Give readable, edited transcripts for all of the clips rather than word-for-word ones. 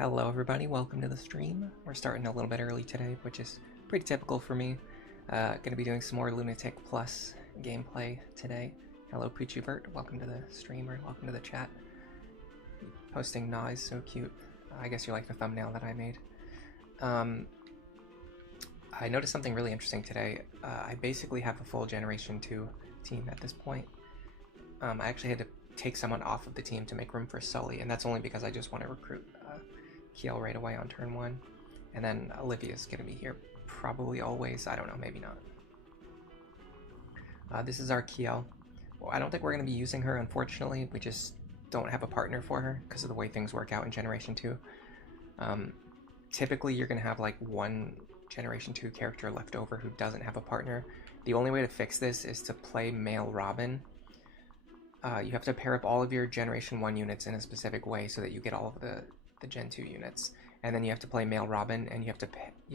Hello everybody, welcome to the stream. We're starting a little bit early today, which is pretty typical for me. Gonna be doing some more Lunatic Plus gameplay today. Hello Poochybert, welcome to the stream, or welcome to the chat. Posting Nah is so cute. I guess you like the thumbnail that I made. I noticed something really interesting today. I basically have a full Generation 2 team at this point. I actually had to take someone off of the team to make room for Sully, and that's only because I just want to recruit Kiel right away on turn 1. And then Olivia's going to be here probably always. I don't know, maybe not. This is our Kiel. Well, I don't think we're going to be using her, unfortunately. We just don't have a partner for her because of the way things work out in Generation 2. Typically, you're going to have like one Generation 2 character left over who doesn't have a partner. The only way to fix this is to play male Robin. You have to pair up all of your Generation 1 units in a specific way so that you get all of the Gen 2 units. And then you have to play male Robin, and you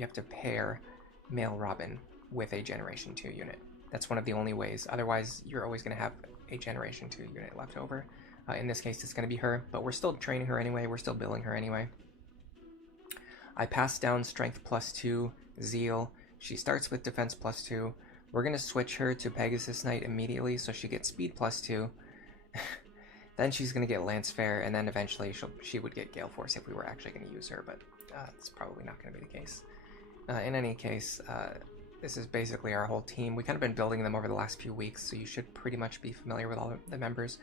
have to pair male Robin with a Generation 2 unit. That's one of the only ways. Otherwise, you're always going to have a Generation 2 unit left over. In this case, it's going to be her, but we're still training her anyway. We're still building her anyway. I passed down Strength +2, Zeal. She starts with Defense +2. We're going to switch her to Pegasus Knight immediately, so she gets Speed +2. Then she's going to get Lance Fair, and then eventually she would get Gale Force if we were actually going to use her, but it's probably not going to be the case. In any case, this is basically our whole team. We've kind of been building them over the last few weeks, so you should pretty much be familiar with all of the members.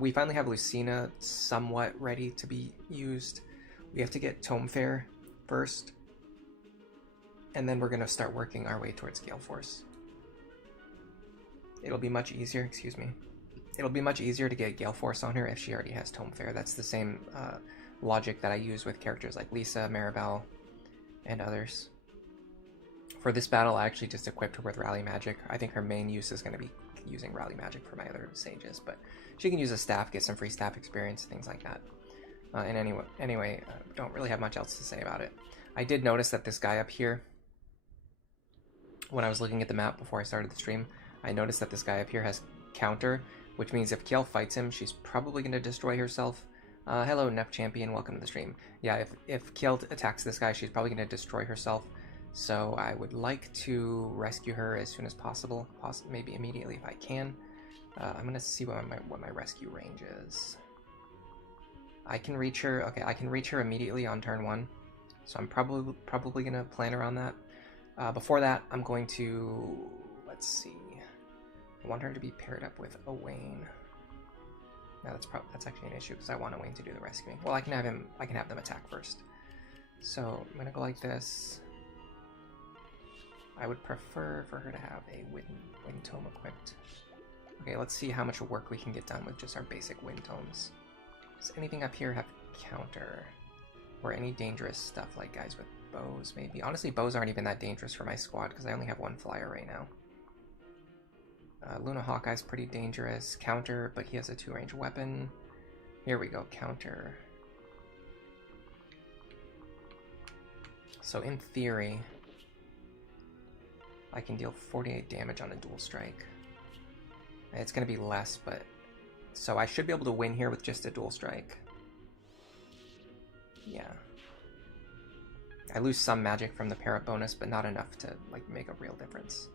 We finally have Lucina somewhat ready to be used. We have to get Tome Fair first, and then we're going to start working our way towards Gale Force. It'll be much easier, excuse me. It'll be much easier to get Gale Force on her if she already has Tome Fair. That's the same logic that I use with characters like Lisa, Maribel, and others. For this battle, I actually just equipped her with Rally Magic. I think her main use is going to be using Rally Magic for my other sages, but she can use a staff, get some free staff experience, things like that. And anyway, don't really have much else to say about it. I did notice that this guy up here, when I was looking at the map before I started the stream, I noticed that this guy up here has counter, which means if Kiel fights him, she's probably going to destroy herself. Hello, Nep Champion, welcome to the stream. Yeah, if Kiel attacks this guy, she's probably going to destroy herself. So I would like to rescue her as soon as possible, maybe immediately if I can. I'm going to see what my rescue range is. I can reach her. Okay, I can reach her immediately on turn 1. So I'm probably going to plan around that. Before that, I'm going to, let's see. I want her to be paired up with Owain. Now that's actually an issue because I want Owain to do the rescuing. Well, I can have them attack first. So I'm gonna go like this. I would prefer for her to have a wind tome equipped. Okay, let's see how much work we can get done with just our basic wind tomes. Does anything up here have counter? Or any dangerous stuff like guys with bows, maybe? Honestly, bows aren't even that dangerous for my squad because I only have one flyer right now. Luna Hawkeye's pretty dangerous. Counter, but he has a 2-range weapon. Here we go, counter. So in theory, I can deal 48 damage on a dual strike. It's going to be less, but... So I should be able to win here with just a dual strike. Yeah. I lose some magic from the para bonus, but not enough to like make a real difference.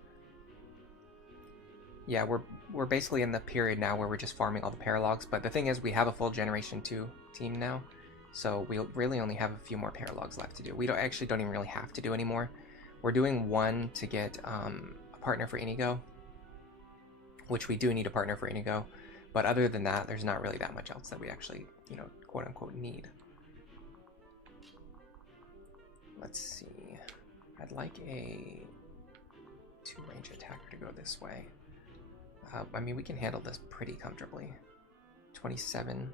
Yeah, we're basically in the period now where we're just farming all the paralogs, but the thing is we have a full Generation 2 team now, so we really only have a few more paralogs left to do. We don't even really have to do anymore. We're doing one to get a partner for Inigo, which we do need a partner for Inigo, but other than that, there's not really that much else that we actually, quote-unquote need. Let's see. I'd like a 2-range attacker to go this way. I mean, we can handle this pretty comfortably. 27.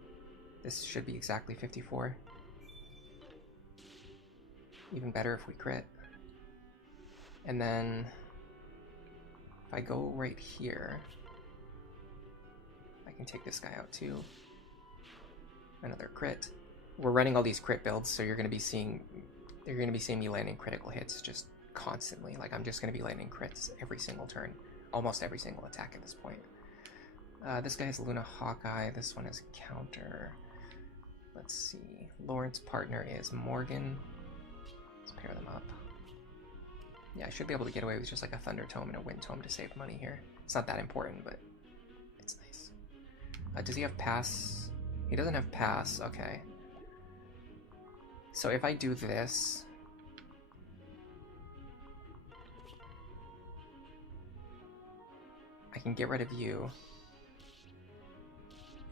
This should be exactly 54. Even better if we crit. And then, if I go right here, I can take this guy out too. Another crit. We're running all these crit builds, so you're going to be seeing me landing critical hits just constantly. Like, I'm just going to be landing crits every single turn. Almost every single attack at this point. This guy has Luna Hawkeye. This one has counter. Let's see. Lawrence's partner is Morgan. Let's pair them up. Yeah, I should be able to get away with just like a Thunder Tome and a Wind Tome to save money here. It's not that important, but it's nice. Does he have Pass? He doesn't have Pass. Okay. So if I do this... I can get rid of you.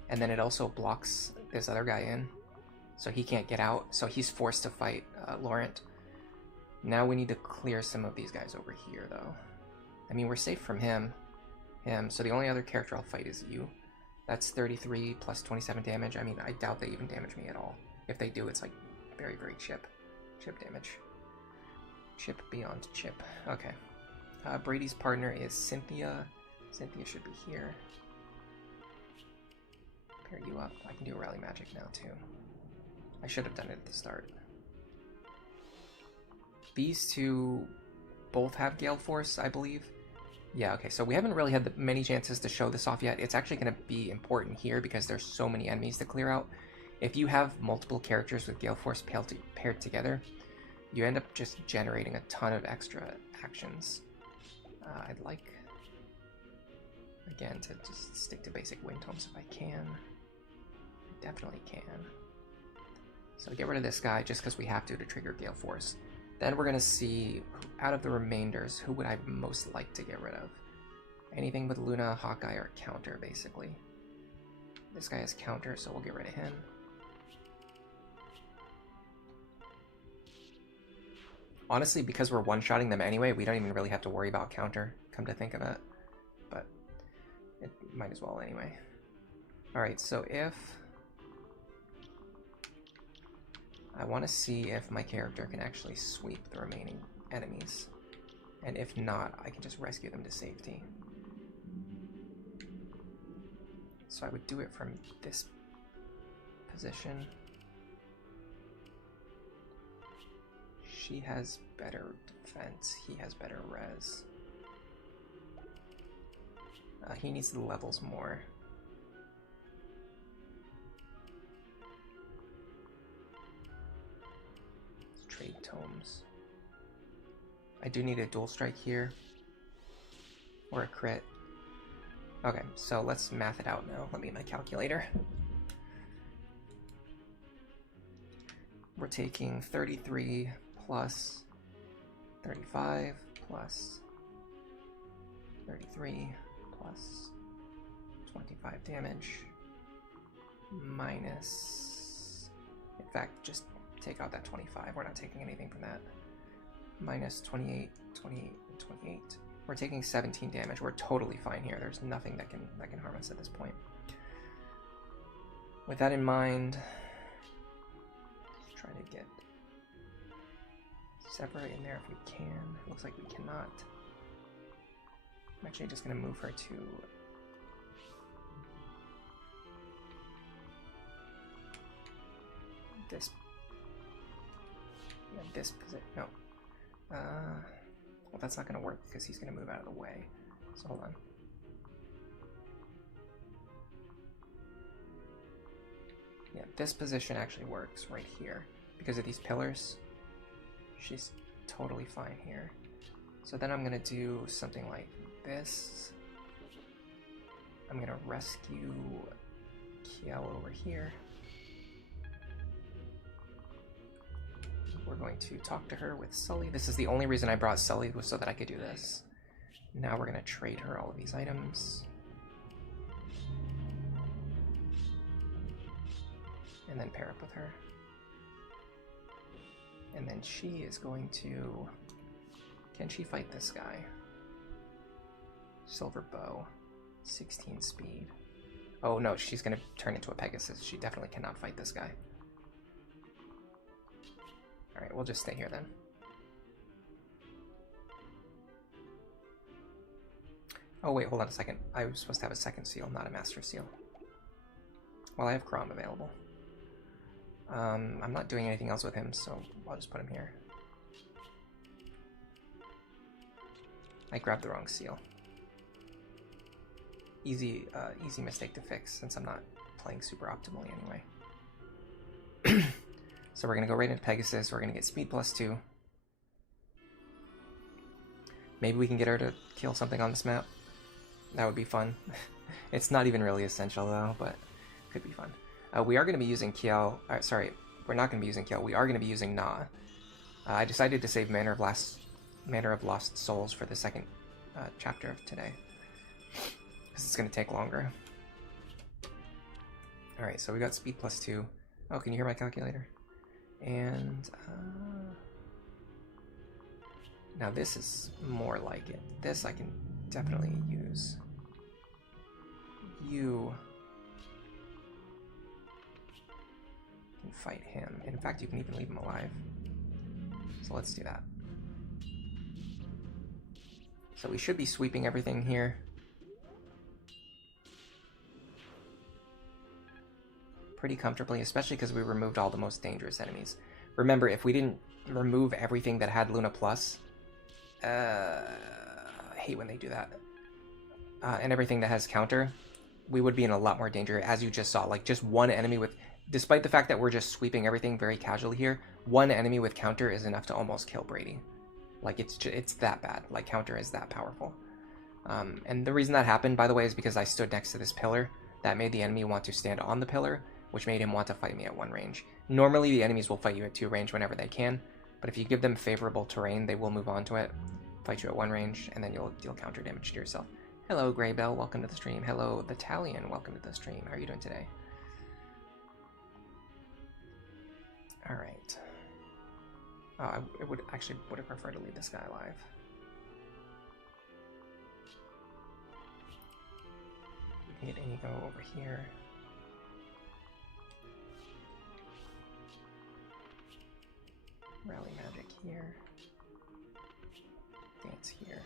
And then it also blocks this other guy in. So he can't get out. So he's forced to fight Laurent. Now we need to clear some of these guys over here, though. I mean, we're safe from him. So the only other character I'll fight is you. That's 33 plus 27 damage. I mean, I doubt they even damage me at all. If they do, it's like very, very chip damage. Chip beyond chip. Okay. Brady's partner is Cynthia. Cynthia should be here. Pair you up. I can do a Rally Magic now, too. I should have done it at the start. These two both have Gale Force, I believe. Yeah, okay, so we haven't really had many chances to show this off yet. It's actually going to be important here because there's so many enemies to clear out. If you have multiple characters with Gale Force paired together, you end up just generating a ton of extra actions. I'd like, again, to just stick to basic Wind Tomes if I can. I definitely can. So get rid of this guy just because we have to trigger Gale Force. Then we're going to see, out of the remainders, who would I most like to get rid of? Anything with Luna, Hawkeye, or counter, basically. This guy has counter, so we'll get rid of him. Honestly, because we're one-shotting them anyway, we don't even really have to worry about counter, come to think of it. But it might as well anyway. Alright, so if... I want to see if my character can actually sweep the remaining enemies. And if not, I can just rescue them to safety. So I would do it from this position. She has better defense, he has better res. He needs the levels more. Trade tomes. I do need a dual strike here. Or a crit. Okay, so let's math it out now. Let me get my calculator. We're taking 33 plus 35 plus 33 plus 25 damage minus... In fact, just take out that 25. We're not taking anything from that. Minus 28, 28, and 28. We're taking 17 damage. We're totally fine here. There's nothing that can harm us at this point. With that in mind, let's try to get separate in there if we can. It looks like we cannot. I'm actually just going to move her to this. Yeah, this position. No. Well, that's not going to work because he's going to move out of the way. So hold on. Yeah, this position actually works right here because of these pillars. She's totally fine here. So then I'm going to do something like this. I'm going to rescue Kiel over here. We're going to talk to her with Sully. This is the only reason I brought Sully, was so that I could do this. Now we're going to trade her all of these items. And then pair up with her. And then she is going to... Can she fight this guy? Silver Bow. 16 speed. Oh no, she's going to turn into a Pegasus. She definitely cannot fight this guy. Alright, we'll just stay here then. Oh wait, hold on a second. I was supposed to have a second seal, not a master seal. Well, I have Crom available. I'm not doing anything else with him, so I'll just put him here. I grabbed the wrong seal. Easy mistake to fix, since I'm not playing super optimally anyway. So we're going to go right into Pegasus. We're going to get speed +2. Maybe we can get her to kill something on this map. That would be fun. It's not even really essential though, but could be fun. We are going to be using Kiel. Sorry, we're not going to be using Kiel. We are going to be using Na. I decided to save Manor of Lost Souls for the second chapter of today, because it's going to take longer. Alright, so we got speed +2. Oh, can you hear my calculator? And now this is more like it. This I can definitely use. You can fight him. In fact, you can even leave him alive. So let's do that. So we should be sweeping everything here. Pretty comfortably, especially because we removed all the most dangerous enemies. Remember, if we didn't remove everything that had Luna Plus, I hate when they do that, and everything that has counter, we would be in a lot more danger, as you just saw. Like, just one enemy with, despite the fact that we're just sweeping everything very casually here, one enemy with counter is enough to almost kill Brady. Like, it's that bad. Like, counter is that powerful. And the reason that happened, by the way, is because I stood next to this pillar. That made the enemy want to stand on the pillar, which made him want to fight me at 1 range. Normally, the enemies will fight you at 2 range whenever they can, but if you give them favorable terrain, they will move on to it, fight you at 1 range, and then you'll deal counter damage to yourself. Hello, Greybell, welcome to the stream. Hello, the Talion, welcome to the stream. How are you doing today? Alright. I would have preferred to leave this guy alive. We can get Inigo over here. Rally magic here. Dance here.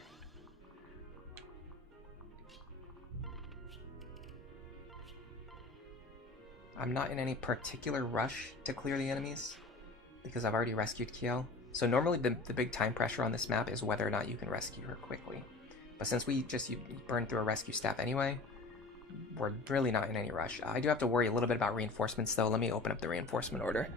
I'm not in any particular rush to clear the enemies, because I've already rescued Kiel. So normally the big time pressure on this map is whether or not you can rescue her quickly. But since we just burned through a rescue staff anyway, we're really not in any rush. I do have to worry a little bit about reinforcements though. Let me open up the reinforcement order.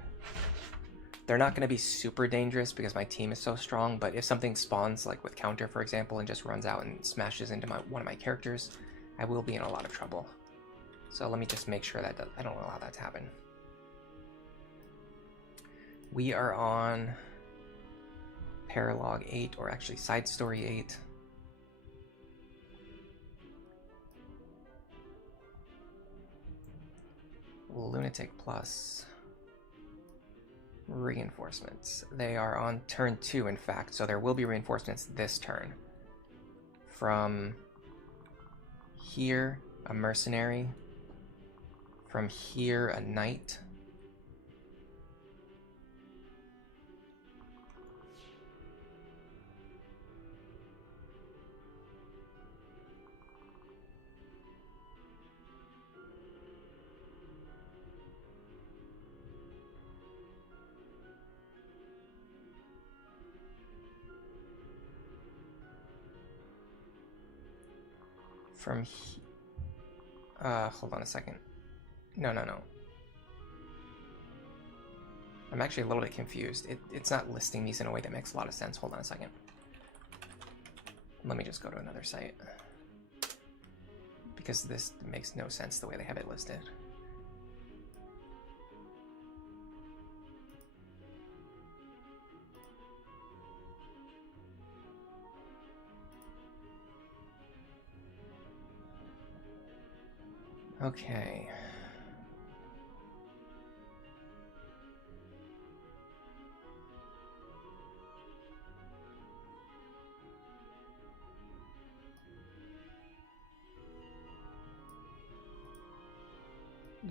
They're not going to be super dangerous because my team is so strong, but if something spawns, like with counter for example, and just runs out and smashes into one of my characters, I will be in a lot of trouble. So let me just make sure that I don't allow that to happen. We are on paralogue 8, or actually side story 8. Lunatic plus reinforcements. They are on turn 2, in fact, so there will be reinforcements this turn. From here, a mercenary. From here, a knight. From hold on a second. No. I'm actually a little bit confused. It's not listing these in a way that makes a lot of sense. Hold on a second. Let me just go to another site, because this makes no sense the way they have it listed. Okay.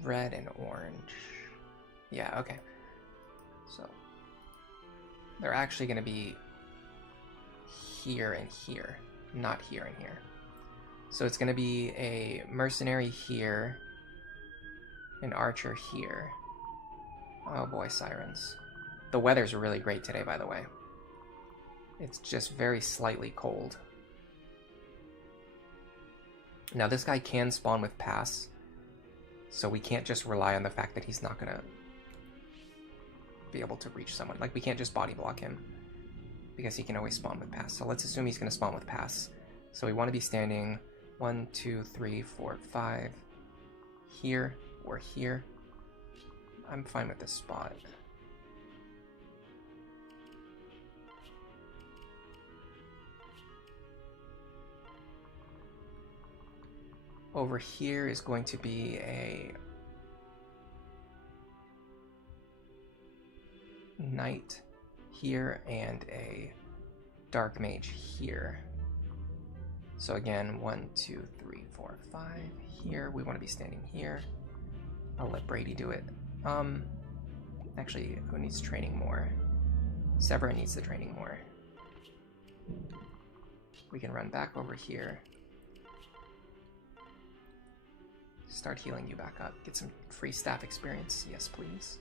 Red and orange. Yeah, okay. So they're actually going to be here and here, not here and here. So it's going to be a mercenary here, an archer here. Oh boy, sirens. The weather's really great today, by the way. It's just very slightly cold. Now this guy can spawn with pass, so we can't just rely on the fact that he's not gonna be able to reach someone. Like, we can't just body block him because he can always spawn with pass. So let's assume he's going to spawn with pass. So we want to be standing 1, 2, 3, 4, 5 here or here. I'm fine with this spot. Over here is going to be a knight here and a dark mage here. So again, 1, 2, 3, 4, 5 here. We want to be standing here. I'll let Brady do it. Actually, who needs training more? Severa needs the training more. We can run back over here. Start healing you back up. Get some free staff experience. Yes, please.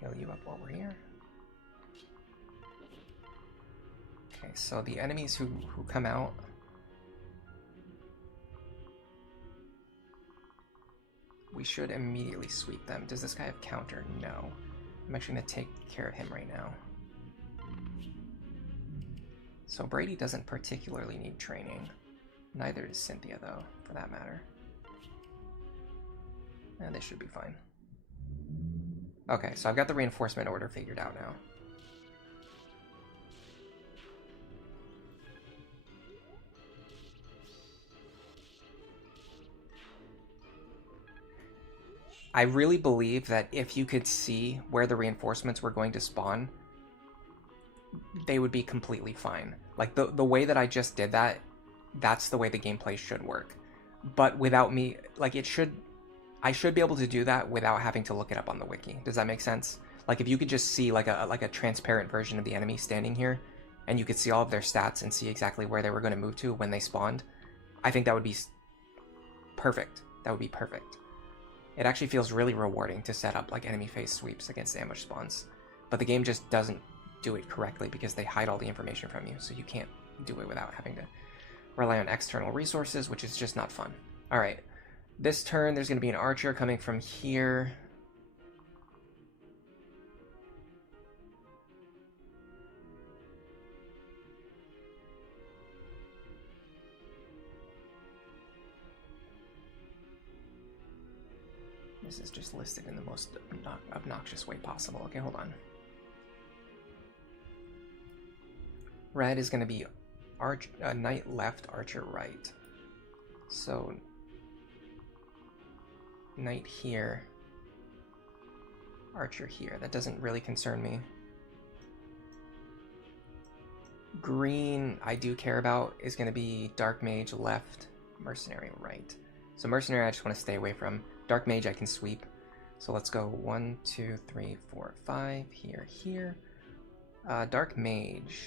Heal you up while we're here. Okay, so the enemies who come out, we should immediately sweep them. Does this guy have counter? No. I'm actually going to take care of him right now. So Brady doesn't particularly need training. Neither does Cynthia, though, for that matter. And they should be fine. Okay, so I've got the reinforcement order figured out now. I really believe that if you could see where the reinforcements were going to spawn, they would be completely fine. Like, the way that I just did that, that's the way the gameplay should work. But without me, like, I should be able to do that without having to look it up on the wiki. Does that make sense? Like, if you could just see like a transparent version of the enemy standing here, and you could see all of their stats and see exactly where they were going to move to when they spawned, I think that would be perfect. That would be perfect. It actually feels really rewarding to set up like enemy phase sweeps against ambush spawns, but the game just doesn't do it correctly because they hide all the information from you, so you can't do it without having to rely on external resources, which is just not fun. All right, this turn there's going to be an archer coming from here. This is just listed in the most obnoxious way possible. Okay, hold on. Red is going to be knight left, archer right. So, knight here, archer here. That doesn't really concern me. Green, I do care about, is going to be dark mage left, mercenary right. So mercenary I just want to stay away from. Dark mage I can sweep. So let's go 1, 2, 3, 4, 5, here, here. Dark mage.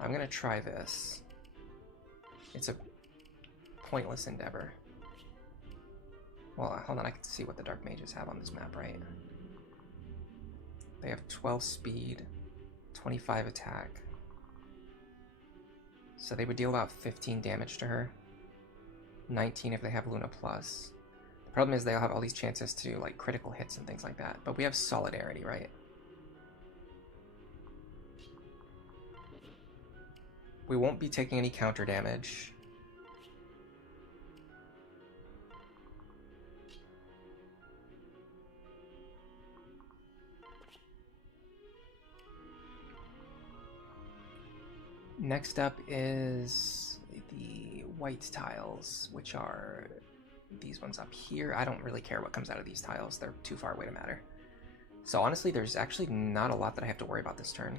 I'm going to try this. It's a pointless endeavor. Well, hold on, I can see what the dark mages have on this map, right? They have 12 speed, 25 attack. So they would deal about 15 damage to her. 19 if they have Luna Plus. The problem is they'll have all these chances to like critical hits and things like that. But we have Solidarity, right? We won't be taking any counter damage. Next up is the white tiles, which are these ones up here. I don't really care what comes out of these tiles. They're too far away to matter. So honestly, there's actually not a lot that I have to worry about this turn.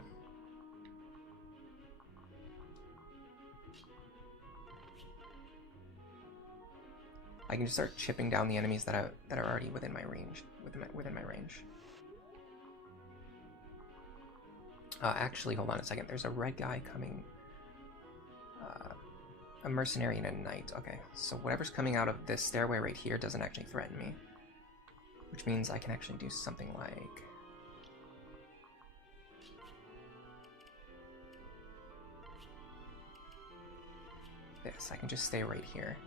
I can just start chipping down the enemies that are already within my range. Within my range. Actually, hold on a second. There's a red guy coming. A mercenary and a knight. Okay, so whatever's coming out of this stairway right here doesn't actually threaten me. Which means I can actually do something like this. I can just stay right here.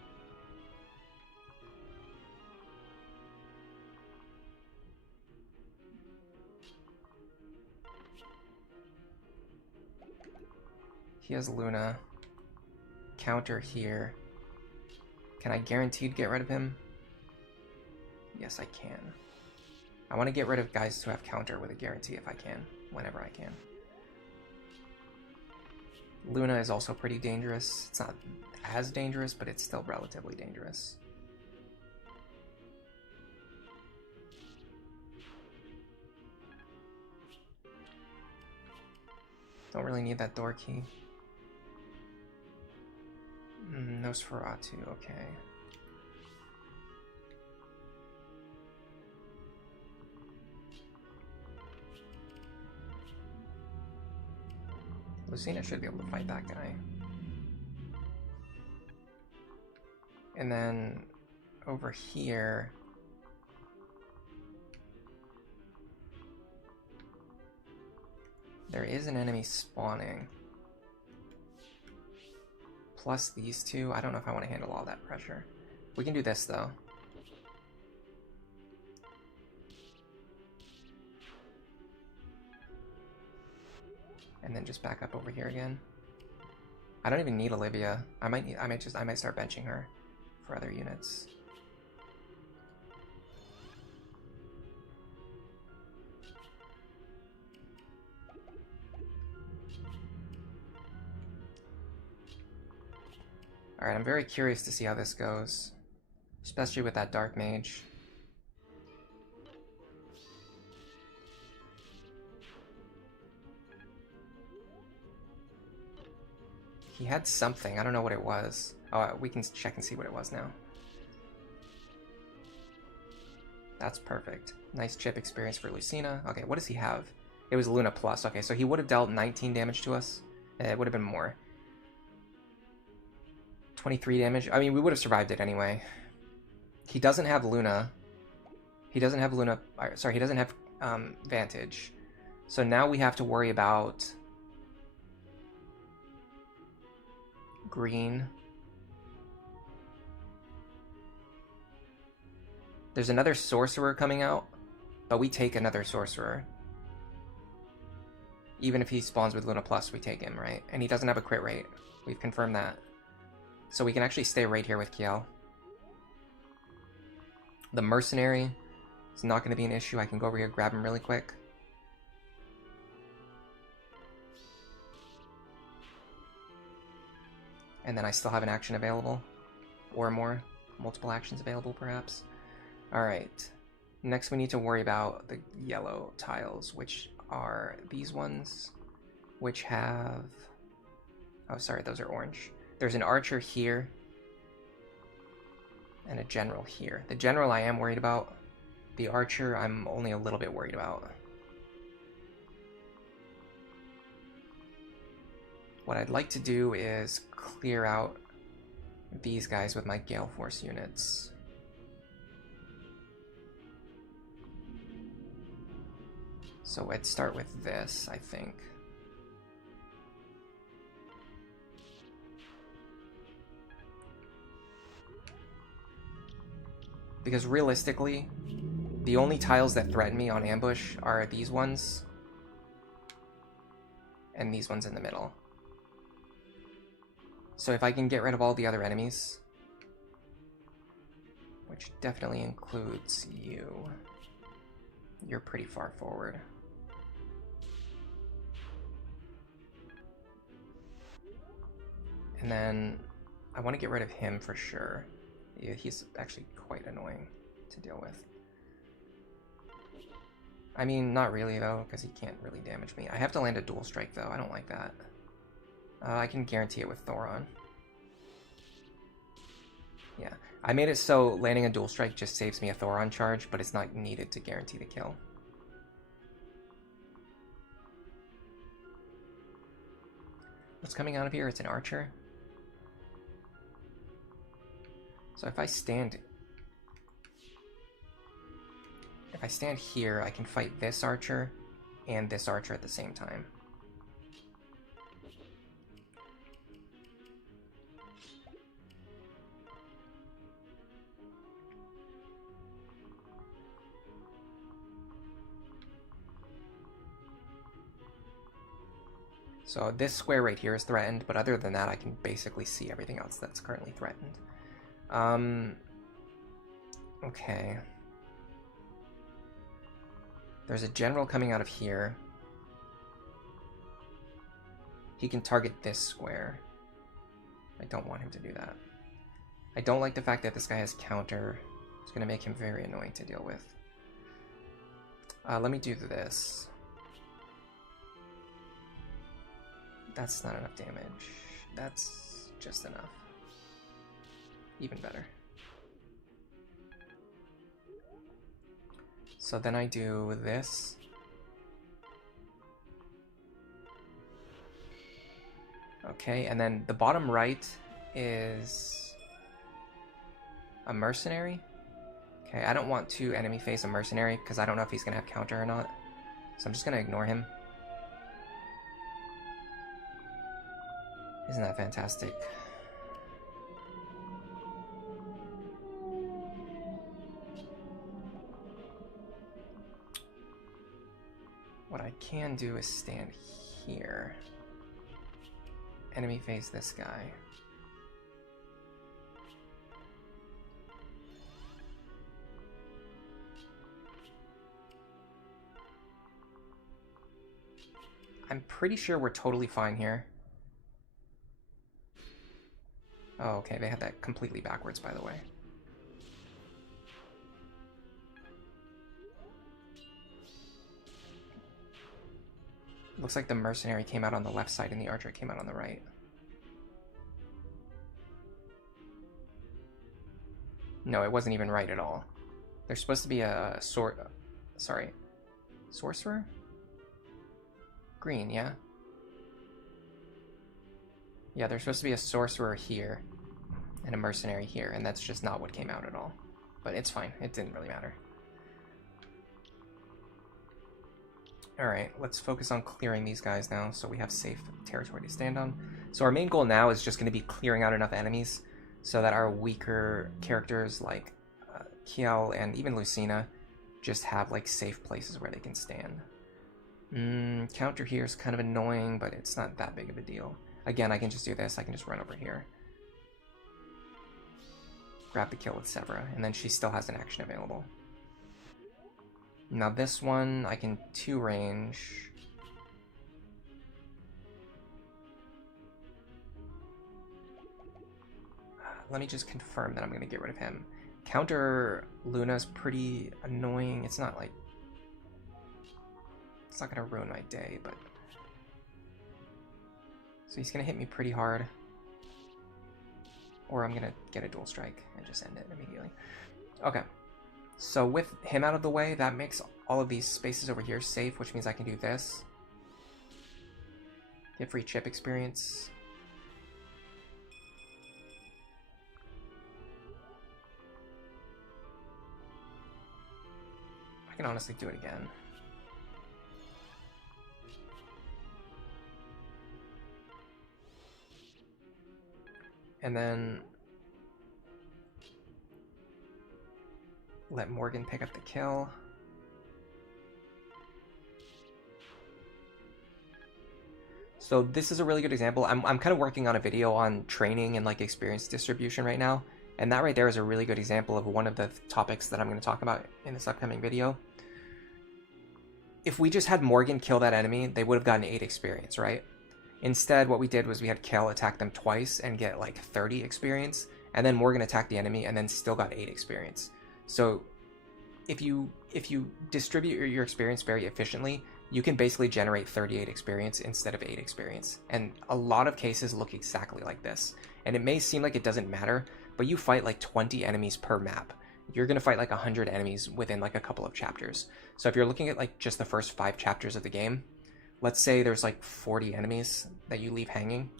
He has Luna. Counter here. Can I guaranteed get rid of him? Yes, I can. I want to get rid of guys who have counter with a guarantee if I can, whenever I can. Luna is also pretty dangerous. It's not as dangerous, but it's still relatively dangerous. Don't really need that door key. Nosferatu, okay. Lucina should be able to fight that guy. And then over here, there is an enemy spawning. Plus these two, I don't know if I want to handle all that pressure. We can do this though. And then just back up over here again. I don't even need Olivia. I might start benching her for other units. Alright, I'm very curious to see how this goes, especially with that Dark Mage. He had something, I don't know what it was. Oh, we can check and see what it was now. That's perfect. Nice chip experience for Lucina. Okay, what does he have? It was Luna Plus. Okay, so he would have dealt 19 damage to us. It would have been more. 23 damage. I mean, we would have survived it anyway. He doesn't have Luna. He doesn't have Luna. Sorry, he doesn't have Vantage. So now we have to worry about green. There's another sorcerer coming out, but we take another sorcerer. Even if he spawns with Luna Plus, we take him, right? And he doesn't have a crit rate. We've confirmed that. So we can actually stay right here with Kiel. The mercenary is not going to be an issue. I can go over here, grab him really quick. And then I still have an action available. Or more. Multiple actions available, perhaps. Alright. Next we need to worry about the yellow tiles, which are these ones, which have... Oh, sorry, those are orange. There's an archer here, and a general here. The general I am worried about. The archer I'm only a little bit worried about. What I'd like to do is clear out these guys with my Gale Force units. So I'd start with this, I think. Because realistically, the only tiles that threaten me on ambush are these ones and these ones in the middle. So if I can get rid of all the other enemies, which definitely includes you, you're pretty far forward. And then I want to get rid of him for sure. Yeah, he's actually quite annoying to deal with. I mean, not really though, because he can't really damage me. I have to land a dual strike though, I don't like that. I can guarantee it with Thoron. Yeah, I made it so landing a dual strike just saves me a Thoron charge, but it's not needed to guarantee the kill. What's coming out of here? It's an archer. So if I stand here, I can fight this archer and this archer at the same time. So this square right here is threatened, but other than that, I can basically see everything else that's currently threatened. Okay. There's a general coming out of here. He can target this square. I don't want him to do that. I don't like the fact that this guy has counter. It's going to make him very annoying to deal with. Let me do this. That's not enough damage. That's just enough. Even better. So then I do this. Okay, and then the bottom right is a mercenary. Okay, I don't want to enemy face a mercenary because I don't know if he's going to have counter or not. So I'm just going to ignore him. Isn't that fantastic? What I can do is stand here. Enemy face this guy. I'm pretty sure we're totally fine here. Oh, okay, they had that completely backwards, by the way. Looks like the mercenary came out on the left side and the archer came out on the right. No, it wasn't even right at all. There's supposed to be a sorcerer? Green, yeah? Yeah, there's supposed to be a sorcerer here and a mercenary here, and that's just not what came out at all. But it's fine, it didn't really matter. Alright, let's focus on clearing these guys now so we have safe territory to stand on. So our main goal now is just going to be clearing out enough enemies so that our weaker characters like Kiel and even Lucina just have like safe places where they can stand. Counter here is kind of annoying, but it's not that big of a deal. Again, I can just do this. I can just run over here. Grab the kill with Severa, and then she still has an action available. Now this one, I can 2 range. Let me just confirm that I'm going to get rid of him. Counter Luna's pretty annoying. It's not like... It's not going to ruin my day, but... So he's going to hit me pretty hard. Or I'm going to get a dual strike and just end it immediately. Okay. So with him out of the way, that makes all of these spaces over here safe, which means I can do this. Get free chip experience. I can honestly do it again. And then let Morgan pick up the kill. So this is a really good example. I'm kind of working on a video on training and like experience distribution right now. And that right there is a really good example of one of the topics that I'm going to talk about in this upcoming video. If we just had Morgan kill that enemy, they would have gotten 8 experience, right? Instead, what we did was we had Kel attack them twice and get like 30 experience, and then Morgan attacked the enemy and then still got 8 experience. So if you distribute your experience very efficiently, you can basically generate 38 experience instead of 8 experience. And a lot of cases look exactly like this. And it may seem like it doesn't matter, but you fight like 20 enemies per map. You're going to fight like 100 enemies within like a couple of chapters. So if you're looking at like just the first 5 chapters of the game, let's say there's like 40 enemies that you leave hanging,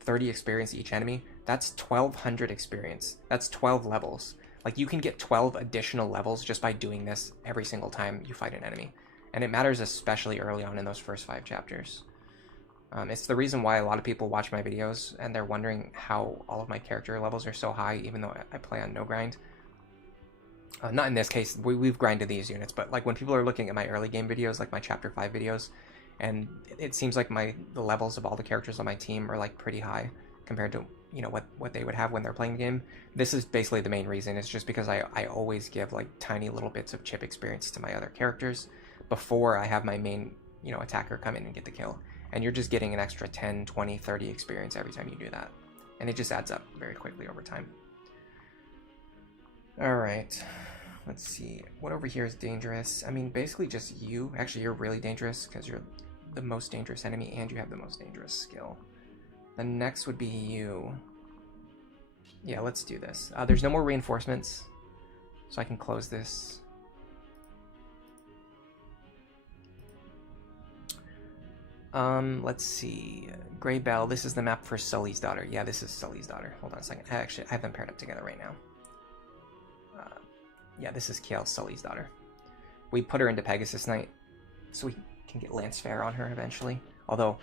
30 experience each enemy, that's 1200 experience. That's 12 levels. Like you can get 12 additional levels just by doing this every single time you fight an enemy. And it matters especially early on in those first 5 chapters. It's the reason why a lot of people watch my videos and they're wondering how all of my character levels are so high even though I play on no grind. Not in this case, we've grinded these units, but like when people are looking at my early game videos, like my chapter 5 videos, and it seems like the levels of all the characters on my team are like pretty high compared to, you know, what they would have when they're playing the game. This is basically the main reason. It's just because I always give like tiny little bits of chip experience to my other characters before I have my main, you know, attacker come in and get the kill. And you're just getting an extra 10, 20, 30 experience every time you do that. And it just adds up very quickly over time. Alright. Let's see. What over here is dangerous? I mean, basically just you. Actually, you're really dangerous because you're the most dangerous enemy and you have the most dangerous skill. The next would be you. Yeah, let's do this. There's no more reinforcements, so I can close this. Let's see. Grey Bell, this is the map for Sully's daughter. Yeah, this is Sully's daughter. Hold on a second. I have them paired up together right now. Yeah, this is Kael, Sully's daughter. We put her into Pegasus Knight, so we can get Lance Fair on her eventually. Although,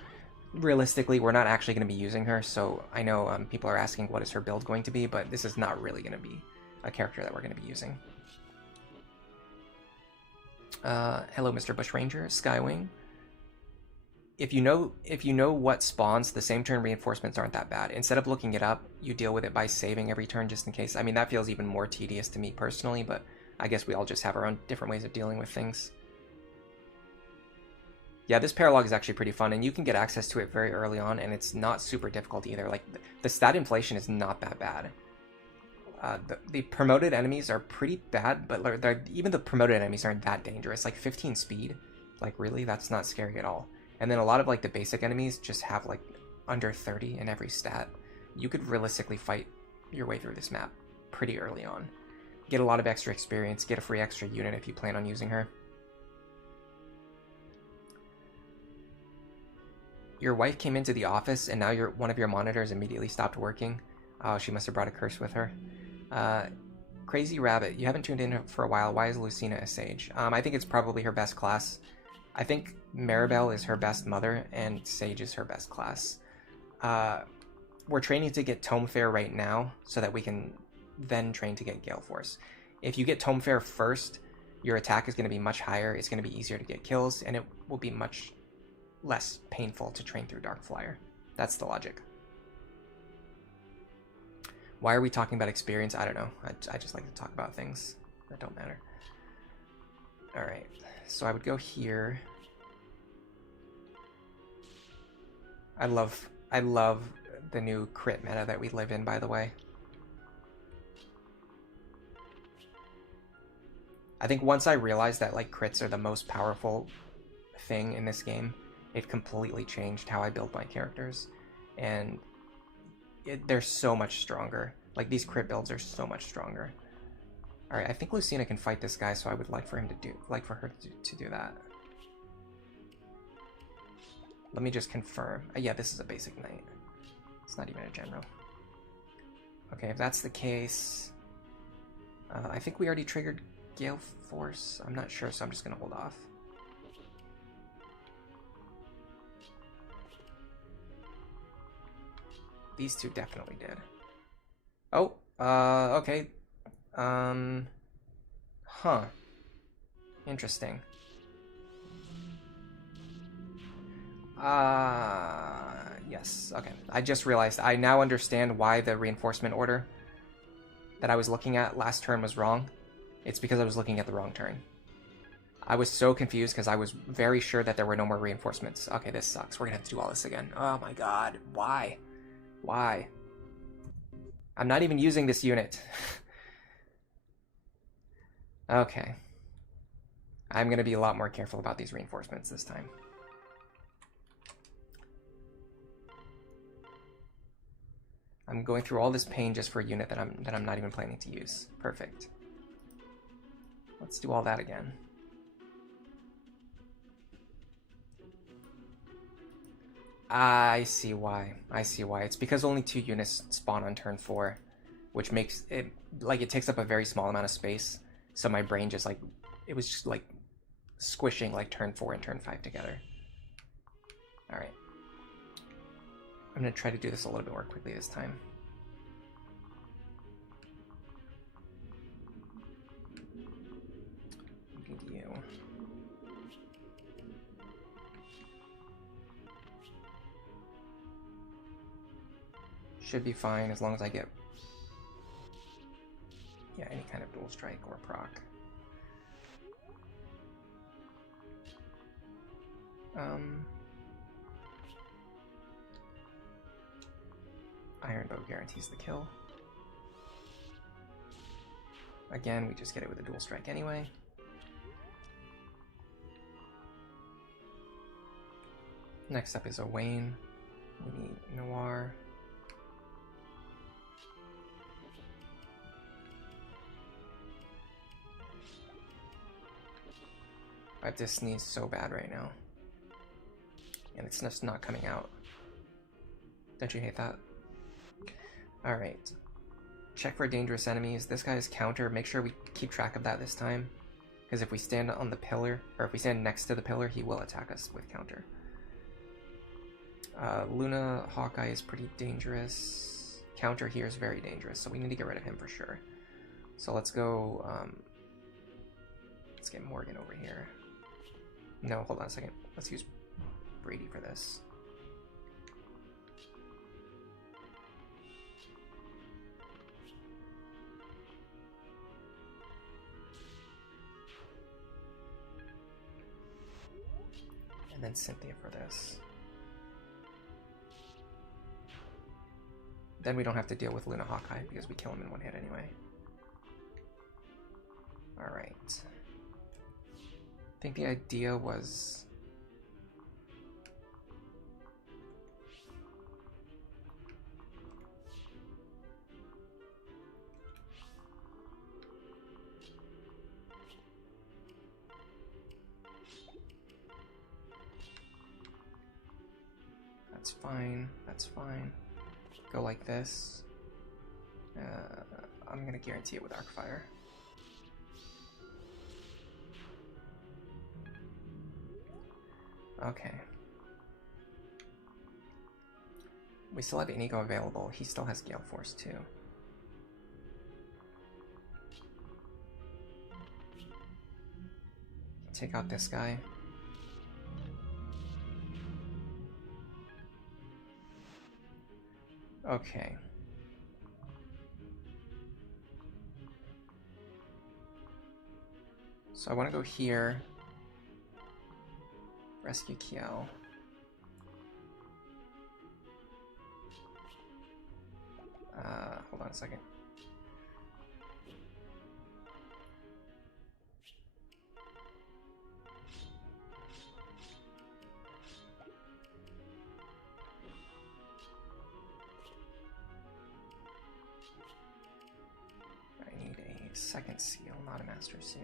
realistically, we're not actually going to be using her, so I know people are asking what is her build going to be, but this is not really going to be a character that we're going to be using. Hello, Mr. Bushranger, Skywing. If you know what spawns, the same turn reinforcements aren't that bad. Instead of looking it up, you deal with it by saving every turn just in case. I mean, that feels even more tedious to me personally, but I guess we all just have our own different ways of dealing with things. Yeah, this paralogue is actually pretty fun, and you can get access to it very early on, and it's not super difficult either. Like, the stat inflation is not that bad. The promoted enemies are pretty bad, but even the promoted enemies aren't that dangerous. Like, 15 speed, like, really? That's not scary at all. And then a lot of, like, the basic enemies just have, like, under 30 in every stat. You could realistically fight your way through this map pretty early on. Get a lot of extra experience, get a free extra unit if you plan on using her. Your wife came into the office, and now one of your monitors immediately stopped working. Oh, she must have brought a curse with her. Crazy Rabbit, you haven't tuned in for a while. Why is Lucina a Sage? I think it's probably her best class. I think Maribel is her best mother, and Sage is her best class. We're training to get Tome Fair right now, so that we can then train to get Gale Force. If you get Tome Fair first, your attack is going to be much higher, it's going to be easier to get kills, and it will be much less painful to train through Dark Flyer. That's the logic. Why are we talking about experience? I don't know. I just like to talk about things that don't matter. Alright, so I would go here. I love the new crit meta that we live in, by the way. I think once I realized that like crits are the most powerful thing in this game, it completely changed how I build my characters, and they're so much stronger. Like, these crit builds are so much stronger. All right, I think Lucina can fight this guy, so I would like for her to do that. Let me just confirm. Yeah, this is a basic knight. It's not even a general. Okay, if that's the case, I think we already triggered Gale Force. I'm not sure, so I'm just gonna hold off. These two definitely did. Oh, okay. Huh. Interesting. Yes, okay. I just realized, I now understand why the reinforcement order that I was looking at last turn was wrong. It's because I was looking at the wrong turn. I was so confused because I was very sure that there were no more reinforcements. Okay, this sucks. We're gonna have to do all this again. Oh my god, why? Why? I'm not even using this unit. Okay. I'm going to be a lot more careful about these reinforcements this time. I'm going through all this pain just for a unit that I'm not even planning to use. Perfect. Let's do all that again. I see why. I see why. It's because only 2 units spawn on turn 4, which makes it, like, it takes up a very small amount of space. So my brain just, like, it was just, like, squishing, like, turn 4 and turn 5 together. Alright. I'm going to try to do this a little bit more quickly this time. Look at you. Should be fine as long as I get, yeah, any kind of dual strike or proc. Iron Bow guarantees the kill. Again, we just get it with a dual strike anyway. Next up is Owain. We need Noir. I have to sneeze so bad right now. And it's just not coming out. Don't you hate that? Alright. Check for dangerous enemies. This guy's counter. Make sure we keep track of that this time. Because if we stand on the pillar, or if we stand next to the pillar, he will attack us with counter. Luna Hawkeye is pretty dangerous. Counter here is very dangerous, so we need to get rid of him for sure. So let's go, let's get Morgan over here. No, hold on a second. Let's use Brady for this. And then Cynthia for this. Then we don't have to deal with Luna Hawkeye because we kill him in one hit anyway. Alright. I think the idea was... That's fine, that's fine. Go like this. I'm gonna guarantee it with Arcfire. Okay. We still have Inigo available. He still has Gale Force too. Take out this guy. Okay. So I want to go here. Rescue Kiel. Hold on a second. I need a second seal, not a master seal.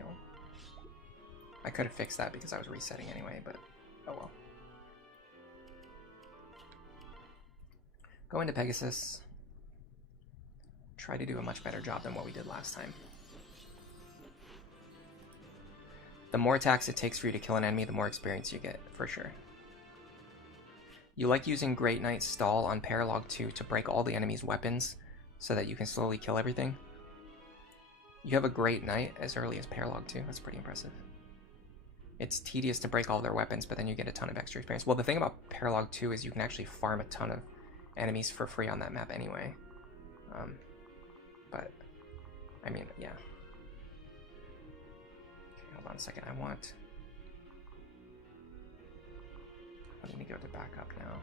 I could have fixed that because I was resetting anyway, but oh well. Go into Pegasus. Try to do a much better job than what we did last time. The more attacks it takes for you to kill an enemy, the more experience you get, for sure. You like using Great Knight's Stall on Paralogue 2 to break all the enemy's weapons so that you can slowly kill everything. You have a Great Knight as early as Paralogue 2. That's pretty impressive. It's tedious to break all their weapons, but then you get a ton of extra experience. Well, the thing about Paralogue 2 is you can actually farm a ton of enemies for free on that map anyway. But, I mean, yeah. Okay, hold on a second. I need to go to backup now.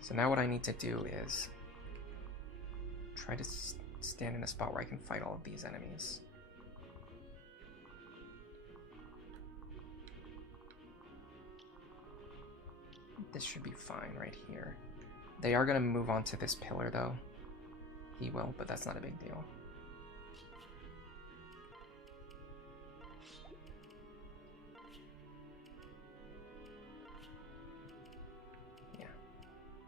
So now what I need to do is try to stand in a spot where I can fight all of these enemies. This should be fine right here. They are going to move on to this pillar though. He will, but that's not a big deal. Yeah,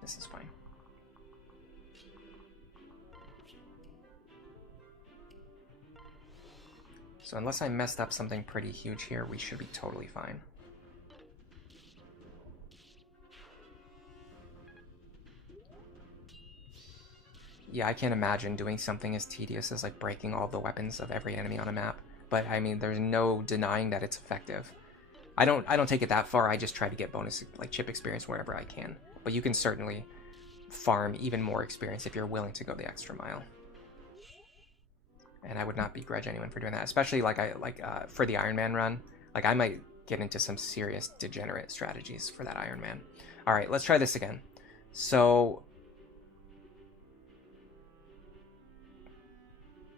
this is fine. So unless I messed up something pretty huge here, we should be totally fine. Yeah, I can't imagine doing something as tedious as like breaking all the weapons of every enemy on a map. But I mean, there's no denying that it's effective. I don't take it that far. I just try to get bonus like chip experience wherever I can. But you can certainly farm even more experience if you're willing to go the extra mile. And I would not begrudge anyone for doing that, especially for the Iron Man run. Like, I might get into some serious degenerate strategies for that Iron Man. All right, let's try this again. So,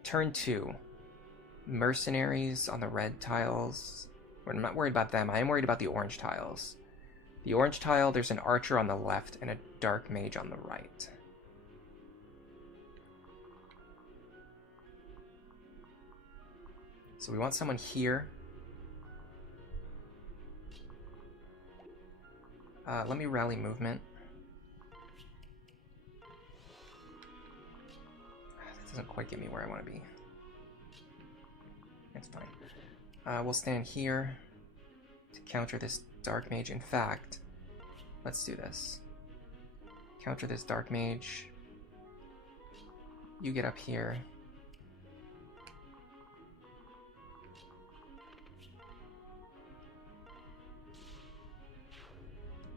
turn 2. Mercenaries on the red tiles. I'm not worried about them. I am worried about the orange tiles. The orange tile, there's an archer on the left and a dark mage on the right. So we want someone here. Let me rally movement. That doesn't quite get me where I want to be. It's fine. We'll stand here to counter this dark mage. In fact, let's do this. Counter this dark mage. You get up here.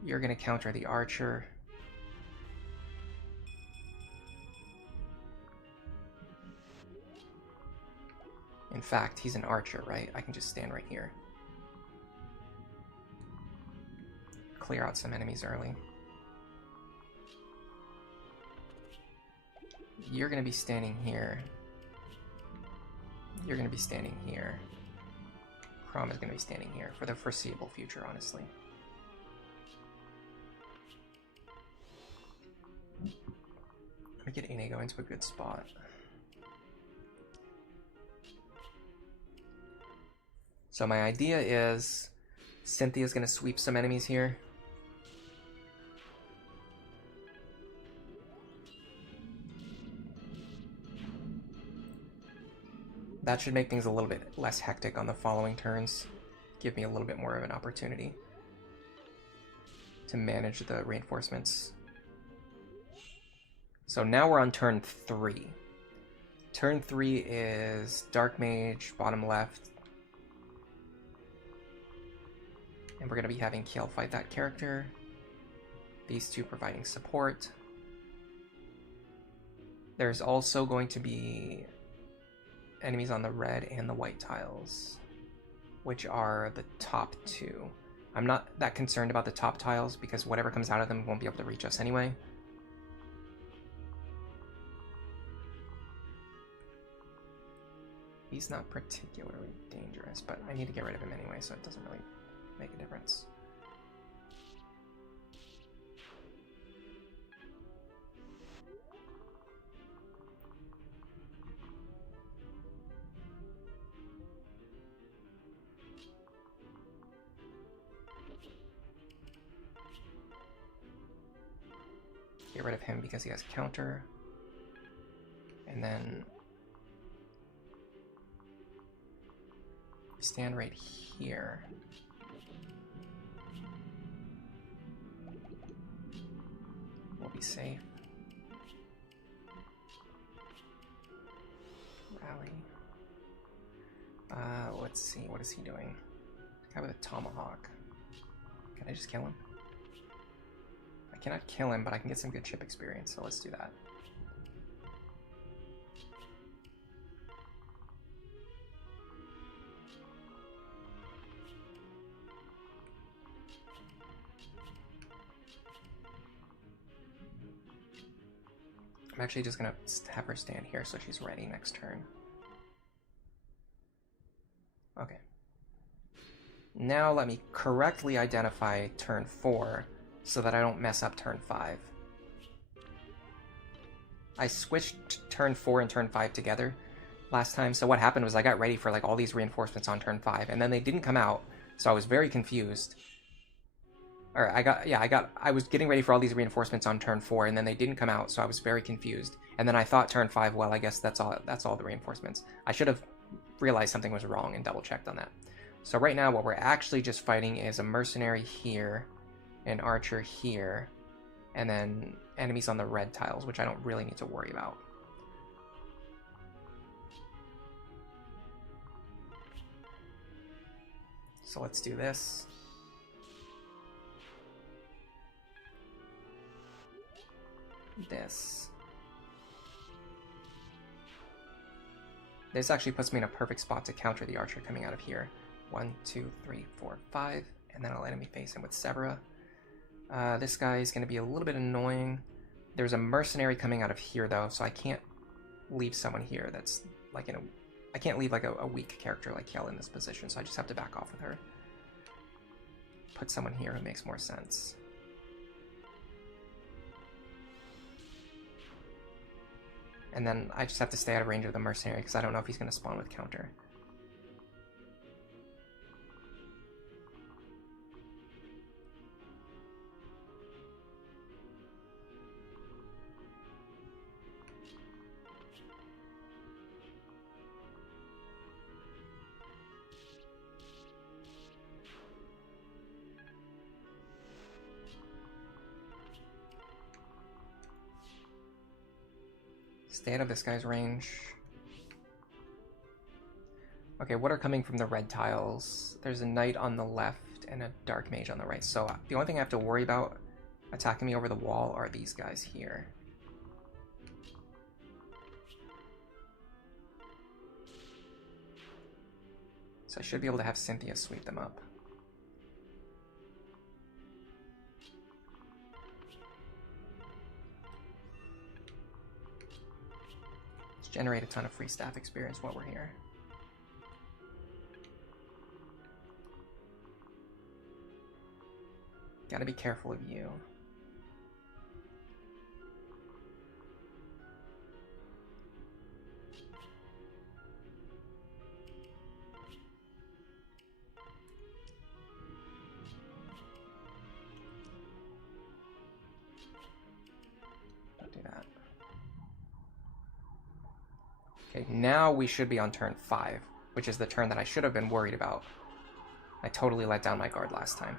You're going to counter the archer. In fact, he's an archer, right? I can just stand right here. Clear out some enemies early. You're going to be standing here. You're going to be standing here. Crom is going to be standing here for the foreseeable future, honestly. Let me get Ine going to a good spot. So my idea is Cynthia's going to sweep some enemies here. That should make things a little bit less hectic on the following turns. Give me a little bit more of an opportunity to manage the reinforcements. So now we're on turn 3. Turn 3 is Dark Mage, bottom left. And we're going to be having Kiel fight that character. These two providing support. There's also going to be enemies on the red and the white tiles, which are the top 2. I'm not that concerned about the top tiles because whatever comes out of them won't be able to reach us anyway. He's not particularly dangerous, but I need to get rid of him anyway, so it doesn't really make a difference. Get rid of him because he has counter. And then stand right here. We'll be safe. Rally. Let's see, what is he doing? Guy with a tomahawk. Can I just kill him? I cannot kill him, but I can get some good chip experience, so let's do that. I'm actually just gonna have her stand here so she's ready next turn. Okay. Now let me correctly identify turn 4 so that I don't mess up turn 5. I switched turn 4 and turn 5 together last time, so what happened was I got ready for like all these reinforcements on turn 5, and then they didn't come out, so I was very confused. Or I was getting ready for all these reinforcements on turn 4, and then they didn't come out, so I was very confused. And then I thought turn 5, well, I guess that's all the reinforcements. I should have realized something was wrong and double-checked on that. So right now, what we're actually just fighting is a mercenary here, an archer here, and then enemies on the red tiles, which I don't really need to worry about. So let's do this. this. This actually puts me in a perfect spot to counter the archer coming out of here. 1, 2, 3, 4, 5, and then I'll enemy face him with Severa. This guy is going to be a little bit annoying. There's a mercenary coming out of here though, so I can't leave someone here that's like in a... I can't leave like a weak character like Kel in this position, so I just have to back off with her. Put someone here who makes more sense. And then I just have to stay out of range of the mercenary because I don't know if he's going to spawn with counter. Stay out of this guy's range. Okay, what are coming from the red tiles? There's a knight on the left and a dark mage on the right. So the only thing I have to worry about attacking me over the wall are these guys here. So I should be able to have Cynthia sweep them up. Generate a ton of free staff experience while we're here. Gotta be careful of you. Don't do that. Okay, now we should be on turn 5, which is the turn that I should have been worried about. I totally let down my guard last time.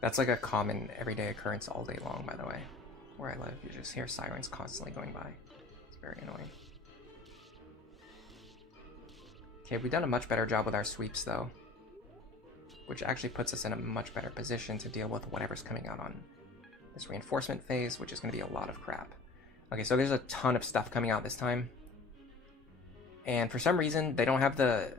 That's like a common everyday occurrence all day long, by the way. Where I live, you just hear sirens constantly going by. It's very annoying. Okay, we've done a much better job with our sweeps, though. Which actually puts us in a much better position to deal with whatever's coming out on this reinforcement phase, which is going to be a lot of crap. Okay, so there's a ton of stuff coming out this time. And for some reason, they don't have the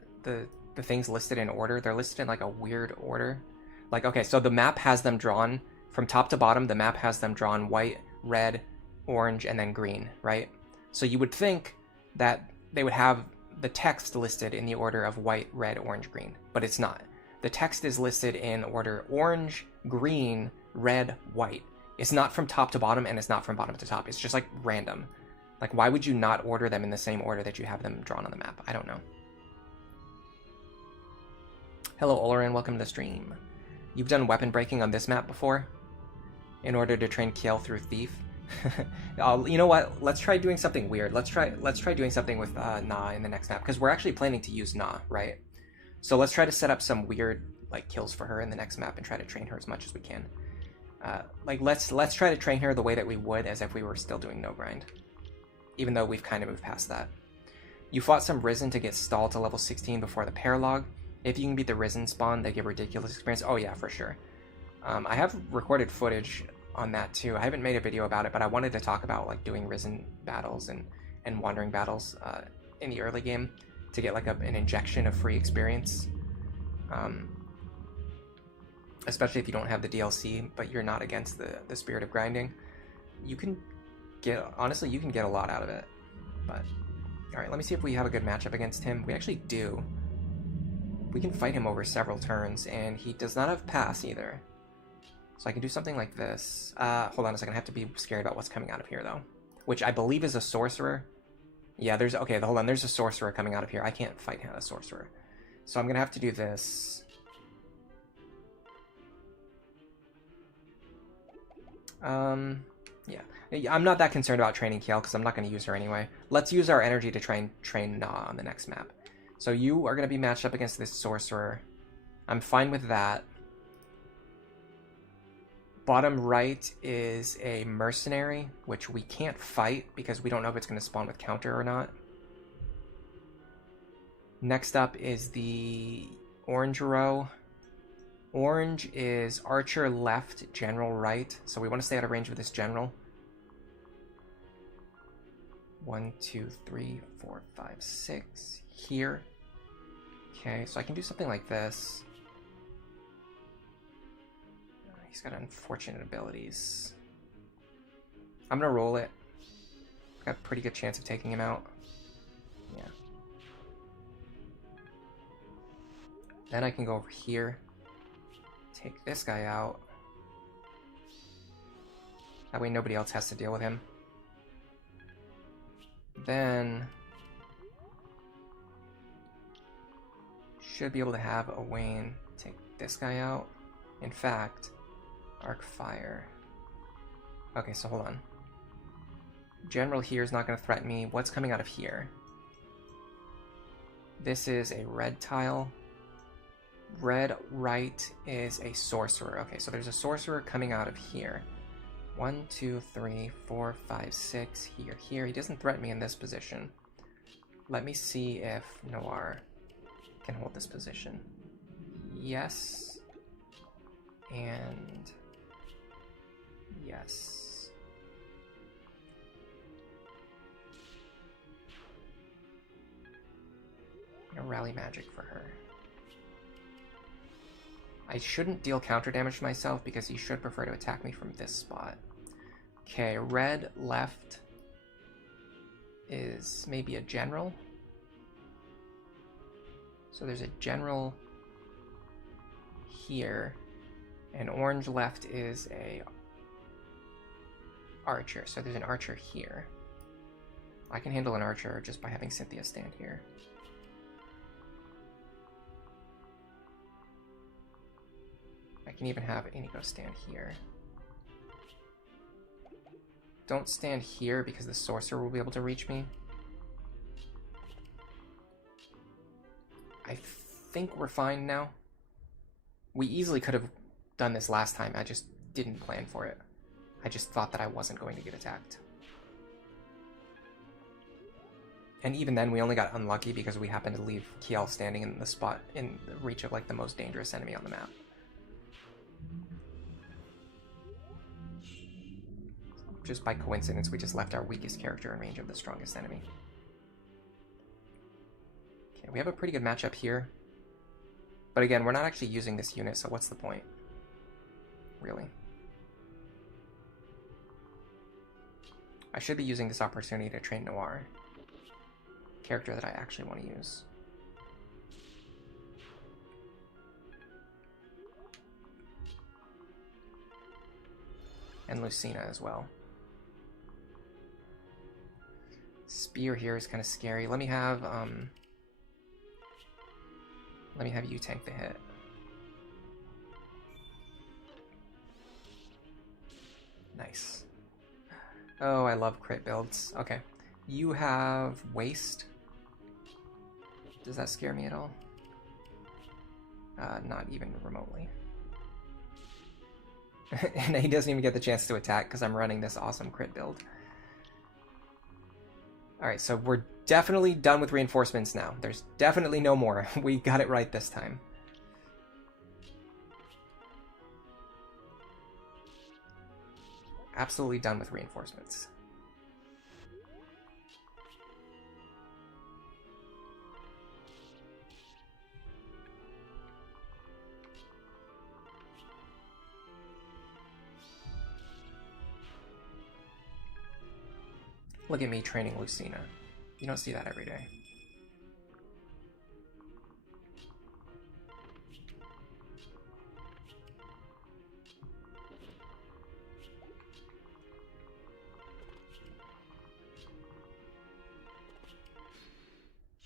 things listed in order. They're listed in like a weird order. Like, okay, so the map has them drawn from top to bottom. The map has them drawn white, red, orange, and then green, right? So you would think that they would have the text listed in the order of white, red, orange, green, but it's not. The text is listed in order orange, green, red, white. It's not from top to bottom, and it's not from bottom to top. It's just like random. Like, why would you not order them in the same order that you have them drawn on the map? I don't know. Hello, Oloran. Welcome to the stream. You've done weapon breaking on this map before? In order to train Kiel through Thief? You know what? Let's try doing something weird. Let's try doing something with Na in the next map, because we're actually planning to use Na, right? So let's try to set up some weird like kills for her in the next map and try to train her as much as we can. Like let's try to train her the way that we would as if we were still doing no grind, even though we've kind of moved past that. You fought some Risen to get stalled to level 16 before the paralogue. If you can beat the Risen spawn, they give ridiculous experience. Oh yeah, for sure. I have recorded footage on that too. I haven't made a video about it, but I wanted to talk about like doing Risen battles and wandering battles in the early game to get like an injection of free experience. Especially if you don't have the DLC, but you're not against the spirit of grinding. You can get, honestly, you can get a lot out of it. But, alright, let me see if we have a good matchup against him. We actually do. We can fight him over several turns, and he does not have pass either. So I can do something like this. Hold on a second, I have to be scared about what's coming out of here, though. Which I believe is a sorcerer. Yeah, there's, okay, hold on, there's a sorcerer coming out of here. I can't fight a sorcerer. So I'm gonna have to do this. Yeah. I'm not that concerned about training Kiel, because I'm not going to use her anyway. Let's use our energy to try and train Na on the next map. So you are going to be matched up against this sorcerer. I'm fine with that. Bottom right is a mercenary, which we can't fight because we don't know if it's going to spawn with counter or not. Next up is the orange row. Orange is archer left, general right. So we want to stay out of range with this general. 1, 2, 3, 4, 5, 6. Here. Okay, so I can do something like this. He's got unfortunate abilities. I'm gonna roll it. Got a pretty good chance of taking him out. Yeah. Then I can go over here. Take this guy out. That way nobody else has to deal with him. Then should be able to have Owain take this guy out. In fact, arc fire. Okay, so hold on. General here is not going to threaten me. What's coming out of here? This is a red tile. Red right is a sorcerer. Okay, so there's a sorcerer coming out of here. 1, 2, 3, 4, 5, 6. Here. He doesn't threaten me in this position. Let me see if Noir can hold this position. Yes. And yes. I'm gonna rally magic for her. I shouldn't deal counter damage to myself because he should prefer to attack me from this spot. Okay, red left is maybe a general. So there's a general here, and orange left is a archer. So there's an archer here. I can handle an archer just by having Cynthia stand here. I can even have Inigo stand here. Don't stand here because the sorcerer will be able to reach me. I think we're fine now. We easily could have done this last time. I just didn't plan for it. I just thought that I wasn't going to get attacked. And even then, we only got unlucky because we happened to leave Kiel standing in the spot in the reach of like the most dangerous enemy on the map. Just by coincidence, we just left our weakest character in range of the strongest enemy. Okay, we have a pretty good matchup here. But again, we're not actually using this unit, so what's the point? Really? I should be using this opportunity to train Noir. Character that I actually want to use. And Lucina as well. Spear here is kind of scary. Let me have you tank the hit. Nice. Oh, I love crit builds. Okay. You have waste. Does that scare me at all? Not even remotely. And he doesn't even get the chance to attack because I'm running this awesome crit build. Alright, so we're definitely done with reinforcements now. There's definitely no more. We got it right this time. Absolutely done with reinforcements. Look at me training Lucina. You don't see that every day.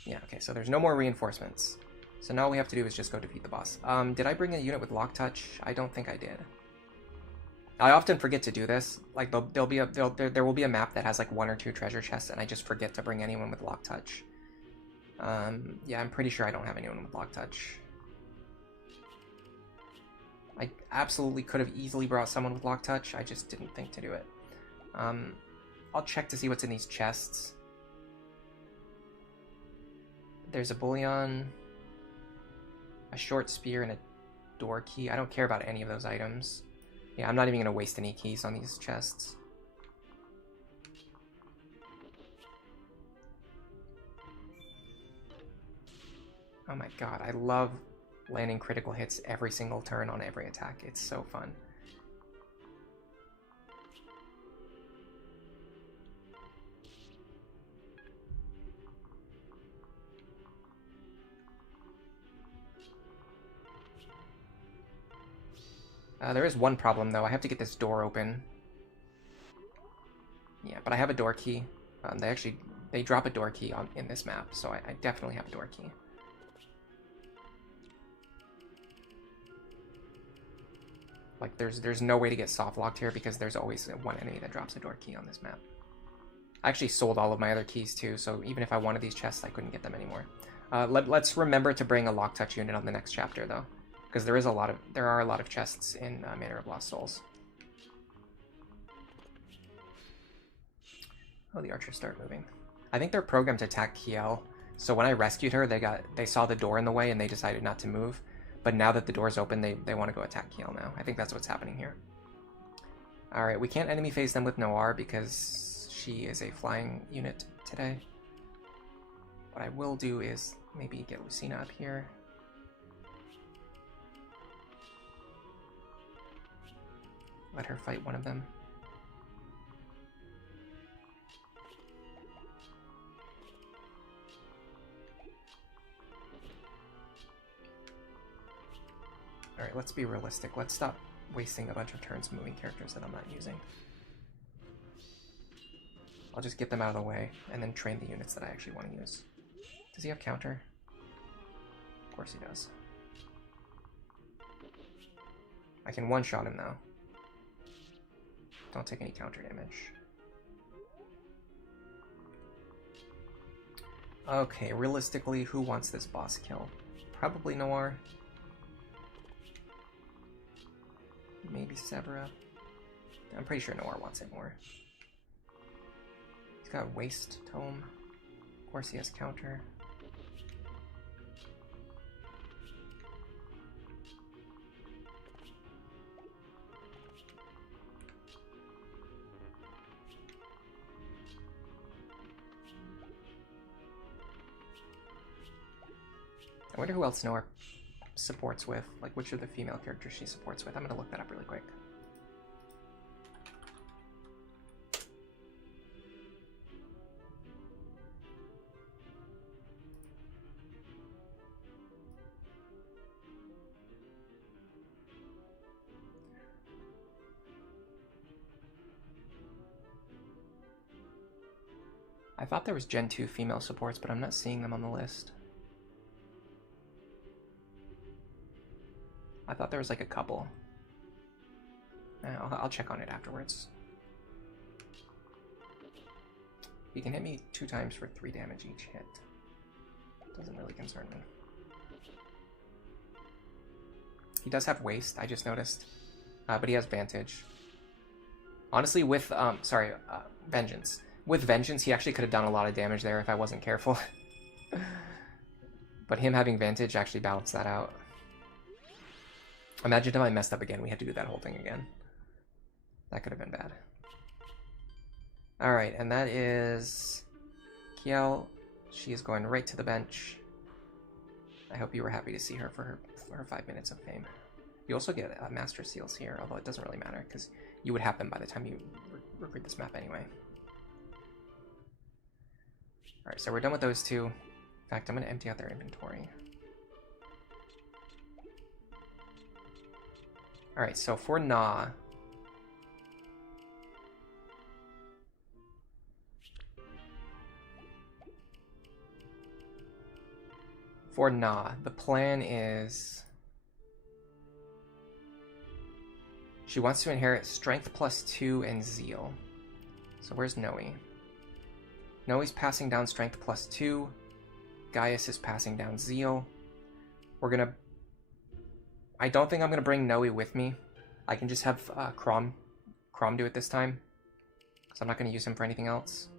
Yeah, okay, so there's no more reinforcements. So now all we have to do is just go defeat the boss. Did I bring a unit with lock touch? I don't think I did. I often forget to do this. Like there will be a map that has like 1 or 2 treasure chests, and I just forget to bring anyone with lock touch. Yeah, I'm pretty sure I don't have anyone with lock touch. I absolutely could have easily brought someone with lock touch. I just didn't think to do it. I'll check to see what's in these chests. There's a bullion, a short spear, and a door key. I don't care about any of those items. Yeah, I'm not even going to waste any keys on these chests. Oh my god, I love landing critical hits every single turn on every attack. It's so fun. There is one problem though. I have to get this door open. Yeah, but I have a door key. They drop a door key in this map, so I definitely have a door key. Like, there's no way to get soft locked here because there's always one enemy that drops a door key on this map. I actually sold all of my other keys too, so even if I wanted these chests, I couldn't get them anymore. Let's remember to bring a lock touch unit on the next chapter though, because there are a lot of chests in Manor of Lost Souls. Oh, the archers start moving. I think they're programmed to attack Kiel, so when I rescued her, they saw the door in the way and they decided not to move. But now that the door's open, they want to go attack Kiel now. I think that's what's happening here. Alright, we can't enemy phase them with Noir because she is a flying unit today. What I will do is maybe get Lucina up here. Let her fight one of them. Alright, let's be realistic. Let's stop wasting a bunch of turns moving characters that I'm not using. I'll just get them out of the way and then train the units that I actually want to use. Does he have counter? Of course he does. I can one-shot him though. Don't take any counter damage. Okay, realistically, who wants this boss kill? Probably Noir. Maybe Severa. I'm pretty sure Noir wants it more. He's got Waste Tome. Of course he has counter. I wonder who else Noir supports with, like which of the female characters she supports with. I'm gonna look that up really quick. I thought there was Gen 2 female supports, but I'm not seeing them on the list. I thought there was like a couple. I'll check on it afterwards. He can hit me 2 times for 3 damage each hit. Doesn't really concern me. He does have Waste, I just noticed. But he has Vantage. Honestly, with, Vengeance. With Vengeance, he actually could have done a lot of damage there if I wasn't careful. But him having Vantage actually balanced that out. Imagine if I messed up again, we had to do that whole thing again. That could have been bad. Alright, and that is Kiel. She is going right to the bench. I hope you were happy to see her for her 5 minutes of fame. You also get Master Seals here, although it doesn't really matter, because you would have them by the time you recruit this map anyway. Alright, so we're done with those two. In fact, I'm going to empty out their inventory. Alright, so for Na, the plan is she wants to inherit Strength +2 and Zeal. So where's Noe? Noe's passing down Strength +2. Gaius is passing down Zeal. I don't think I'm going to bring Noe with me. I can just have Crom do it this time, because I'm not going to use him for anything else.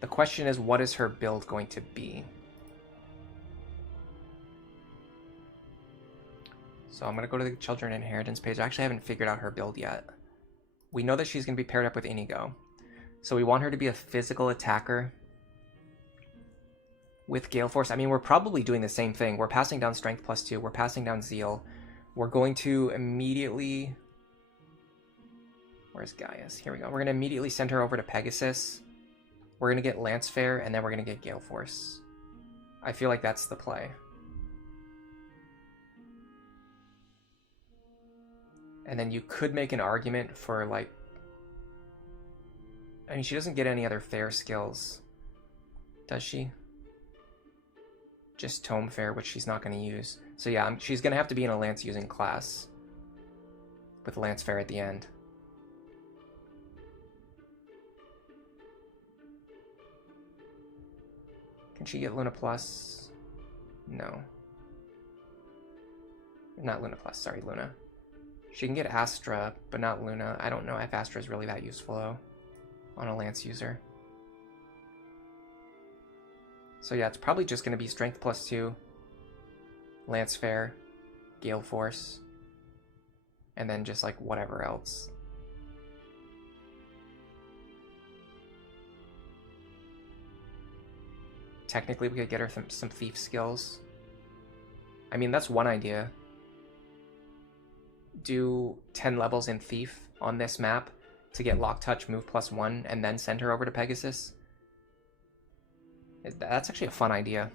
The question is, what is her build going to be? So I'm going to go to the Children Inheritance page. I actually haven't figured out her build yet. We know that she's going to be paired up with Inigo. So we want her to be a physical attacker with Gale Force. I mean, we're probably doing the same thing. We're passing down Strength +2. We're passing down Zeal. We're going to immediately... Where's Gaius? Here we go. We're going to immediately send her over to Pegasus. We're going to get Lance Fair, and then we're going to get Gale Force. I feel like that's the play. And then you could make an argument for, like... I mean, she doesn't get any other fair skills. Does she? Just Tome Fair, which she's not going to use. So yeah, she's going to have to be in a Lance-using class. With Lance Fair at the end. Can she get Luna Plus? No. Not Luna Plus, sorry, Luna. She can get Astra, but not Luna. I don't know if Astra is really that useful, though, on a Lance user. So yeah, it's probably just going to be Strength +2, Lance Fair, Gale Force, and then just, like, whatever else. Technically, we could get her some thief skills. I mean, that's one idea. Do 10 levels in Thief on this map to get Lock Touch, Move +1, and then send her over to Pegasus. That's actually a fun idea.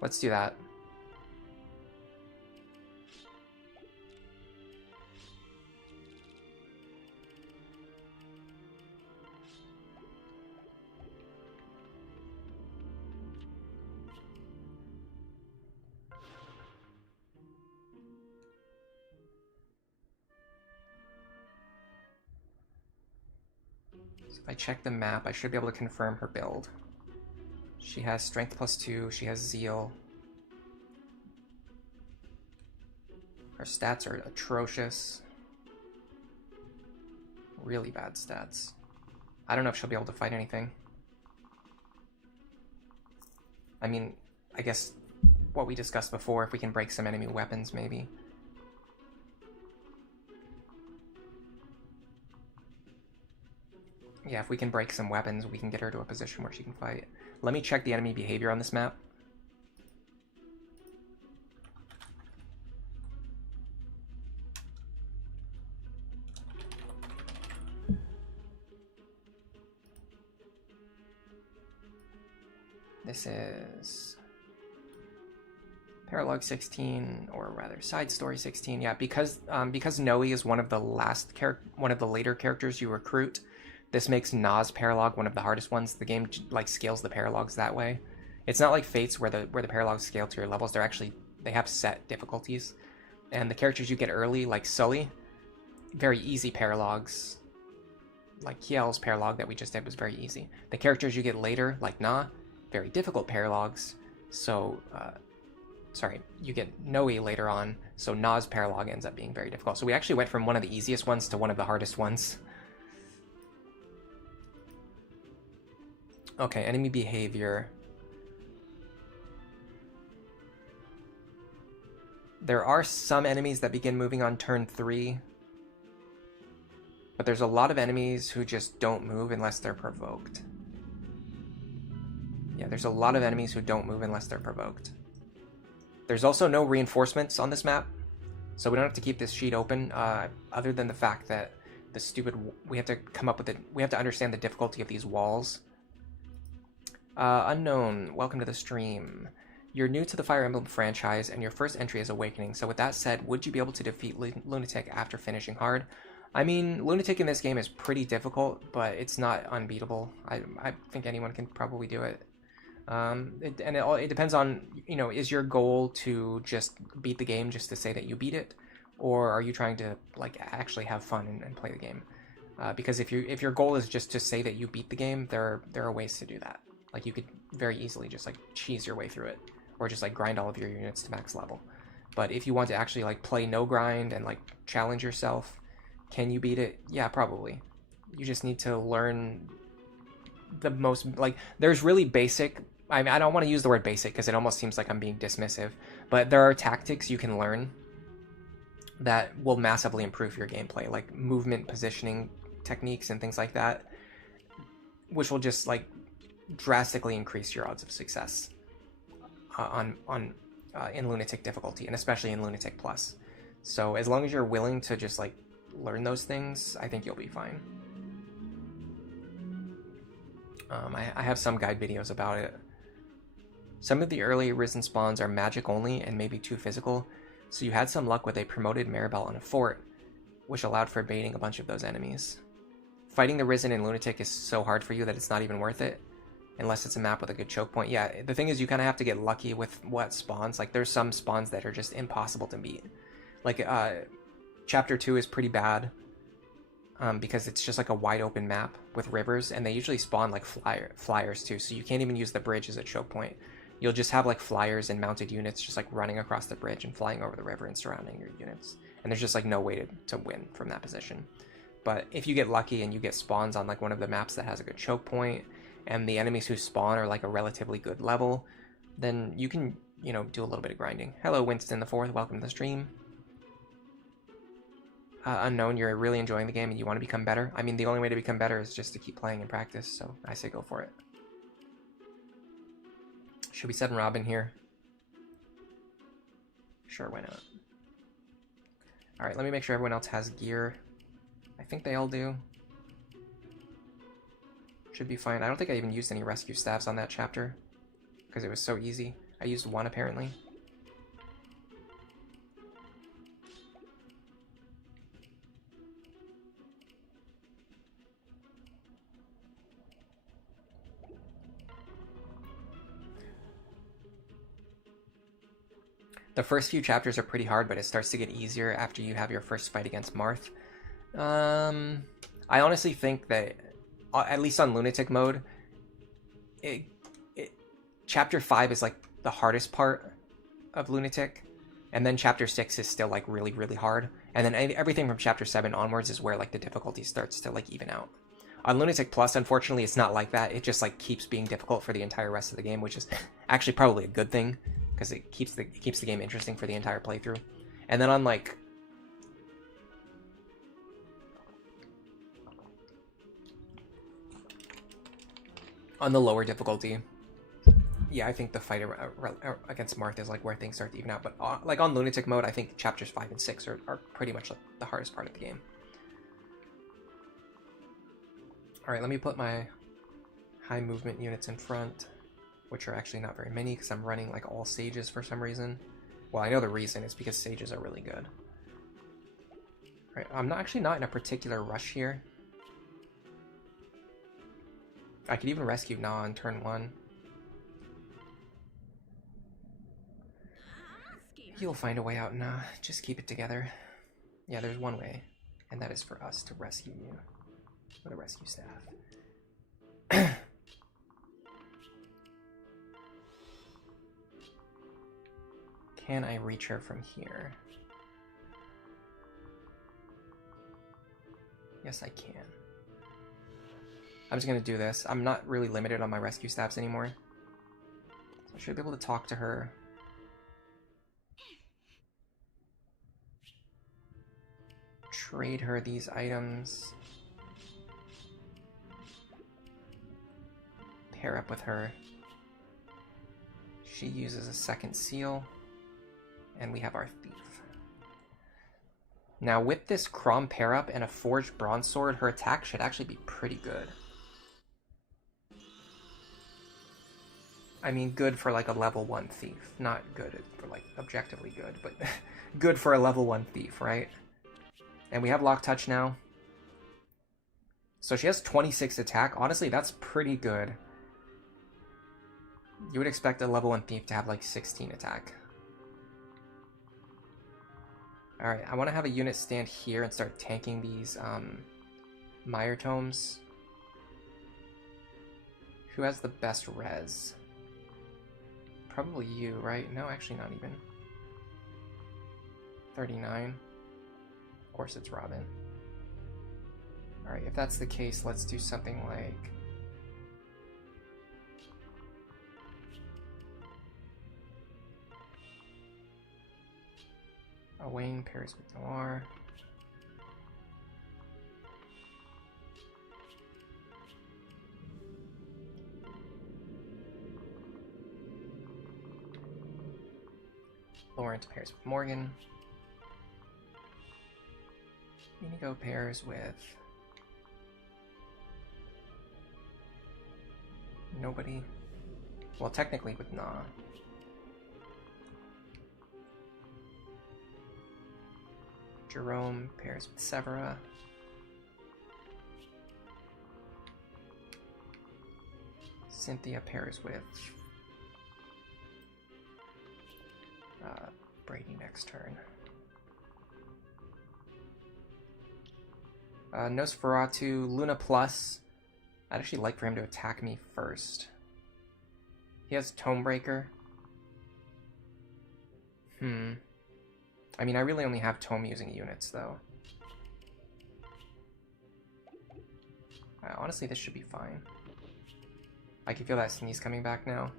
Let's do that. If I check the map, I should be able to confirm her build. She has Strength +2, she has Zeal. Her stats are atrocious. Really bad stats. I don't know if she'll be able to fight anything. I mean, I guess what we discussed before, if we can break some enemy weapons, maybe. Yeah, if we can break some weapons, we can get her to a position where she can fight. Let me check the enemy behavior on this map. This is Paralogue 16, or rather Side Story 16. Yeah, because Noe is one of the later characters you recruit. This makes Na's paralogue one of the hardest ones. The game like scales the paralogues that way. It's not like Fates where the paralogues scale to your levels. They have set difficulties, and the characters you get early, like Sully, very easy paralogues. Like Kiel's paralogue that we just did was very easy. The characters you get later, like Na, very difficult paralogues. So, you get Noe later on. So Na's paralogue ends up being very difficult. So we actually went from one of the easiest ones to one of the hardest ones. Okay, enemy behavior. There are some enemies that begin moving on turn 3. But there's a lot of enemies who just don't move unless they're provoked. Yeah, there's a lot of enemies who don't move unless they're provoked. There's also no reinforcements on this map. So we don't have to keep this sheet open, other than the fact that we have to come up with it. We have to understand the difficulty of these walls. Unknown, welcome to the stream. You're new to the Fire Emblem franchise, and your first entry is Awakening. So with that said, would you be able to defeat Lunatic after finishing hard? I mean, Lunatic in this game is pretty difficult, but it's not unbeatable. I think anyone can probably do it. It depends on, is your goal to just beat the game just to say that you beat it? Or are you trying to, like, actually have fun and play the game? Because if your goal is just to say that you beat the game, there are ways to do that. Like, you could very easily just, like, cheese your way through it. Or just, like, grind all of your units to max level. But if you want to actually, like, play no grind and, like, challenge yourself, can you beat it? Yeah, probably. You just need to learn the most, like, there's really basic, I mean, I don't want to use the word basic because it almost seems like I'm being dismissive, but there are tactics you can learn that will massively improve your gameplay, like movement positioning techniques and things like that, which will just like drastically increase your odds of success in Lunatic difficulty, and especially in Lunatic Plus. So as long as you're willing to just like learn those things, I think you'll be fine. I have some guide videos about it. Some of the early Risen spawns are magic only and maybe too physical, so you had some luck with a promoted Maribel on a fort, which allowed for baiting a bunch of those enemies. Fighting the Risen in Lunatic is so hard for you that it's not even worth it, unless it's a map with a good choke point. Yeah, the thing is you kind of have to get lucky with what spawns. Like, there's some spawns that are just impossible to beat. Like, Chapter 2 is pretty bad, because it's just like a wide open map with rivers, and they usually spawn like flyers too, so you can't even use the bridge as a choke point. You'll just have like flyers and mounted units just like running across the bridge and flying over the river and surrounding your units, and there's just like no way to win from that position. But if you get lucky and you get spawns on like one of the maps that has a good choke point, and the enemies who spawn are like a relatively good level, then you can, you know, do a little bit of grinding. Hello, Winston the Fourth, welcome to the stream. Unknown, you're really enjoying the game and you want to become better. I mean, the only way to become better is just to keep playing and practice, so I say go for it. Should we send Robin here? Sure, why not? Alright, let me make sure everyone else has gear. I think they all do. Should be fine. I don't think I even used any rescue staffs on that chapter, because it was so easy. I used one, apparently. The first few chapters are pretty hard, but it starts to get easier after you have your first fight against Marth. I honestly think that, at least on Lunatic mode, Chapter 5 is like the hardest part of Lunatic, and then Chapter 6 is still like really, really hard, and then everything from Chapter 7 onwards is where like the difficulty starts to like even out. On Lunatic Plus, unfortunately, it's not like that. It just like keeps being difficult for the entire rest of the game, which is actually probably a good thing, because it keeps the game interesting for the entire playthrough. And then on like on the lower difficulty, yeah, I think the fight against Marth is like where things start to even out. But like on Lunatic mode, I think chapters 5 and 6 are pretty much like the hardest part of the game. All right, let me put my high movement units in front, which are actually not very many because I'm running like all sages for some reason. Well, I know the reason is because sages are really good. All right, I'm actually not in a particular rush here. I could even rescue Na on turn 1. You'll find a way out, Na. Just keep it together. Yeah, there's one way, and that is for us to rescue you with a rescue staff. Can I reach her from here? Yes, I can. I'm just going to do this. I'm not really limited on my rescue staffs anymore, so I should be able to talk to her. Trade her these items. Pair up with her. She uses a second seal. And we have our thief. Now with this Crom pair up and a forged bronze sword, her attack should actually be pretty good. I mean, good for like a level 1 thief. Not good for like objectively good, but good for a level 1 thief, right? And we have lock touch now. So she has 26 attack. Honestly, that's pretty good. You would expect a level 1 thief to have like 16 attack. Alright, I want to have a unit stand here and start tanking these Mire Tomes. Who has the best res? Probably you, right? No, actually not even. 39. Of course it's Robin. Alright, if that's the case, let's do something like Wayne pairs with Noir. Lawrence pairs with Morgan. Inigo pairs with nobody. Well, technically with Na. Jerome pairs with Severa. Cynthia pairs with Brady next turn. Nosferatu, Luna Plus. I'd actually like for him to attack me first. He has Tomebreaker. I mean, I really only have Tome using units, though. Honestly, this should be fine. I can feel that sneeze coming back now.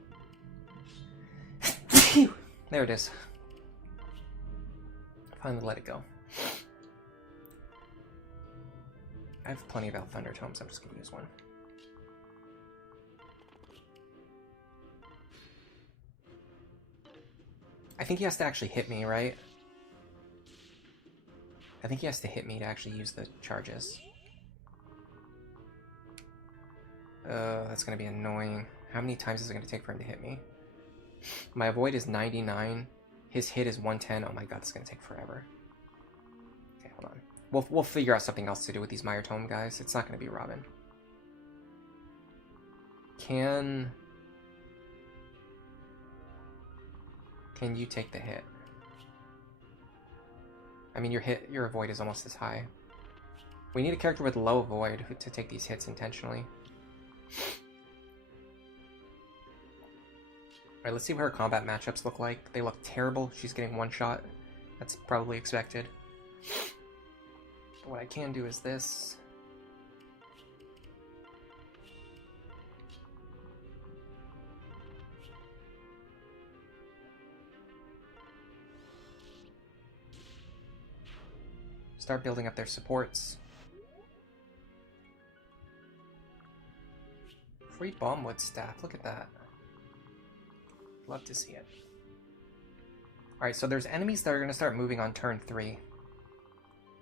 There it is. Finally let it go. I have plenty of Thunder Tomes, I'm just going to use one. I think he has to actually hit me, right? I think he has to hit me to actually use the charges. That's going to be annoying. How many times is it going to take for him to hit me? My avoid is 99. His hit is 110. Oh my god, it's going to take forever. Okay, hold on. We'll figure out something else to do with these Meyer Tome guys. It's not going to be Robin. Can you take the hit? I mean, your avoid is almost as high. We need a character with low avoid to take these hits intentionally. Alright, let's see what her combat matchups look like. They look terrible. She's getting one shot. That's probably expected. But what I can do is this. Start building up their supports. Free Bombwood Staff, look at that. Love to see it. Alright, so there's enemies that are going to start moving on turn 3.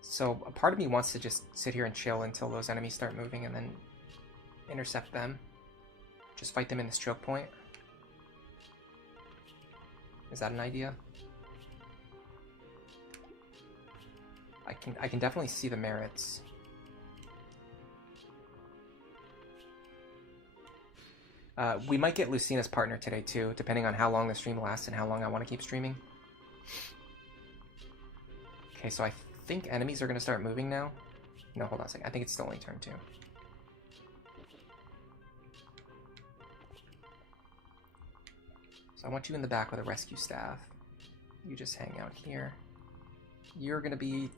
So a part of me wants to just sit here and chill until those enemies start moving and then intercept them. Just fight them in this choke point. Is that an idea? I can definitely see the merits. We might get Lucina's partner today too, depending on how long the stream lasts and how long I want to keep streaming. Okay, so I think enemies are going to start moving now. No, hold on a second. I think it's still only turn 2. So I want you in the back with a rescue staff. You just hang out here. You're going to be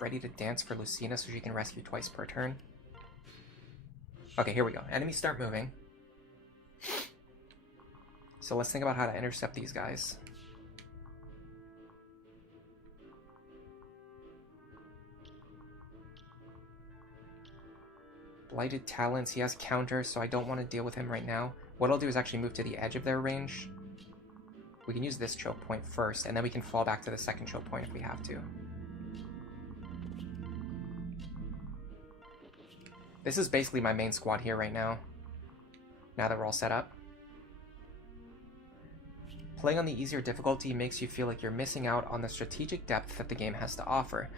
ready to dance for Lucina so she can rescue twice per turn. Okay, here we go. Enemies start moving. So let's think about how to intercept these guys. Blighted Talents, he has counters, so I don't want to deal with him right now. What I'll do is actually move to the edge of their range. We can use this choke point first, and then we can fall back to the second choke point if we have to. This is basically my main squad here right now. Now that we're all set up. Playing on the easier difficulty makes you feel like you're missing out on the strategic depth that the game has to offer.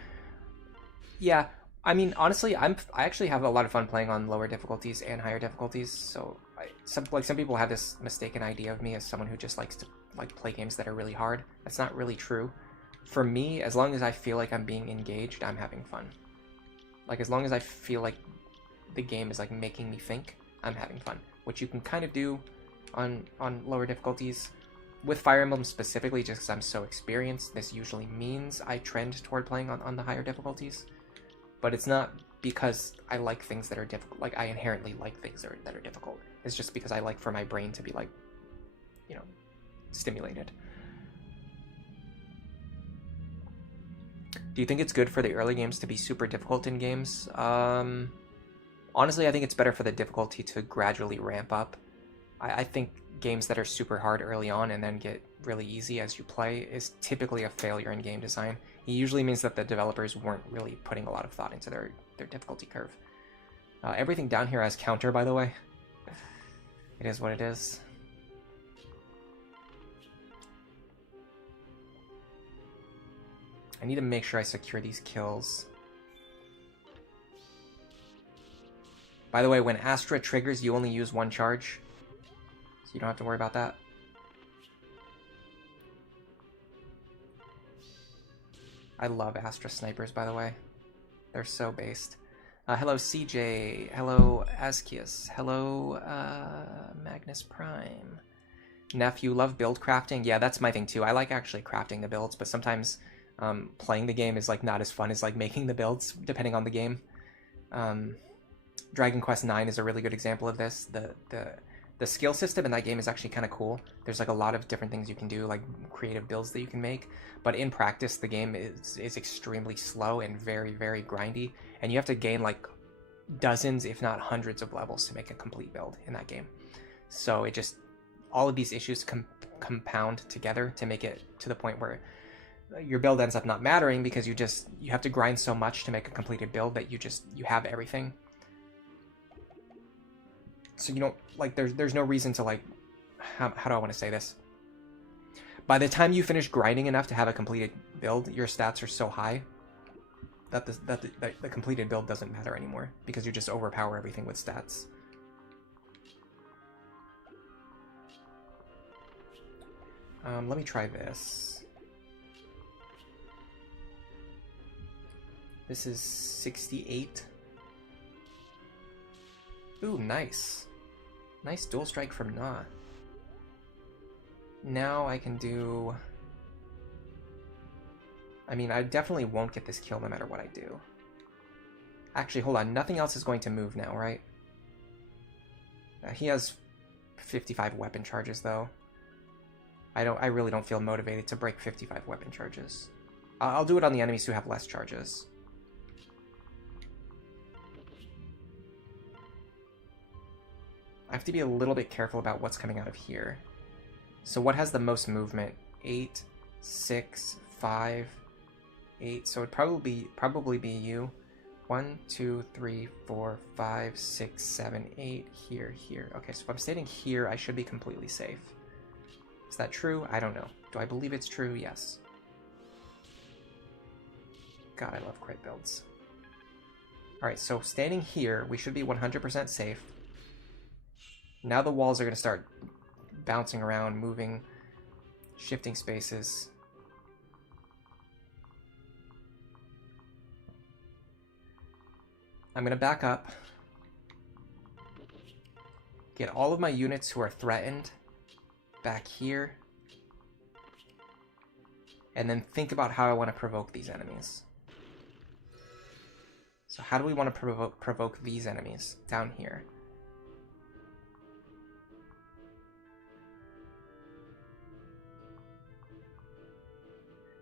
Yeah, I mean, honestly, I actually have a lot of fun playing on lower difficulties and higher difficulties. So, some people have this mistaken idea of me as someone who just likes to play games that are really hard. That's not really true. For me, as long as I feel like I'm being engaged, I'm having fun. Like, as long as I feel like the game is making me think, I'm having fun. Which you can kind of do on lower difficulties. With Fire Emblem specifically, just because I'm so experienced, this usually means I trend toward playing on the higher difficulties. But it's not because I like things that are difficult. Like, I inherently like things that are difficult. It's just because I like for my brain to be, stimulated. Do you think it's good for the early games to be super difficult in games? Honestly, I think it's better for the difficulty to gradually ramp up. I think games that are super hard early on and then get really easy as you play is typically a failure in game design. It usually means that the developers weren't really putting a lot of thought into their difficulty curve. Everything down here has counter, by the way. It is what it is. I need to make sure I secure these kills. By the way, when Astra triggers, you only use one charge. So you don't have to worry about that. I love Astra snipers, by the way. They're so based. Hello, CJ. Hello, Ascius. Hello, Magnus Prime. Nephew, love build crafting. Yeah, that's my thing too. I like actually crafting the builds, but sometimes playing the game is like not as fun as like making the builds, depending on the game. Dragon Quest IX is a really good example of this. The skill system in that game is actually kind of cool. There's like a lot of different things you can do, like creative builds that you can make. But in practice, the game is extremely slow and very, very grindy. And you have to gain like dozens, if not hundreds of levels to make a complete build in that game. So it just, all of these issues compound together to make it to the point where your build ends up not mattering, because you have to grind so much to make a completed build that you have everything. So you don't, like, there's no reason to, like, how do I want to say this? By the time you finish grinding enough to have a completed build, your stats are so high that the completed build doesn't matter anymore, because you just overpower everything with stats. Let me try this. This is 68. Ooh, nice. Nice dual strike from Na. Now I can do... I mean, I definitely won't get this kill no matter what I do. Actually, hold on. Nothing else is going to move now, right? He has 55 weapon charges, though. I really don't feel motivated to break 55 weapon charges. I'll do it on the enemies who have less charges. I have to be a little bit careful about what's coming out of here. So what has the most movement? 8, 6, 5, 8. So it'd probably be you. 1, 2, 3, 4, 5, 6, 7, 8. Here. Okay, so if I'm standing here, I should be completely safe. Is that true? I don't know. Do I believe it's true? Yes. God, I love crit builds. Alright, so standing here, we should be 100% safe. Now the walls are going to start bouncing around, moving, shifting spaces. I'm going to back up, get all of my units who are threatened back here, and then think about how I want to provoke these enemies. So how do we want to provoke these enemies down here?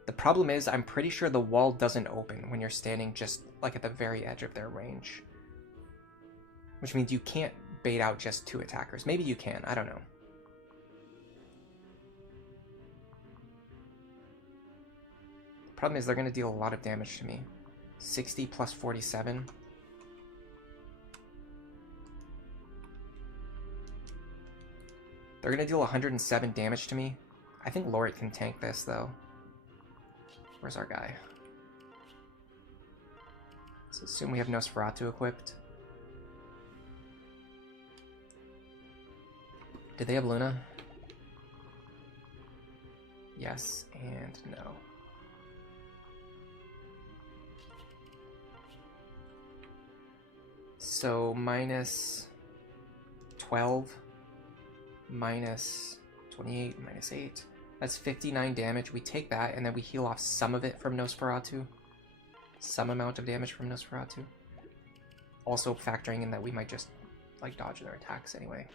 The problem is, I'm pretty sure the wall doesn't open when you're standing just like at the very edge of their range. Which means you can't bait out just 2 attackers. Maybe you can, I don't know. The problem is they're going to deal a lot of damage to me. 60 plus 47. They're going to deal 107 damage to me. I think Lorit can tank this, though. Where's our guy? Let's assume we have Nosferatu equipped. Did they have Luna? Yes and no. So minus 12, minus 28, minus 8. That's 59 damage. We take that, and then we heal off some of it from Nosferatu. Some amount of damage from Nosferatu. Also factoring in that we might just, like, dodge their attacks anyway.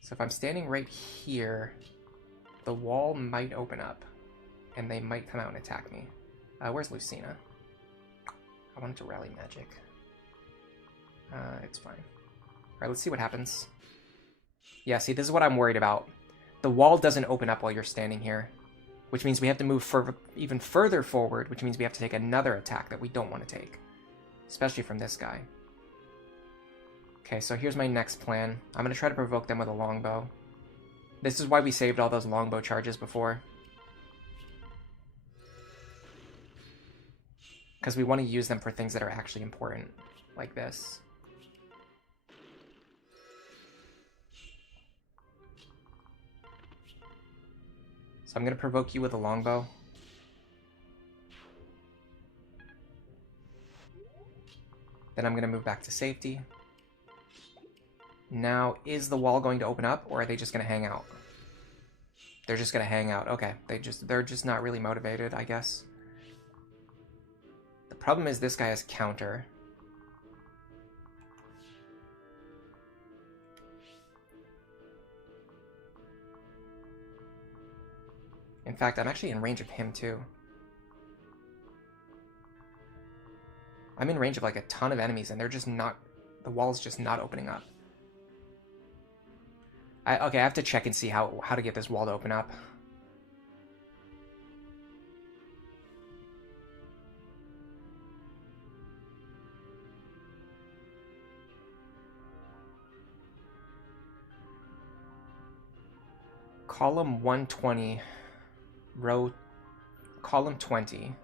So if I'm standing right here, the wall might open up. and they might come out and attack me. Where's Lucina? I wanted to rally magic. It's fine. Alright, let's see what happens. Yeah, see, this is what I'm worried about. The wall doesn't open up while you're standing here, which means we have to move even further forward, which means we have to take another attack that we don't want to take, especially from this guy. Okay, so here's my next plan. I'm going to try to provoke them with a longbow. This is why we saved all those longbow charges before. Because we want to use them for things that are actually important, like this. So I'm going to provoke you with a longbow. Then I'm going to move back to safety. Now, is the wall going to open up, or are they just going to hang out? They're just going to hang out. Okay, they're just not really motivated, I guess. The problem is this guy has counter. In fact, I'm actually in range of him too. I'm in range of like a ton of enemies, and they're just not... The wall's just not opening up. Okay, I have to check and see how to get this wall to open up. Column 120, row, column 20.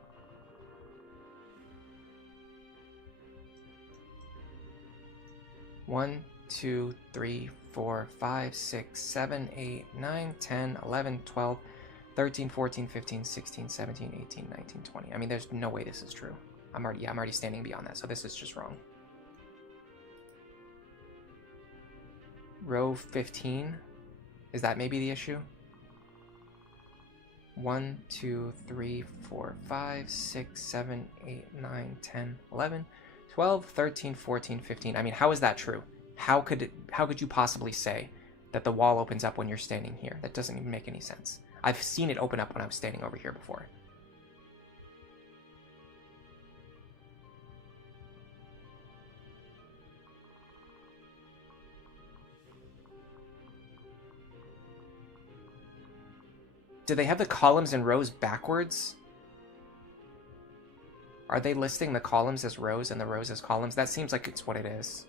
One, 2, 3, 4, 5, 6, 7, 8, 9, 10, 11, 12, 13, 14, 15, 16, 17, 18, 19, 20. I mean, there's no way this is true. I'm already standing beyond that, so this is just wrong. Row 15. Is that maybe the issue? 1, 2, 3, 4, 5, 6, 7, 8, 9, 10, 11, 12, 13, 14, 15. I mean, how is that true? How could you possibly say that the wall opens up when you're standing here? That doesn't even make any sense. I've seen it open up when I was standing over here before. Do they have the columns and rows backwards? Are they listing the columns as rows and the rows as columns? That seems like it's what it is.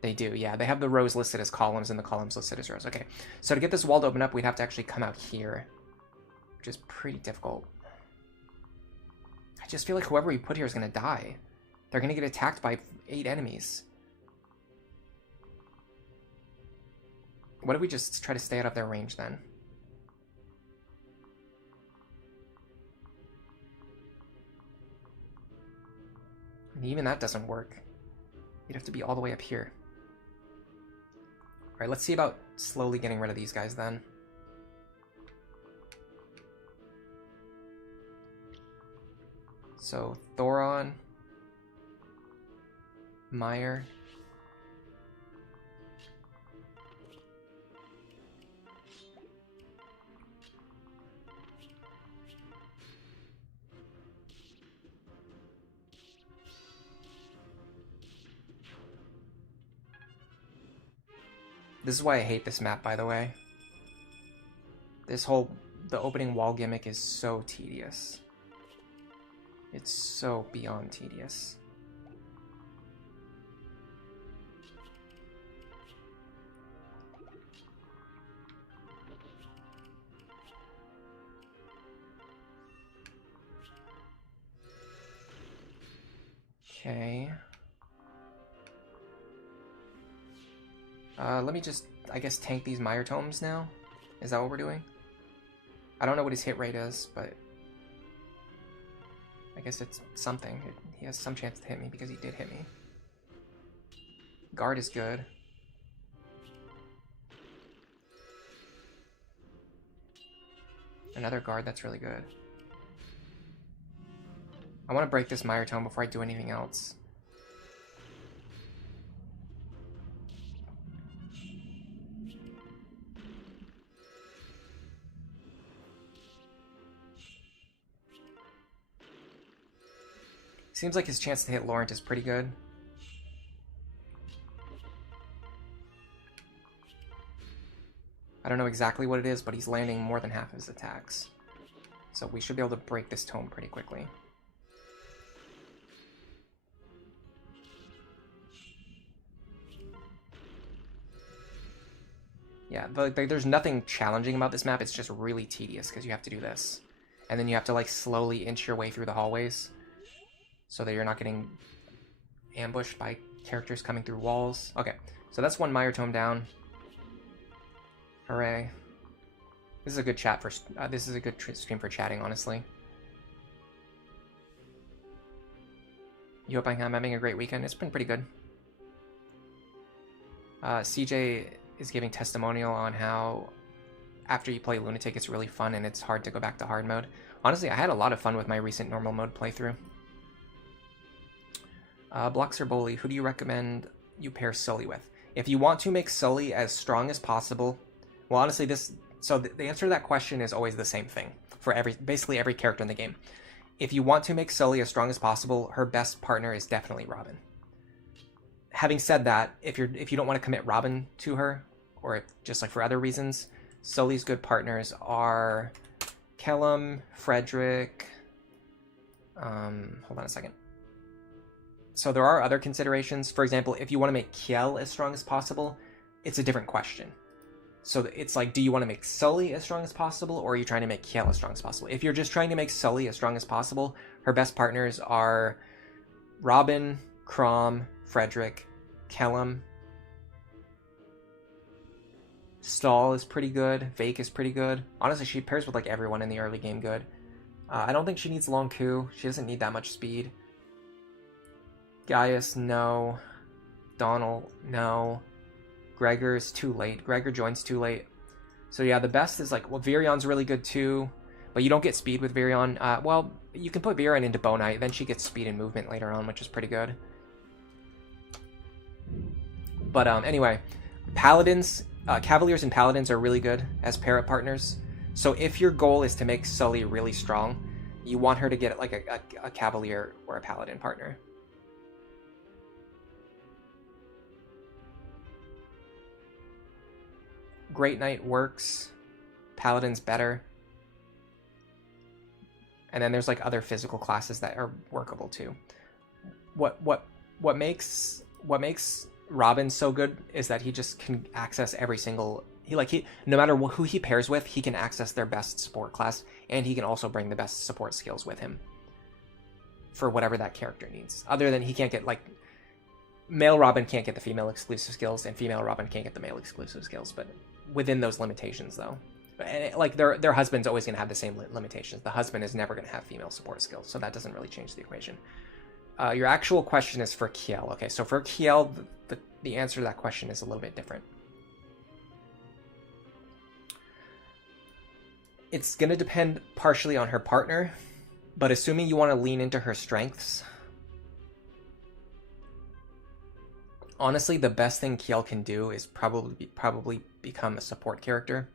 They do, yeah. They have the rows listed as columns and the columns listed as rows. Okay, so to get this wall to open up, we'd have to actually come out here, which is pretty difficult. I just feel like whoever we put here is going to die. They're going to get attacked by 8 enemies. What if we just try to stay out of their range then? And even that doesn't work. You'd have to be all the way up here. Alright, let's see about slowly getting rid of these guys then. So, Thoron, Meyer. This is why I hate this map, by the way. The opening wall gimmick is so tedious. It's so beyond tedious. Okay. Let me just, I guess, tank these Meyer Tomes now? Is that what we're doing? I don't know what his hit rate is, but I guess it's something. He has some chance to hit me because he did hit me. Guard is good. Another guard, that's really good. I want to break this Meyer Tome before I do anything else. Seems like his chance to hit Laurent is pretty good. I don't know exactly what it is, but he's landing more than half of his attacks. So we should be able to break this tome pretty quickly. Yeah, there's nothing challenging about this map. It's just really tedious because you have to do this. And then you have to like slowly inch your way through the hallways so that you're not getting ambushed by characters coming through walls. Okay, so that's one Meyer tome down. Hooray. This is a good chat for this is a good stream for chatting, honestly. You hope I'm having a great weekend. It's been pretty good. CJ is giving testimonial on how after you play Lunatic, it's really fun and it's hard to go back to hard mode. Honestly, I had a lot of fun with my recent normal mode playthrough. Bloxer Bully, who do you recommend you pair Sully with? If you want to make Sully as strong as possible, well, honestly, the answer to that question is always the same thing for basically every character in the game. If you want to make Sully as strong as possible, her best partner is definitely Robin. Having said that, if you don't want to commit Robin to her, or just like for other reasons, Sully's good partners are Kellum, Frederick. Hold on a second. So there are other considerations. For example, if you want to make Kiel as strong as possible, it's a different question. So it's like, do you want to make Sully as strong as possible, or are you trying to make Kiel as strong as possible? If you're just trying to make Sully as strong as possible, her best partners are Robin, Crom, Frederick, Kellum. Stahl is pretty good. Vake is pretty good. Honestly, she pairs with like everyone in the early game good. I don't think she needs Long Ku. She doesn't need that much speed. Gaius, no. Donald, no. Gregor's too late. Gregor joins too late. So yeah, the best is like, well, Virion's really good too, but you don't get speed with Virion. Well, you can put Virion into Bonite, then she gets speed and movement later on, which is pretty good. But anyway, Paladins, Cavaliers and Paladins are really good as pair-up partners. So if your goal is to make Sully really strong, you want her to get like a Cavalier or a Paladin partner. Great Knight works. Paladin's better. And then there's like other physical classes that are workable too. What makes Robin so good is that he just can access every single no matter who he pairs with, he can access their best support class, and he can also bring the best support skills with him for whatever that character needs. Other than he can't get like male Robin can't get the female exclusive skills, and female Robin can't get the male exclusive skills, but within those limitations though. And like their husband's always going to have the same limitations. The husband is never going to have female support skills, so that doesn't really change the equation. Your actual question is for Kiel. Okay, so for Kiel, the answer to that question is a little bit different. It's going to depend partially on her partner, but assuming you want to lean into her strengths, honestly, the best thing Kiel can do is probably become a support character.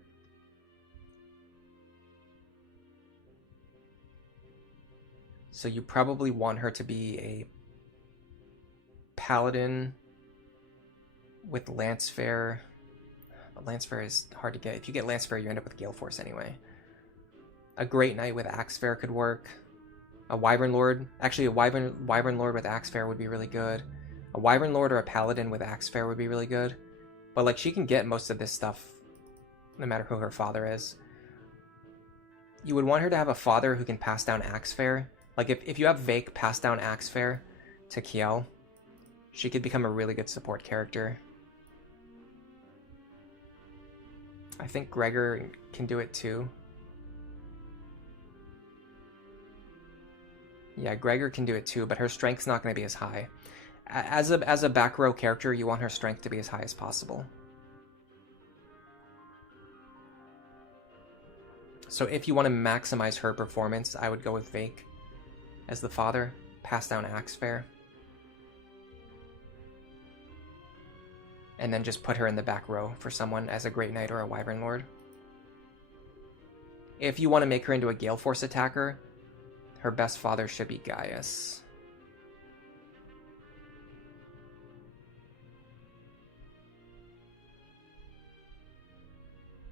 So you probably want her to be a Paladin with Lancefair. But Lancefair is hard to get. If you get Lancefair, you end up with Gale Force anyway. A Great Knight with Axefair could work. A Wyvern Lord. Actually, a Wyvern Lord with Axefair would be really good. A Wyvern Lord or a Paladin with Axefair would be really good. But like, she can get most of this stuff no matter who her father is. You would want her to have a father who can pass down Axefair. Like, if you have Vake pass down Axefair to Kiel, she could become a really good support character. I think Gregor can do it too. Yeah, Gregor can do it too, but her strength's not going to be as high. As a back row character, you want her strength to be as high as possible. So if you want to maximize her performance, I would go with Vake as the father, pass down Axefair, and then just put her in the back row for someone as a Great Knight or a Wyvern Lord. If you want to make her into a Gale Force attacker, her best father should be Gaius.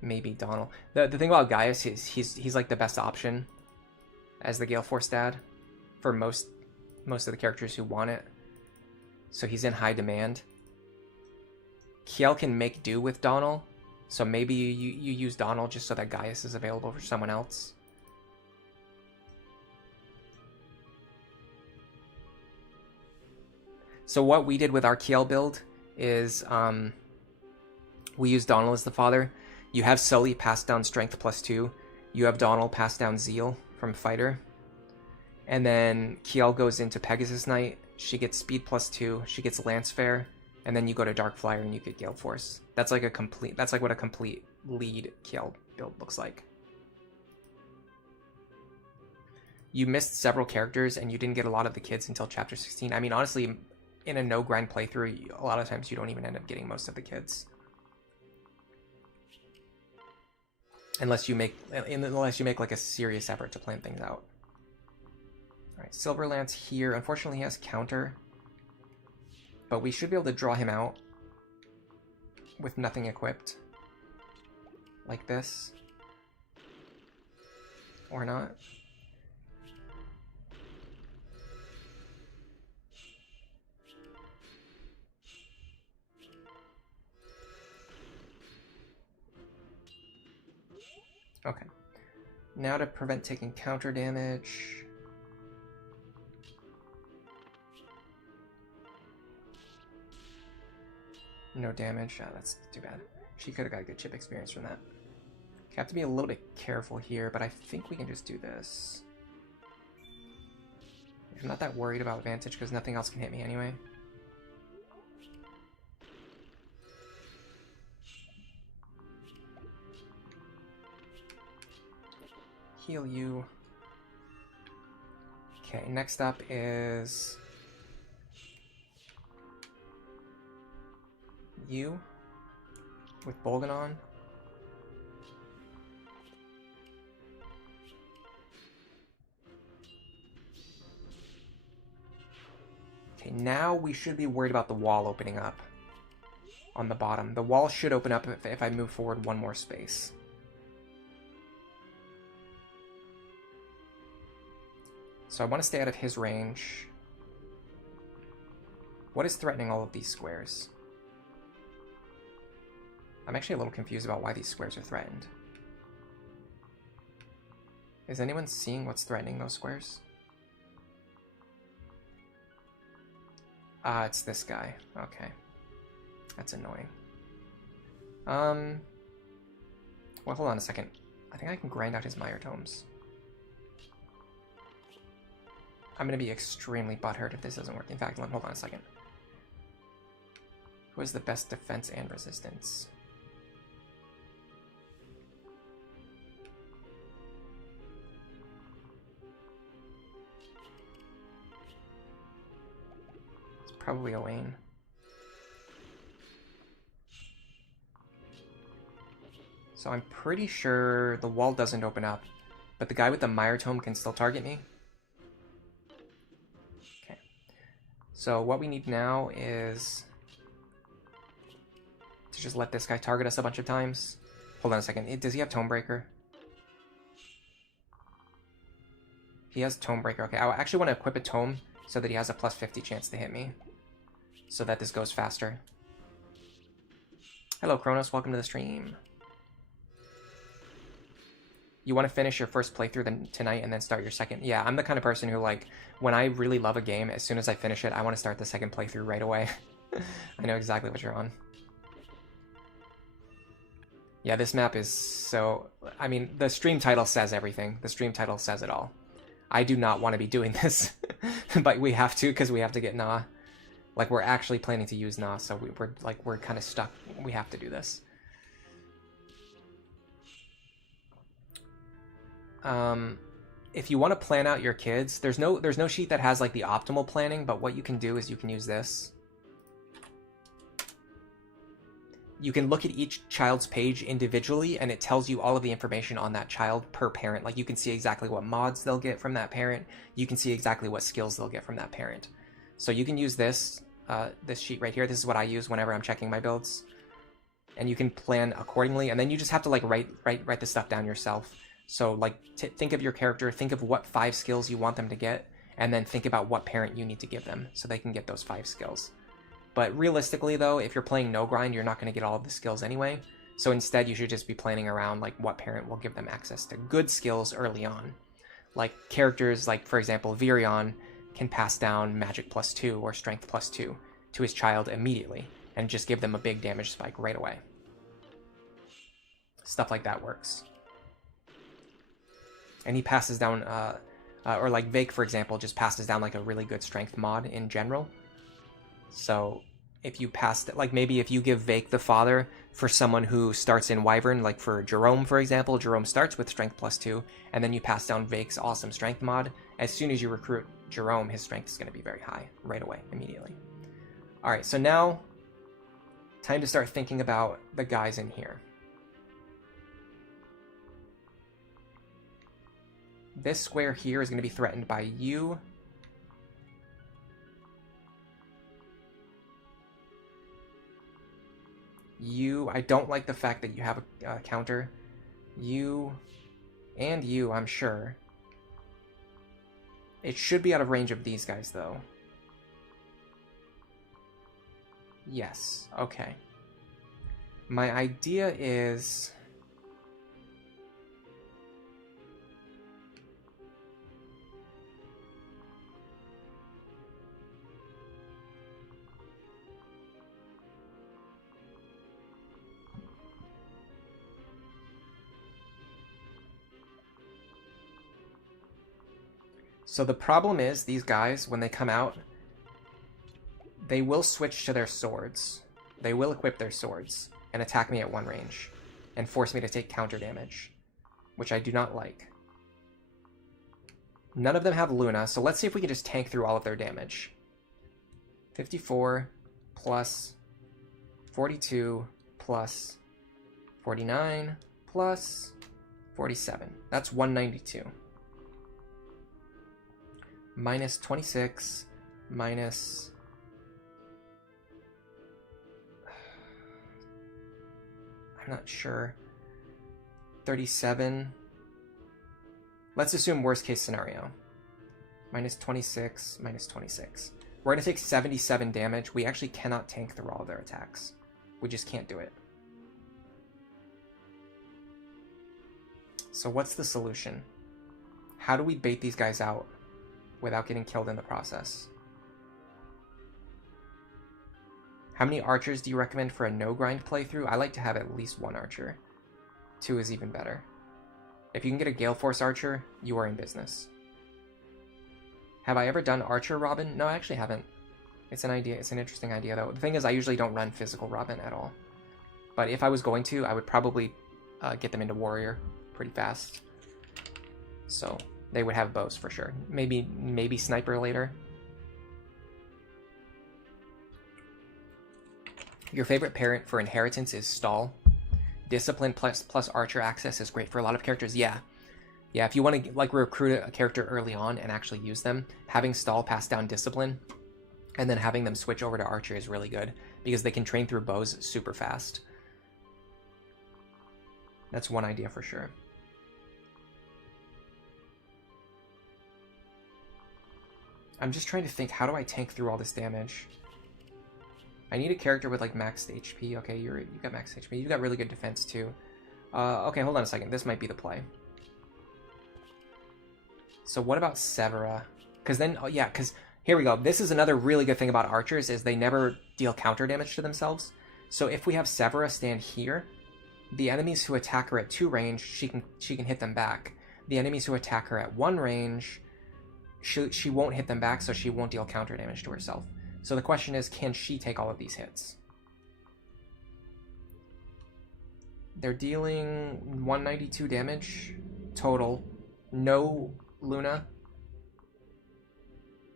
maybe Donald. The thing about Gaius is he's like the best option as the Gale Force dad for most of the characters who want it. So he's in high demand. Kiel can make do with Donald, so maybe you use Donald just so that Gaius is available for someone else. So what we did with our Kiel build is we used Donald as the father. You have Sully pass down Strength +2. You have Donald pass down Zeal from Fighter. And then Kiel goes into Pegasus Knight. She gets Speed +2. She gets Lance Fair. And then you go to Dark Flyer and you get Gale Force. That's like what a complete lead Kiel build looks like. You missed several characters and you didn't get a lot of the kids until Chapter 16. I mean, honestly, in a no-grind playthrough, a lot of times you don't even end up getting most of the kids. Unless you make like a serious effort to plan things out. Alright, Silverlance here. Unfortunately, he has counter. But we should be able to draw him out with nothing equipped. Like this. Or not. Okay. Now to prevent taking counter damage. No damage. Oh, that's too bad. She could have got a good chip experience from that. Okay, have to be a little bit careful here, but I think we can just do this. I'm not that worried about Vantage because nothing else can hit me anyway. Heal you. Okay, next up is you with Bolganon. Okay, now we should be worried about the wall opening up on the bottom. The wall should open up if I move forward one more space. So I want to stay out of his range. What is threatening all of these squares? I'm actually a little confused about why these squares are threatened. Is anyone seeing what's threatening those squares? Ah, it's this guy. Okay. That's annoying. Well, hold on a second. I think I can grind out his Mire Tomes. I'm going to be extremely butthurt if this doesn't work. In fact, hold on a second. Who has the best defense and resistance? It's probably Owain. So I'm pretty sure the wall doesn't open up, but the guy with the Mire Tome can still target me. So what we need now is to just let this guy target us a bunch of times. Hold on a second. Does he have Tomebreaker? He has Tomebreaker. Okay, I actually want to equip a Tome so that he has a +50 chance to hit me. So that this goes faster. Hello, Kronos. Welcome to the stream. You want to finish your first playthrough tonight and then start your second? Yeah, I'm the kind of person who, like, when I really love a game, as soon as I finish it, I want to start the second playthrough right away. I know exactly what you're on. Yeah, this map is so... I mean, the stream title says everything. The stream title says it all. I do not want to be doing this, but we have to because we have to get Na. Like, we're actually planning to use Na, so we're kind of stuck. We have to do this. If you want to plan out your kids, there's no sheet that has like the optimal planning, but what you can do is you can use this. You can look at each child's page individually and it tells you all of the information on that child per parent. Like you can see exactly what mods they'll get from that parent. You can see exactly what skills they'll get from that parent. So you can use this, this sheet right here. This is what I use whenever I'm checking my builds. and you can plan accordingly, and then you just have to like write the stuff down yourself. So like think of your character, think of what 5 skills you want them to get, and then think about what parent you need to give them so they can get those 5 skills. But realistically though, if you're playing no grind, you're not going to get all of the skills anyway. So instead you should just be planning around like what parent will give them access to good skills early on. Like characters like, for example, Virion can pass down magic +2 or strength +2 to his child immediately and just give them a big damage spike right away. Stuff like that works. And he passes down, or like Vake, for example, just passes down like a really good strength mod in general. So if you pass, like maybe if you give Vake the father for someone who starts in Wyvern, like for Jerome, for example, Jerome starts with strength +2, and then you pass down Vake's awesome strength mod, as soon as you recruit Jerome, his strength is going to be very high right away, immediately. All right, so now time to start thinking about the guys in here. This square here is going to be threatened by you. You, I don't like the fact that you have a counter. You, and you, I'm sure. It should be out of range of these guys, though. Yes, okay. My idea is... So the problem is, these guys, when they come out, they will switch to their swords. They will equip their swords and attack me at 1 range and force me to take counter damage, which I do not like. None of them have Luna, so let's see if we can just tank through all of their damage. 54 plus 42 plus 49 plus 47. That's 192. Minus 26, minus... I'm not sure. 37. Let's assume worst case scenario. Minus 26, minus 26. We're going to take 77 damage. We actually cannot tank through all of their attacks. We just can't do it. So what's the solution? How do we bait these guys out without getting killed in the process? How many archers do you recommend for a no-grind playthrough? I like to have at least 1 archer. 2 is even better. If you can get a Gale Force archer, you are in business. Have I ever done archer Robin? No, I actually haven't. It's an idea. It's an interesting idea, though. The thing is, I usually don't run physical Robin at all. But if I was going to, I would probably get them into warrior pretty fast. So they would have bows for sure. Maybe sniper later. Your favorite parent for inheritance is stall. Discipline plus archer access is great for a lot of characters. Yeah, if you want to like recruit a character early on and actually use them, having stall pass down discipline and then having them switch over to archer is really good because they can train through bows super fast. That's one idea for sure. I'm just trying to think, how do I tank through all this damage? I need a character with like maxed HP. Okay, you got maxed HP. You got really good defense too. Okay, hold on a second. This might be the play. So what about Severa? Because then, oh yeah, because here we go. This is another really good thing about archers is they never deal counter damage to themselves. So if we have Severa stand here, the enemies who attack her at 2 range, she can hit them back. The enemies who attack her at 1 range, she won't hit them back, so she won't deal counter damage to herself. So the question is, can she take all of these hits? They're dealing 192 damage total. No Luna.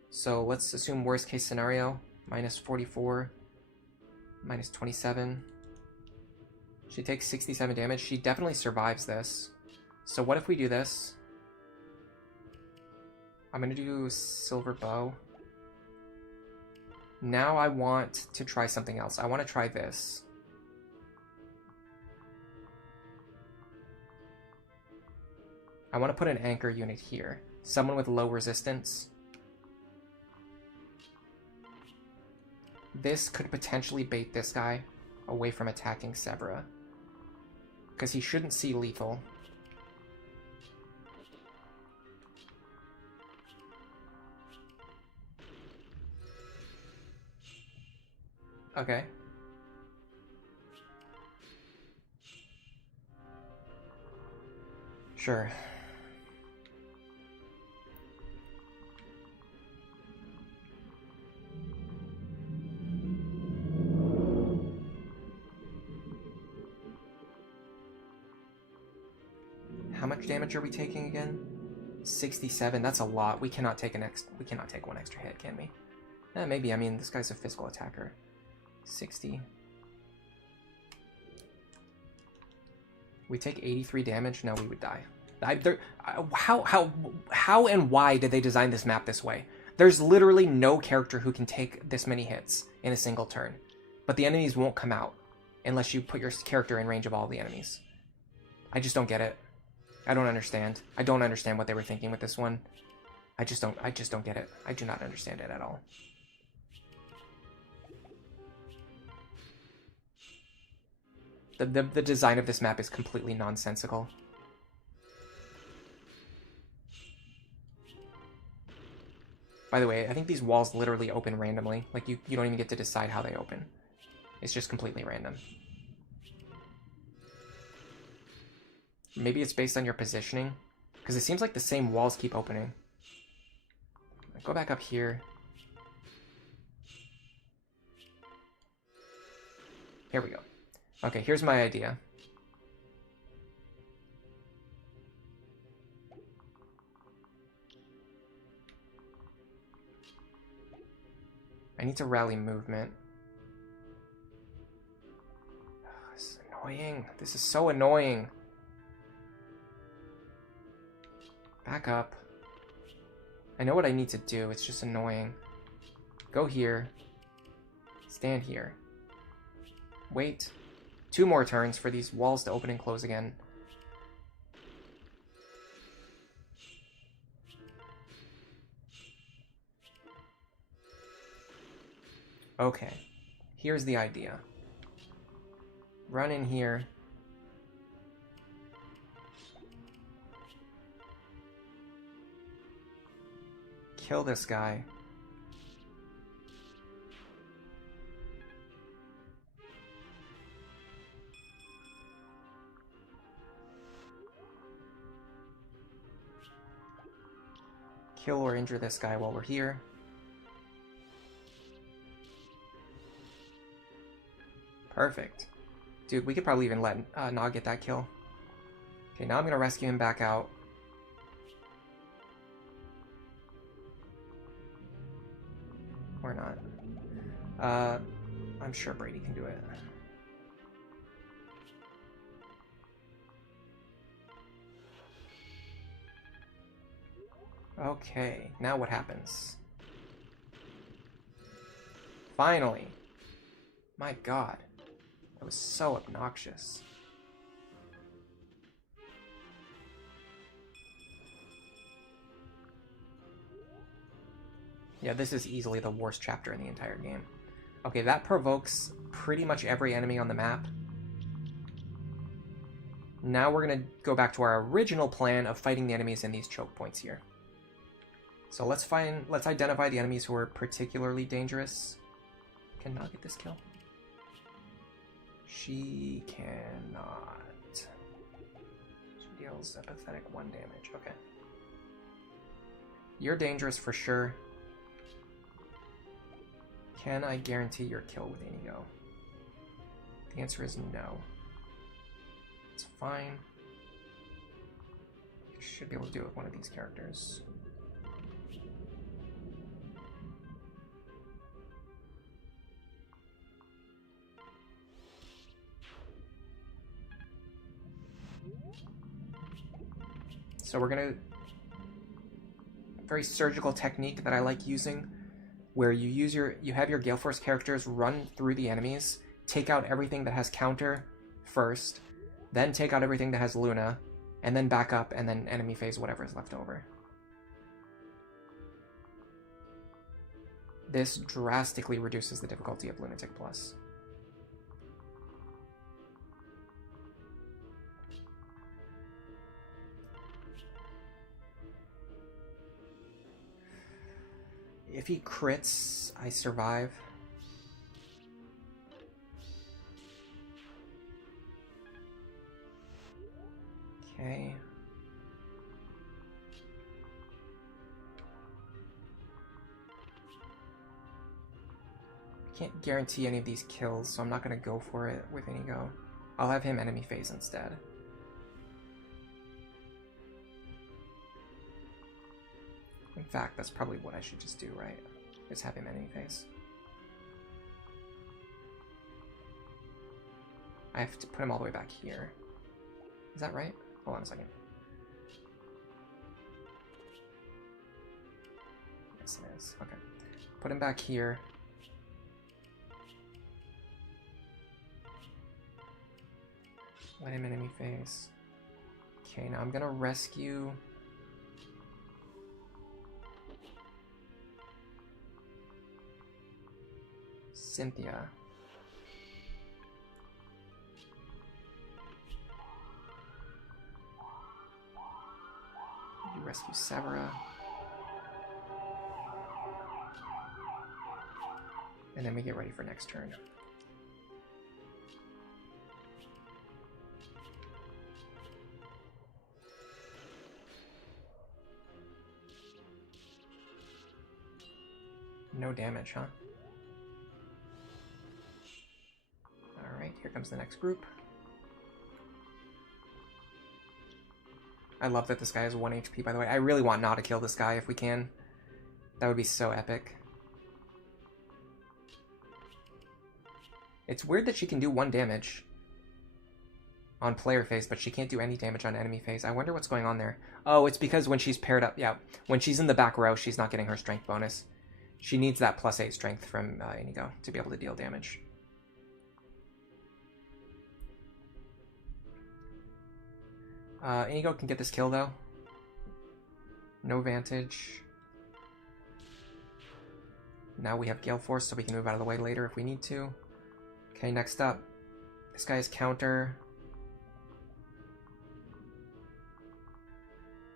So let's assume worst case scenario. Minus 44. Minus 27. She takes 67 damage. She definitely survives this. So what if we do this? I'm going to do Silver Bow. Now I want to try something else. I want to try this. I want to put an anchor unit here. Someone with low resistance. This could potentially bait this guy away from attacking Severa, because he shouldn't see lethal. Okay. Sure. How much damage are we taking again? 67. That's a lot. We cannot take one extra hit, can we? Maybe. I mean, this guy's a physical attacker. 60. We take 83 damage. No, we would die. How and why did they design this map this way? There's literally no character who can take this many hits in a single turn, but the enemies won't come out unless you put your character in range of all the enemies. I just don't get it. I don't understand. I don't understand what they were thinking with this one. I just don't get it. I do not understand it at all. The design of this map is completely nonsensical. By the way, I think these walls literally open randomly. Like, you don't even get to decide how they open. It's just completely random. Maybe it's based on your positioning, because it seems like the same walls keep opening. Go back up here. Here we go. Okay, here's my idea. I need to rally movement. Oh, this is annoying. This is so annoying. Back up. I know what I need to do. It's just annoying. Go here. Stand here. Wait. 2 more turns for these walls to open and close again. Okay. Here's the idea. Run in here. Kill this guy. Kill or injure this guy while we're here. Perfect. Dude, we could probably even let Nog get that kill. Okay, now I'm going to rescue him back out. Or not. I'm sure Brady can do it. Okay, now what happens? Finally! My god. That was so obnoxious. Yeah, this is easily the worst chapter in the entire game. Okay, that provokes pretty much every enemy on the map. Now we're going to go back to our original plan of fighting the enemies in these choke points here. So let's identify the enemies who are particularly dangerous. Cannot get this kill. She cannot. She deals a pathetic 1 damage. Okay. You're dangerous for sure. Can I guarantee your kill with Inigo? The answer is no. It's fine. Should be able to do it with one of these characters. So we're gonna... Very surgical technique that I like using, where you have your Gale Force characters run through the enemies, take out everything that has counter first, then take out everything that has Luna, and then back up, and then enemy phase whatever is left over. This drastically reduces the difficulty of Lunatic Plus. If he crits, I survive. Okay. Can't guarantee any of these kills, so I'm not going to go for it with Inigo. I'll have him enemy phase instead. In fact, that's probably what I should just do, right? Just have him enemy phase. I have to put him all the way back here. Is that right? Hold on a second. Yes, it is. Okay. Put him back here. Let him enemy phase. Okay, now I'm gonna rescue... Cynthia. You rescue Severa. And then we get ready for next turn. No damage, huh? Alright, here comes the next group. I love that this guy has 1 HP, by the way. I really want Na to kill this guy if we can. That would be so epic. It's weird that she can do 1 damage on player phase, but she can't do any damage on enemy phase. I wonder what's going on there. Oh, it's because when she's paired up, yeah, when she's in the back row, she's not getting her strength bonus. She needs that +8 strength from Inigo to be able to deal damage. Inigo can get this kill, though. No Vantage. Now we have Gale Force, so we can move out of the way later if we need to. Okay, next up. This guy's counter.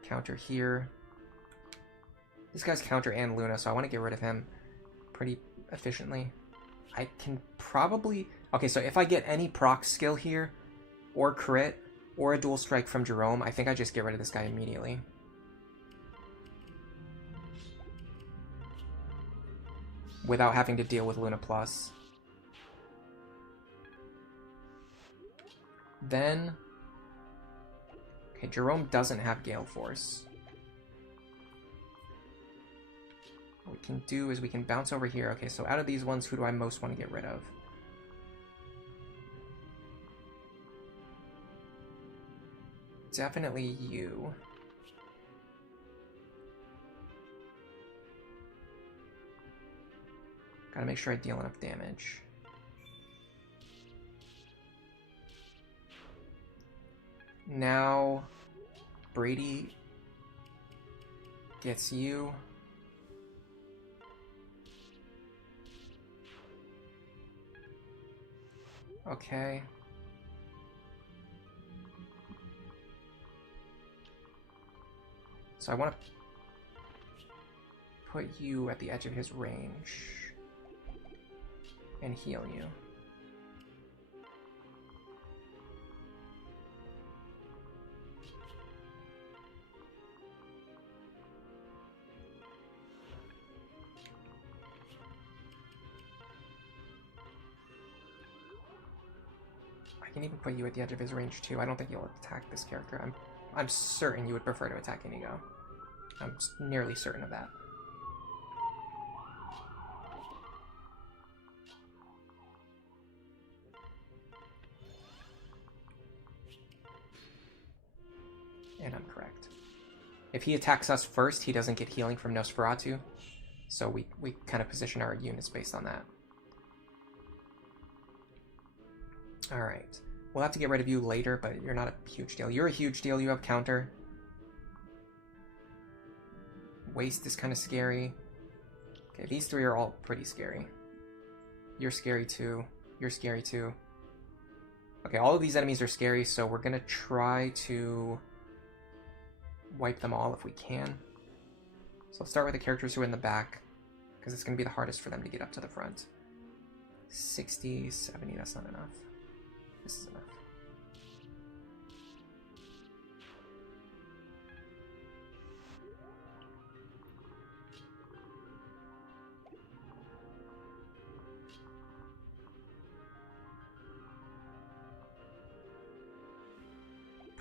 Counter here. This guy's counter and Luna, so I want to get rid of him pretty efficiently. I can probably... Okay, so if I get any proc skill here, or crit, or a dual strike from Jerome, I think I just get rid of this guy immediately. Without having to deal with Luna Plus. Then... Okay, Jerome doesn't have Gale Force. What we can do is we can bounce over here. Okay, so out of these ones, who do I most want to get rid of? Definitely you. Gotta make sure I deal enough damage. Now, Brady gets you. Okay. So I want to put you at the edge of his range and heal you. I can even put you at the edge of his range too. I don't think you'll attack this character. I'm certain you would prefer to attack Inigo. I'm nearly certain of that. And I'm correct. If he attacks us first, he doesn't get healing from Nosferatu. So we kind of position our units based on that. Alright. We'll have to get rid of you later, but you're not a huge deal. You're a huge deal. You have counter. Waste is kind of scary. Okay, these three are all pretty scary. You're scary too. You're scary too. Okay, all of these enemies are scary, so we're gonna try to wipe them all if we can. So I'll start with the characters who are in the back, because it's gonna be the hardest for them to get up to the front. 60, 70, that's not enough. This is enough.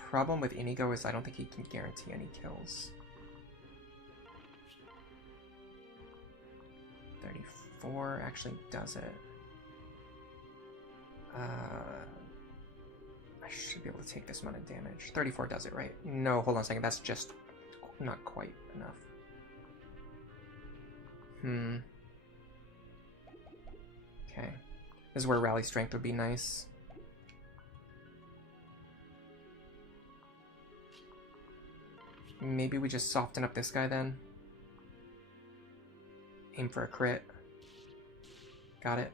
Problem with Inigo is I don't think he can guarantee any kills. 34 actually does it. I should be able to take this amount of damage. 34 does it, right? No, hold on a second. That's just not quite enough. Okay. This is where rally strength would be nice. Maybe we just soften up this guy then. Aim for a crit. Got it.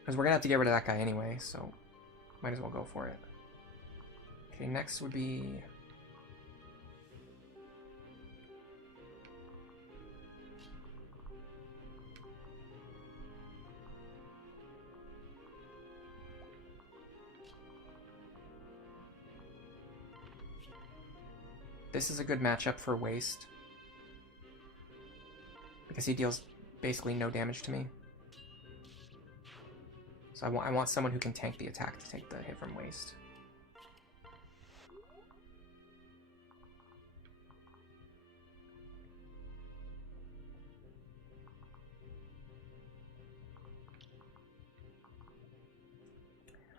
Because we're going to have to get rid of that guy anyway, so might as well go for it. Okay, next would be... This is a good matchup for Waste, because he deals basically no damage to me. So I want someone who can tank the attack to take the hit from Waste.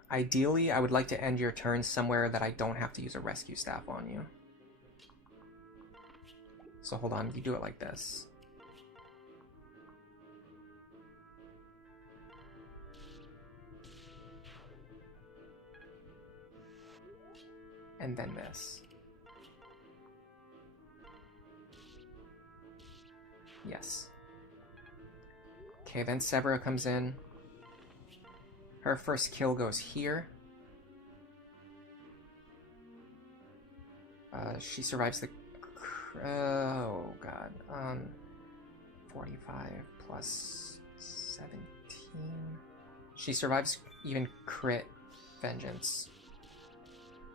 Ideally, I would like to end your turn somewhere that I don't have to use a rescue staff on you. So hold on, you do it like this. And then this. Yes. Okay, then Severa comes in. Her first kill goes here. She survives the... Oh, God. 45 plus 17. She survives even crit vengeance.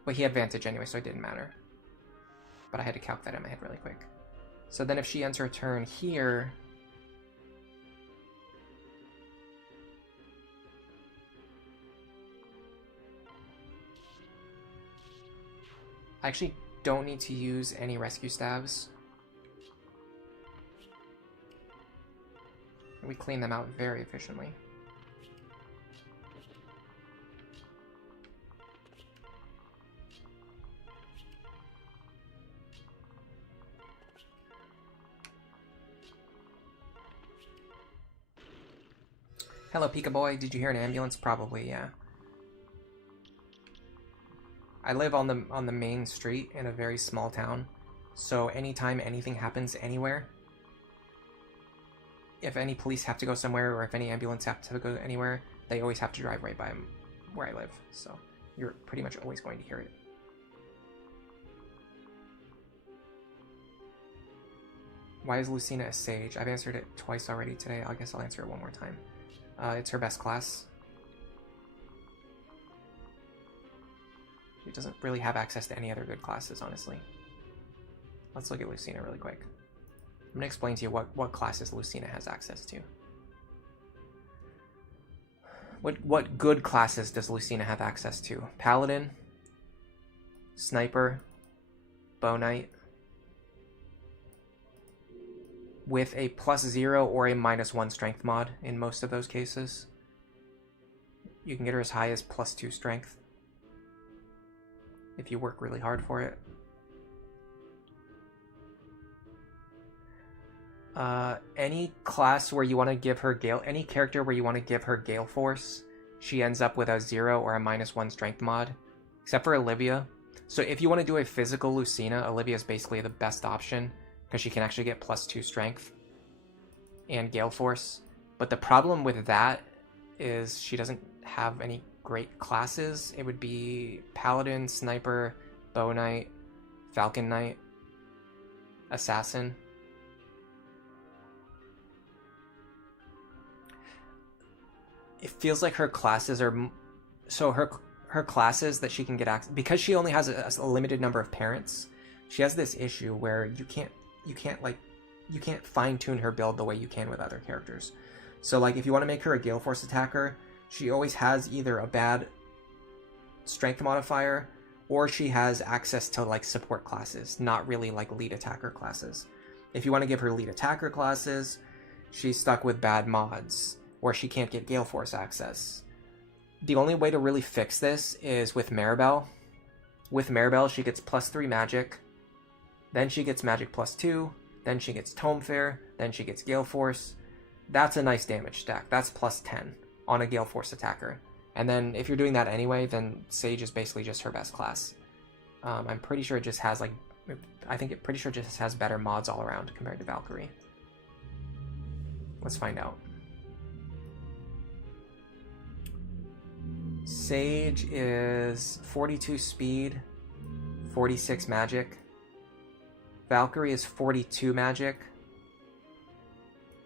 Well, he had advantage anyway, so it didn't matter. But I had to calc that in my head really quick. So then if she ends her turn here... I actually don't need to use any rescue staves. We clean them out very efficiently. Hello, Pika Boy. Did you hear an ambulance? Probably, yeah. I live on the main street in a very small town, so anytime anything happens anywhere, if any police have to go somewhere or if any ambulance have to go anywhere, they always have to drive right by where I live, so you're pretty much always going to hear it. Why is Lucina a sage? I've answered it twice already today. I guess I'll answer it one more time. It's her best class. She doesn't really have access to any other good classes, honestly. Let's look at Lucina really quick. I'm going to explain to you what classes Lucina has access to. What good classes does Lucina have access to? Paladin, Sniper, Bow Knight, with a +0 or a -1 strength mod in most of those cases. You can get her as high as +2 strength if you work really hard for it. Any class where you want to give her Gale, any character where you want to give her Gale Force she ends up with a 0 or a -1 strength mod, except for Olivia. So if you want to do a physical Lucina, Olivia is basically the best option because she can actually get +2 strength and Gale Force. But the problem with that is she doesn't have any great classes. It would be Paladin, Sniper, Bow Knight, Falcon Knight, Assassin. It feels like her classes are... So her classes that she can get access... Because she only has a limited number of parents, she has this issue where you can't fine-tune her build the way you can with other characters. So like if you want to make her a Gale Force attacker, she always has either a bad strength modifier or she has access to like support classes, not really like lead attacker classes. If you want to give her lead attacker classes, she's stuck with bad mods or she can't get Gale Force access. The only way to really fix this is with Maribel. With Maribel, she gets +3 magic, then she gets magic +2, then she gets Tome Fair, then she gets Gale Force. That's a nice damage stack. That's +10 on a Gale Force attacker. And then if you're doing that anyway, then Sage is basically just her best class. I'm pretty sure it just has like... pretty sure it just has better mods all around compared to Valkyrie. Let's find out. Sage is 42 speed, 46 magic. Valkyrie is 42 magic,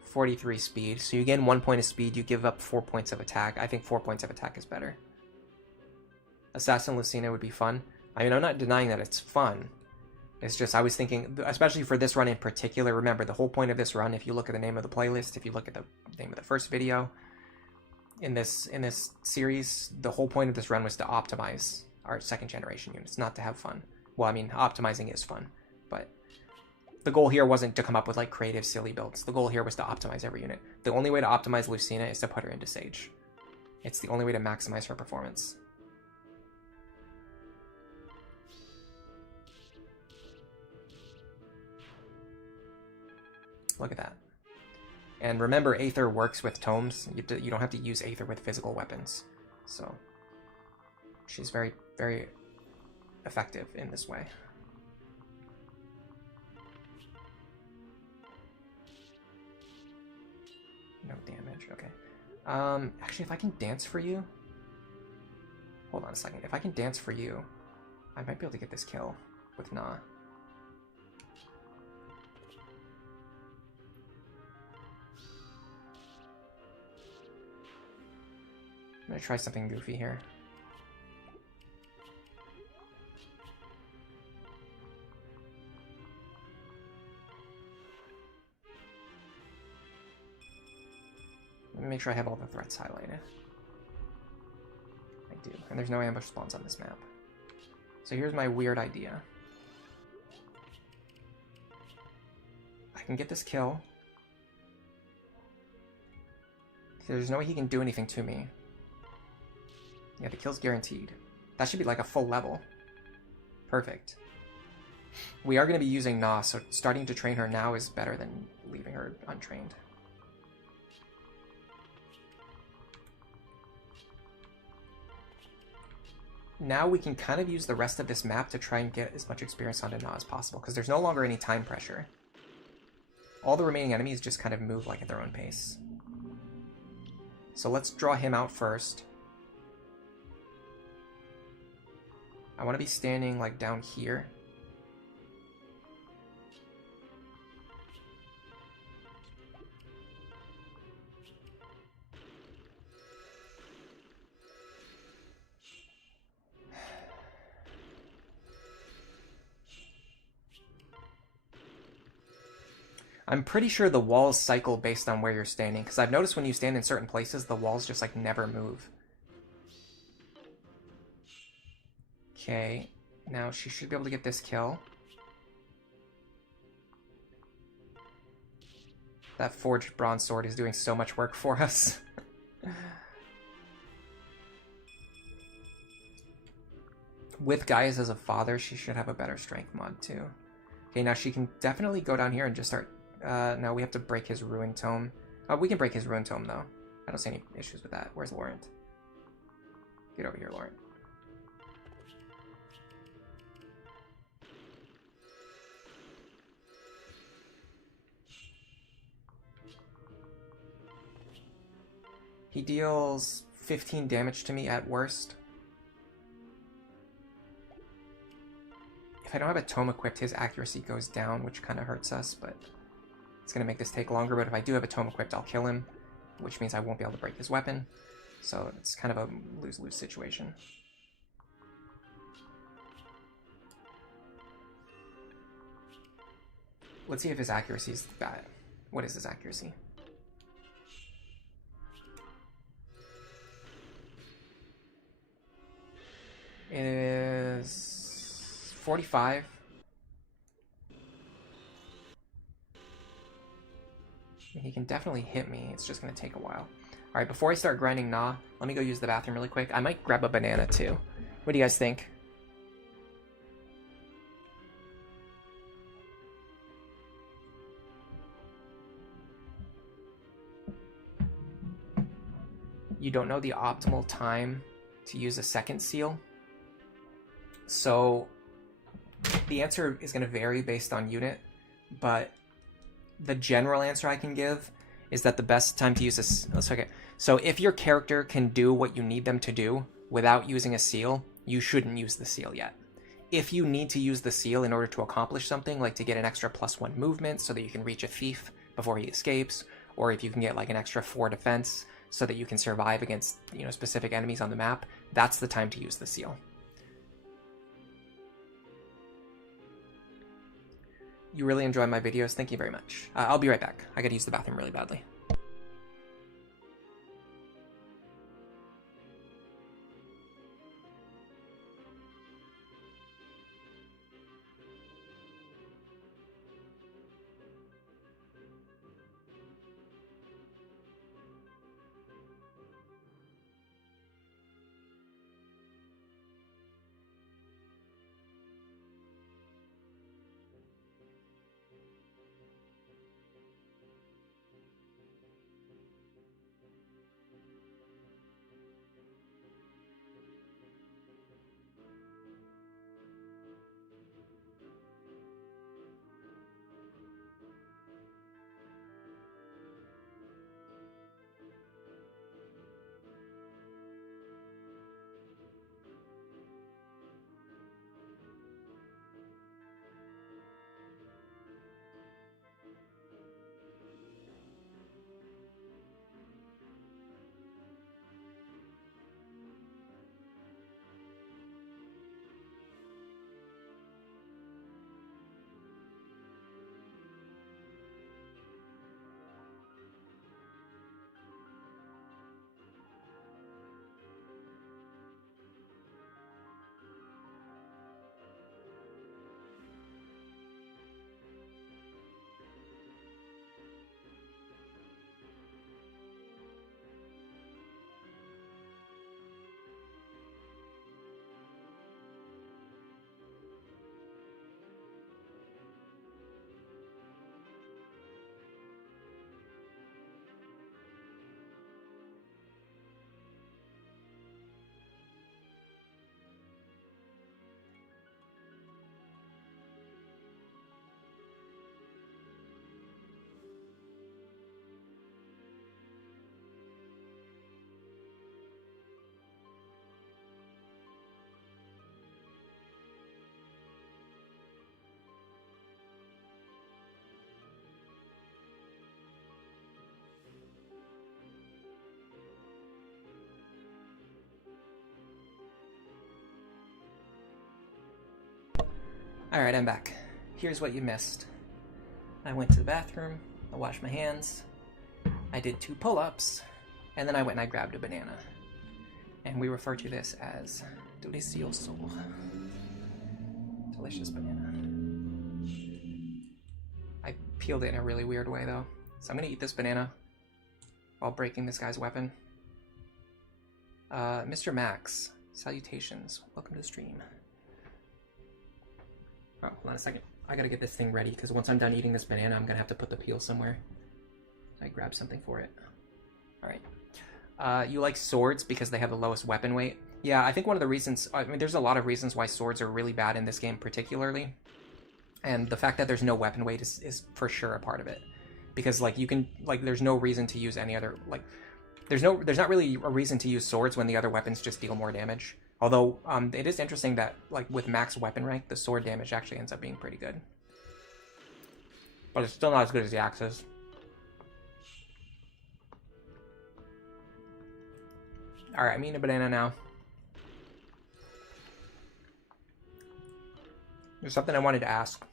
43 speed. So you gain 1 point of speed, you give up 4 points of attack. I think 4 points of attack is better. Assassin Lucina would be fun. I mean, I'm not denying that it's fun. It's just I was thinking, especially for this run in particular, remember the whole point of this run, if you look at the name of the playlist, if you look at the name of the first video, in this series, the whole point of this run was to optimize our second generation units, not to have fun. Well, I mean, optimizing is fun, but the goal here wasn't to come up with like creative, silly builds. The goal here was to optimize every unit. The only way to optimize Lucina is to put her into Sage. It's the only way to maximize her performance. Look at that. And remember, Aether works with tomes. You don't have to use Aether with physical weapons. So she's very, very effective in this way. No damage, okay. Actually, if I can dance for you... Hold on a second. If I can dance for you, I might be able to get this kill with Na. I'm gonna try something goofy here. Let me make sure I have all the threats highlighted. I do, and there's no ambush spawns on this map. So here's my weird idea. I can get this kill. There's no way he can do anything to me. Yeah, the kill's guaranteed. That should be like a full level. Perfect. We are going to be using Na, so starting to train her now is better than leaving her untrained. Now we can kind of use the rest of this map to try and get as much experience onto Na as possible, because there's no longer any time pressure. All the remaining enemies just kind of move like at their own pace. So let's draw him out first. I want to be standing like down here. I'm pretty sure the walls cycle based on where you're standing, because I've noticed when you stand in certain places, the walls just like never move. Okay, now she should be able to get this kill. That forged bronze sword is doing so much work for us. With Gaius as a father, she should have a better strength mod too. Okay, now she can definitely go down here and just start... no, we have to break his Ruin Tome. We can break his Ruin Tome though. I don't see any issues with that. Where's Laurent? Get over here, Lauren. He deals 15 damage to me at worst. If I don't have a tome equipped, his accuracy goes down, which kind of hurts us, but it's going to make this take longer. But if I do have a tome equipped, I'll kill him, which means I won't be able to break his weapon. So it's kind of a lose-lose situation. Let's see if his accuracy is bad. What is his accuracy? It is 45. He can definitely hit me. It's just going to take a while. All right, before I start grinding Nah, let me go use the bathroom really quick. I might grab a banana too. What do you guys think? You don't know the optimal time to use a second seal? So the answer is going to vary based on unit, but the general answer I can give is that the best time to use this. Okay, so if your character can do what you need them to do without using a seal, you shouldn't use the seal yet. If you need to use the seal in order to accomplish something, like to get an extra +1 movement so that you can reach a thief before he escapes, or if you can get like an extra 4 defense so that you can survive against, you know, specific enemies on the map, that's the time to use the seal. You really enjoy my videos. Thank you very much. I'll be right back. I gotta use the bathroom really badly. Alright, I'm back. Here's what you missed. I went to the bathroom, I washed my hands, I did 2 pull-ups, and then I went and I grabbed a banana. And we refer to this as delicioso. Delicious banana. I peeled it in a really weird way though. So I'm gonna eat this banana while breaking this guy's weapon. Mr. Max, salutations. Welcome to the stream. Oh, hold on a second. I gotta get this thing ready, because once I'm done eating this banana, I'm gonna have to put the peel somewhere. I grab something for it. Alright. You like swords because they have the lowest weapon weight. Yeah, I think one of the reasons, I mean, there's a lot of reasons why swords are really bad in this game particularly, and the fact that there's no weapon weight is for sure a part of it. Because like you can like there's no reason to use any other like there's not really a reason to use swords when the other weapons just deal more damage. Although it is interesting that like with max weapon rank, the sword damage actually ends up being pretty good. But it's still not as good as the axes. Alright, I'm eating a banana now. There's something I wanted to ask.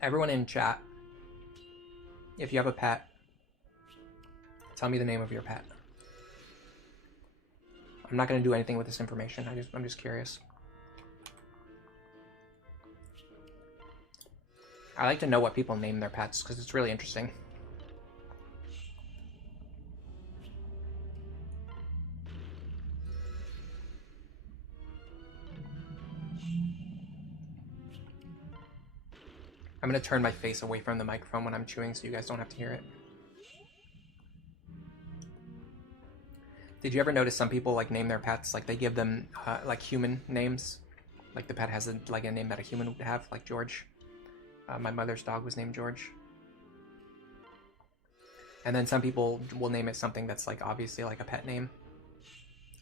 Everyone in chat, if you have a pet, tell me the name of your pet. I'm not going to do anything with this information. I'm just curious. I like to know what people name their pets because it's really interesting. I'm going to turn my face away from the microphone when I'm chewing so you guys don't have to hear it. Did you ever notice some people like name their pets, like they give them like human names? Like the pet has like a name that a human would have, like George. My mother's dog was named George. And then some people will name it something that's like obviously like a pet name.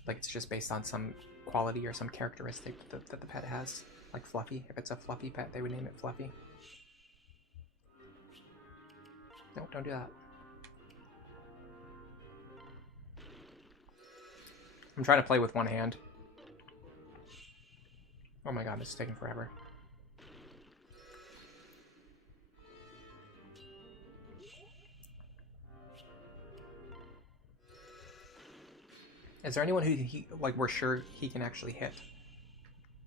Like it's just based on some quality or some characteristic that the pet has. Like Fluffy. If it's a Fluffy pet, they would name it Fluffy. No, don't do that. I'm trying to play with one hand. Oh my god, this is taking forever. Is there anyone who like we're sure he can actually hit?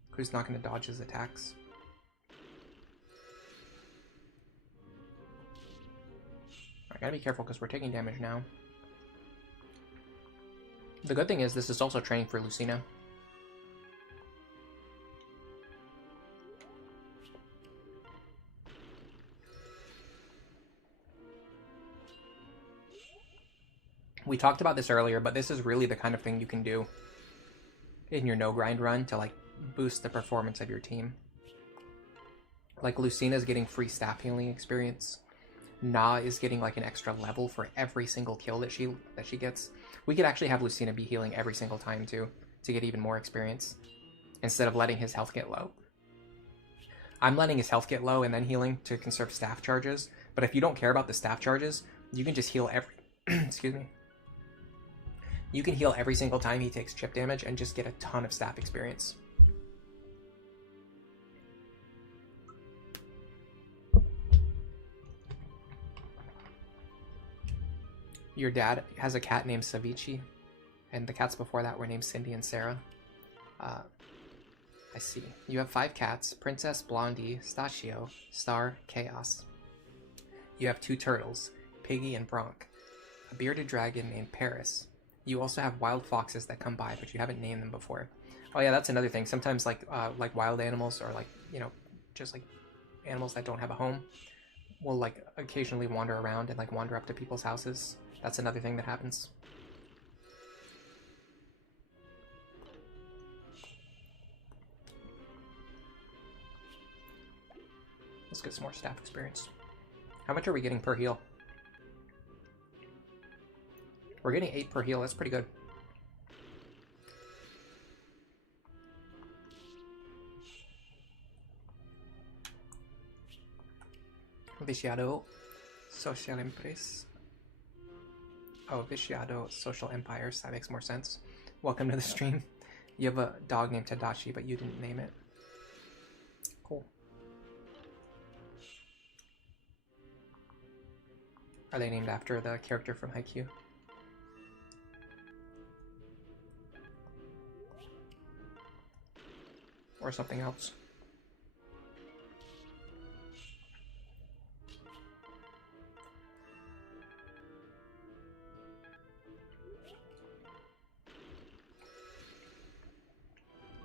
Who's not going to dodge his attacks? I gotta be careful because we're taking damage now. The good thing is this is also training for Lucina. We talked about this earlier, but this is really the kind of thing you can do in your no-grind run to like boost the performance of your team. Like Lucina's getting free staff healing experience. Na is getting like an extra level for every single kill that she gets. We could actually have Lucina be healing every single time too, to get even more experience, instead of letting his health get low. I'm letting his health get low and then healing to conserve staff charges, but if you don't care about the staff charges, you can just heal every... excuse me. You can heal every single time he takes chip damage and just get a ton of staff experience. Your dad has a cat named Savici, and the cats before that were named Cindy and Sarah. I see. You have 5 cats: Princess, Blondie, Stachio, Star, Chaos. You have 2 turtles, Piggy and Bronc. A bearded dragon named Paris. You also have wild foxes that come by, but you haven't named them before. Oh yeah, that's another thing. Sometimes like wild animals, or like, you know, just like animals that don't have a home, will like occasionally wander around and like wander up to people's houses. That's another thing that happens. Let's get some more staff experience. How much are we getting per heal? We're getting 8 per heal. That's pretty good. Viciado Social Empress. Oh, Viciado Social Empires. That makes more sense. Welcome to the stream. You have a dog named Tadashi, but you didn't name it. Cool. Are they named after the character from Haikyuu? Or something else?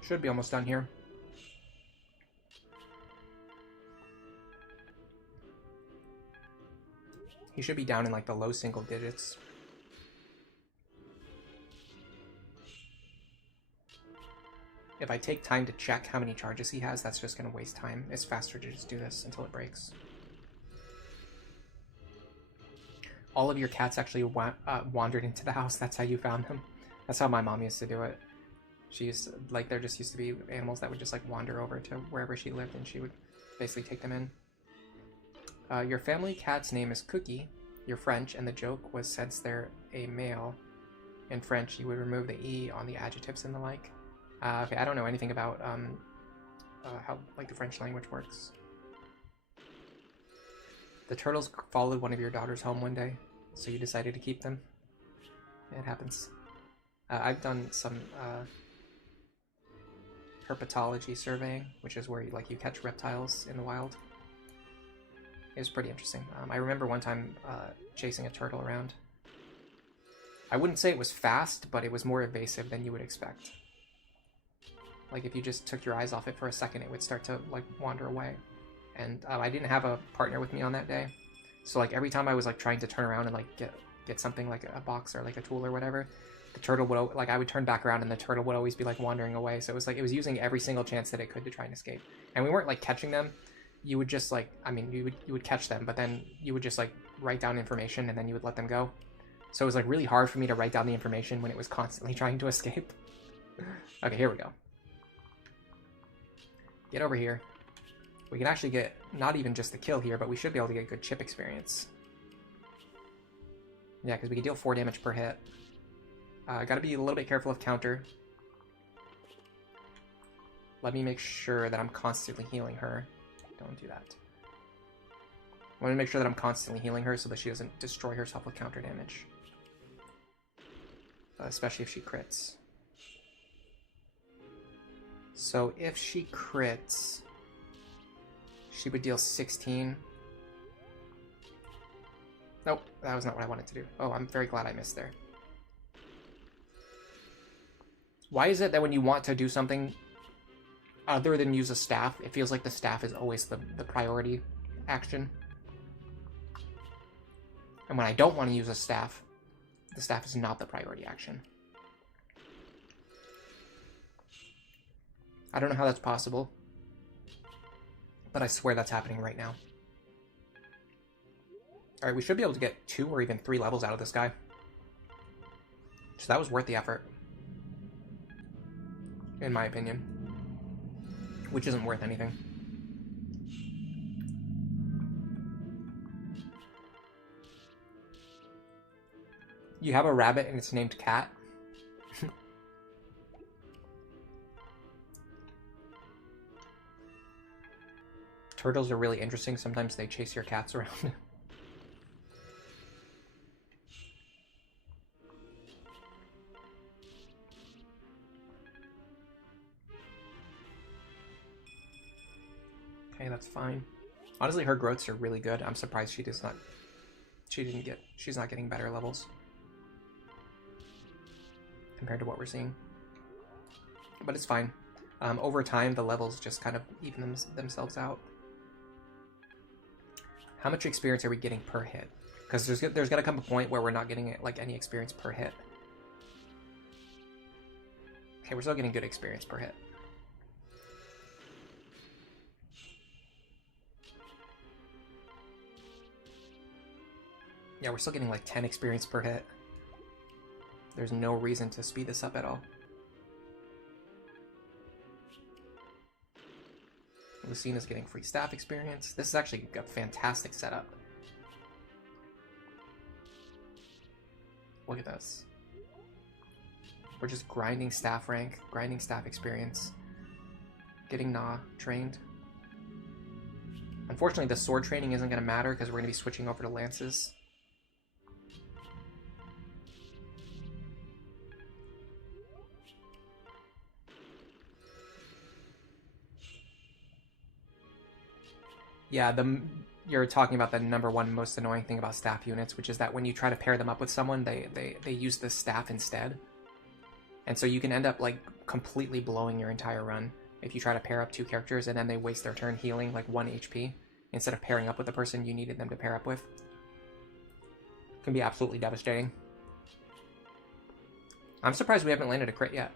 Should be almost done here. He should be down in like the low single digits. if I take time to check how many charges he has, that's just going to waste time. It's faster to just do this until it breaks. All of your cats actually wandered into the house. That's how you found them. That's how my mom used to do it. She used to, like, there just used to be animals that would just like wander over to wherever she lived, and she would basically take them in. Your family cat's name is Cookie. You're French, and the joke was since they're a male in French, you would remove the E on the adjectives and the like. Okay, I don't know anything about how like the French language works. The turtles followed one of your daughters home one day, so you decided to keep them. It happens. I've done some herpetology surveying, which is where you catch reptiles in the wild. It was pretty interesting. I remember one time chasing a turtle around. I wouldn't say it was fast, but it was more evasive than you would expect. Like if you just took your eyes off it for a second, it would start to like wander away. And I didn't have a partner with me on that day, so like every time I was like trying to turn around and like get something like a box or like a tool or whatever, the turtle would I would turn back around and the turtle would always be like wandering away. So it was like it was using every single chance that it could to try and escape. And we weren't like catching them. You would just like, I mean, you would catch them, but then you would just like write down information and then you would let them go. So it was like really hard for me to write down the information when it was constantly trying to escape. Okay, here we go. Get over here. We can actually get not even just the kill here, but we should be able to get good chip experience. Yeah, because we can deal 4 damage per hit. Gotta be a little bit careful of counter. Let me make sure that I'm constantly healing her. Don't do that. I want to make sure that I'm constantly healing her so that she doesn't destroy herself with counter damage. Especially if she crits. So if she crits, she would deal 16. Nope, that was not what I wanted to do. Oh, I'm very glad I missed there. Why is it that when you want to do something other than use a staff, it feels like the staff is always the priority action? And when I don't want to use a staff, the staff is not the priority action. I don't know how that's possible, but I swear that's happening right now. Alright, we should be able to get 2 or even 3 levels out of this guy. So that was worth the effort. In my opinion. Which isn't worth anything. You have a rabbit and it's named Cat. Turtles are really interesting. Sometimes they chase your cats around. Okay, that's fine. Honestly, her growths are really good. I'm surprised she's not getting better levels compared to what we're seeing. But it's fine. Over time, the levels just kind of even themselves out. How much experience are we getting per hit? Because there's gonna come a point where we're not getting like any experience per hit. Okay, we're still getting good experience per hit. Yeah, we're still getting like 10 experience per hit. There's no reason to speed this up at all. Lucina's getting free staff experience. This is actually a fantastic setup. Look at this. We're just grinding staff rank, grinding staff experience, getting Na trained. Unfortunately, the sword training isn't going to matter because we're going to be switching over to lances. Yeah, you're talking about the #1 most annoying thing about staff units, which is that when you try to pair them up with someone, they use the staff instead. And so you can end up like completely blowing your entire run if you try to pair up 2 characters and then they waste their turn healing like 1 HP instead of pairing up with the person you needed them to pair up with. It can be absolutely devastating. I'm surprised we haven't landed a crit yet.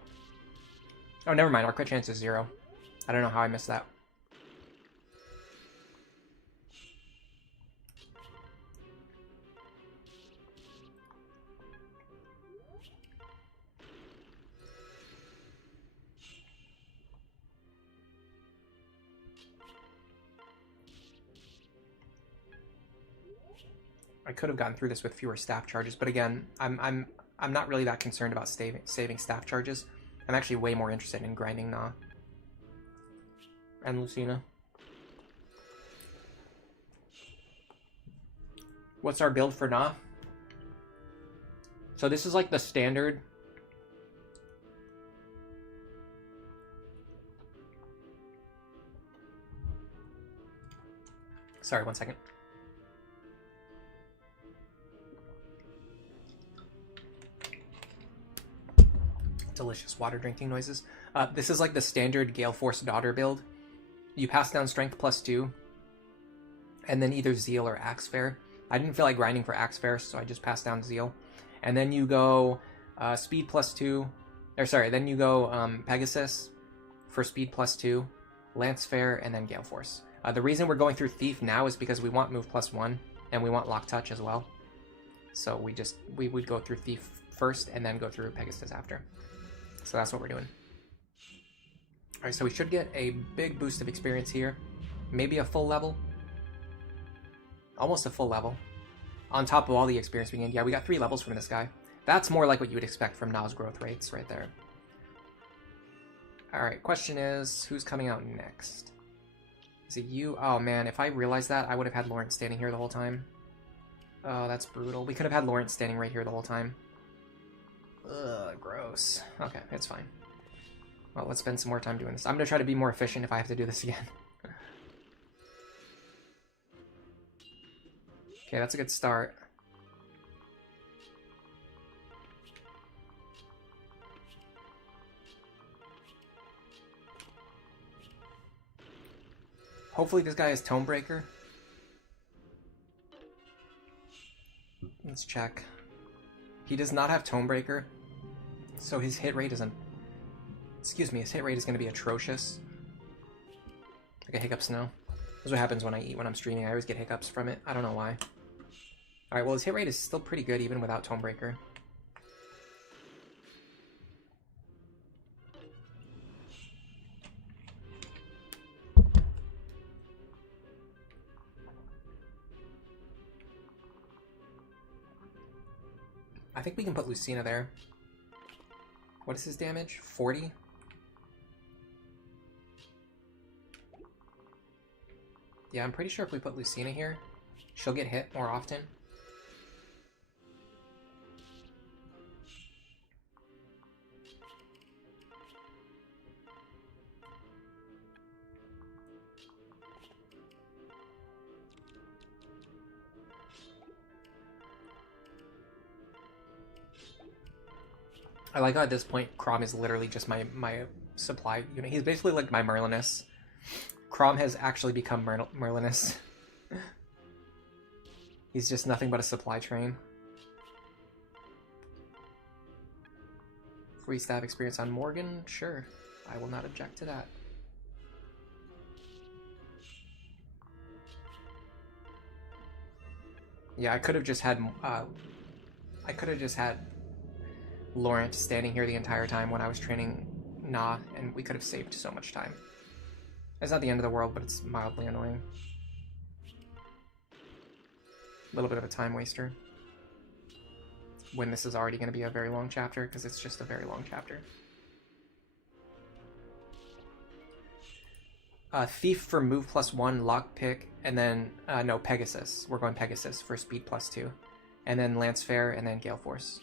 Oh, never mind. Our crit chance is 0. I don't know how I missed that. I could have gotten through this with fewer staff charges, but again, I'm not really that concerned about saving staff charges. I'm actually way more interested in grinding Na and Lucina. What's our build for Na? So this is like the standard. Sorry, 1 second. Delicious water drinking noises. This is like the standard Gale Force Daughter build. You pass down Strength +2, and then either Zeal or Axe Fair. I didn't feel like grinding for Axe Fair, so I just passed down Zeal. And then you go Speed +2, or sorry, then you go Pegasus for Speed +2, Lance Fair, and then Gale Force. The reason we're going through Thief now is because we want Move +1, and we want Lock Touch as well. So we would go through Thief first, and then go through Pegasus after. So that's what we're doing. Alright, so we should get a big boost of experience here. Maybe a full level. Almost a full level. On top of all the experience we gained. Yeah, we got 3 levels from this guy. That's more like what you would expect from Na's growth rates right there. Alright, question is, who's coming out next? Is it you? Oh man, if I realized that, I would have had Lawrence standing here the whole time. Oh, that's brutal. We could have had Lawrence standing right here the whole time. Ugh, gross. Okay, it's fine. Well, let's spend some more time doing this. I'm gonna try to be more efficient if I have to do this again. Okay, that's a good start. Hopefully this guy has Tomebreaker. Let's check. He does not have Tomebreaker, so his hit rate isn't... Excuse me, his hit rate is going to be atrocious. I get hiccups now. That's what happens when I eat when I'm streaming. I always get hiccups from it. I don't know why. Alright, well his hit rate is still pretty good even without Tomebreaker. I think we can put Lucina there. What is his damage? 40? Yeah, I'm pretty sure if we put Lucina here, she'll get hit more often. I like how at this point, Chrom is literally just my supply unit. He's basically like my Merlinus. Chrom has actually become Merlinus. He's just nothing but a supply train. Free stab experience on Morgan? Sure. I will not object to that. Yeah, I could have just had Laurent standing here the entire time when I was training Na, and we could have saved so much time. It's not the end of the world, but it's mildly annoying. A little bit of a time waster. When this is already going to be a very long chapter, because it's just a very long chapter. Thief for move +1, lockpick, and then, no, Pegasus. We're going Pegasus for speed +2. And then Lance Fair, and then Gale Force.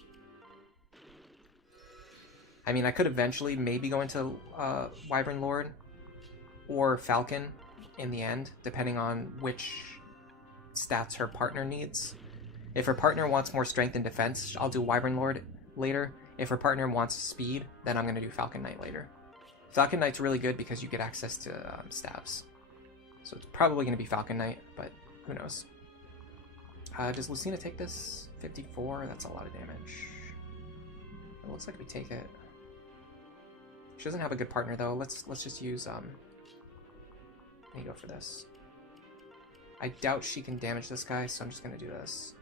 I mean, I could eventually maybe go into Wyvern Lord or Falcon in the end, depending on which stats her partner needs. If her partner wants more strength and defense, I'll do Wyvern Lord later. If her partner wants speed, then I'm going to do Falcon Knight later. Falcon Knight's really good because you get access to stabs. So it's probably going to be Falcon Knight, but who knows. Does Lucina take this? 54? That's a lot of damage. It looks like we take it. She doesn't have a good partner though. Let's just use let me go for this. I doubt she can damage this guy, so I'm just gonna do this.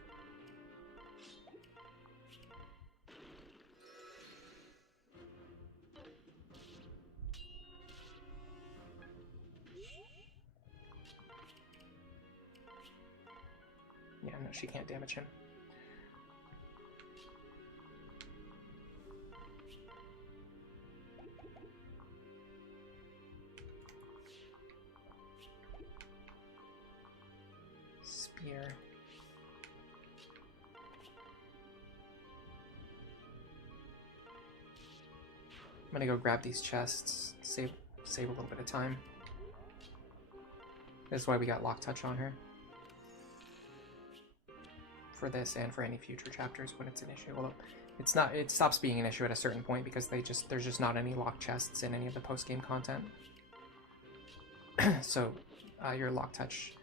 Yeah, no, she can't damage him. Spear. I'm gonna go grab these chests, save a little bit of time. This is why we got lock touch on her. For this and for any future chapters when it's an issue. Although it's not, it stops being an issue at a certain point because there's just not any lock chests in any of the post-game content. So your lock touch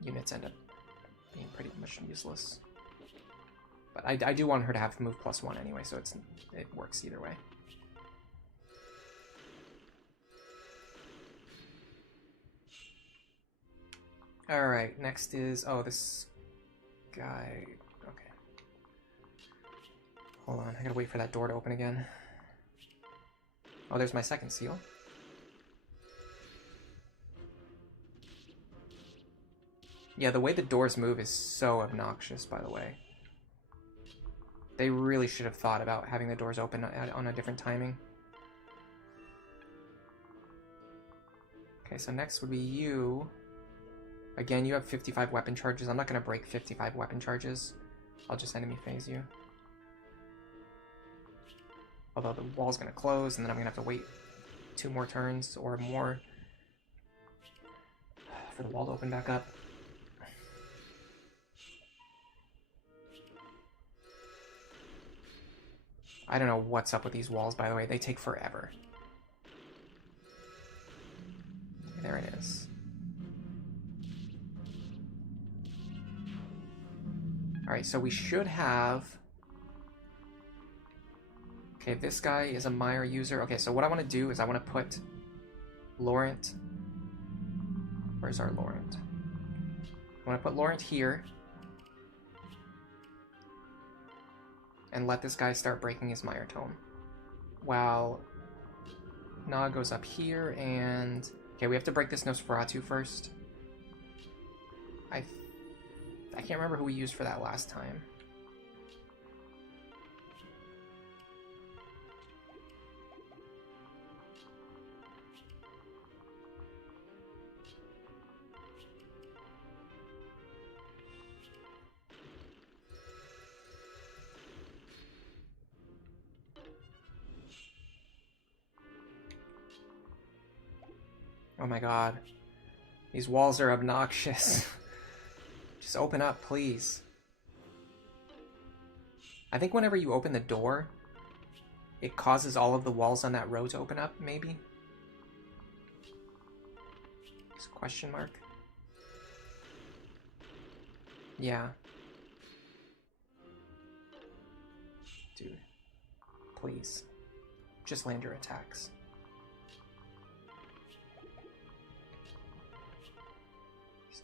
units end up being pretty much useless. But I do want her to have move +1 anyway, so it works either way. Alright, next is, oh, this guy, okay. Hold on, I gotta wait for that door to open again. Oh, there's my second seal. Yeah, the way the doors move is so obnoxious, by the way. They really should have thought about having the doors open on a different timing. Okay, so next would be you. Again, you have 55 weapon charges. I'm not going to break 55 weapon charges. I'll just enemy phase you. Although the wall's going to close, and then I'm going to have to wait 2 more turns or more for the wall to open back up. I don't know what's up with these walls, by the way. They take forever. There it is. Alright, so we should have... Okay, this guy is a Mire user. Okay, so what I want to do is I want to put Laurent... Where's our Laurent? I want to put Laurent here. And let this guy start breaking his Mire Tome. While Na goes up here and... Okay, we have to break this Nosferatu first. I can't remember who we used for that last time. Oh my god. These walls are obnoxious. Just open up, please. I think whenever you open the door, it causes all of the walls on that row to open up, maybe? It's a question mark. Yeah. Dude. Please. Just land your attacks.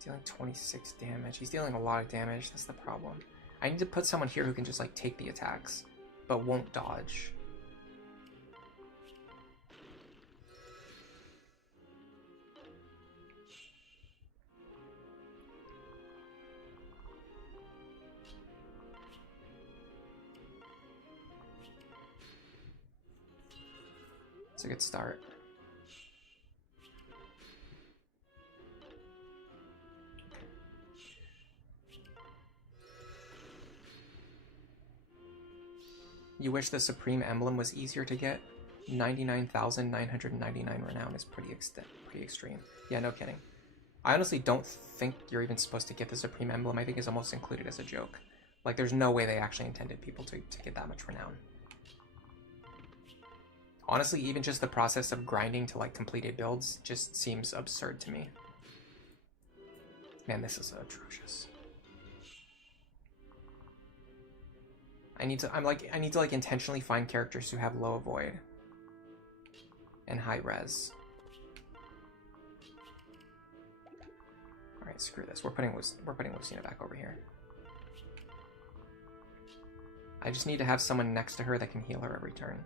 Dealing 26 damage. He's dealing a lot of damage. That's the problem. I need to put someone here who can just like take the attacks, but won't dodge. It's a good start. You wish the Supreme Emblem was easier to get? 99,999 renown is pretty extreme. Yeah, no kidding. I honestly don't think you're even supposed to get the Supreme Emblem. I think it's almost included as a joke. Like, there's no way they actually intended people to get that much renown. Honestly, even just the process of grinding to, like, completed builds just seems absurd to me. Man, this is atrocious. I need to like intentionally find characters who have low avoid. and high res. Alright, screw this. We're putting Lucina back over here. I just need to have someone next to her that can heal her every turn.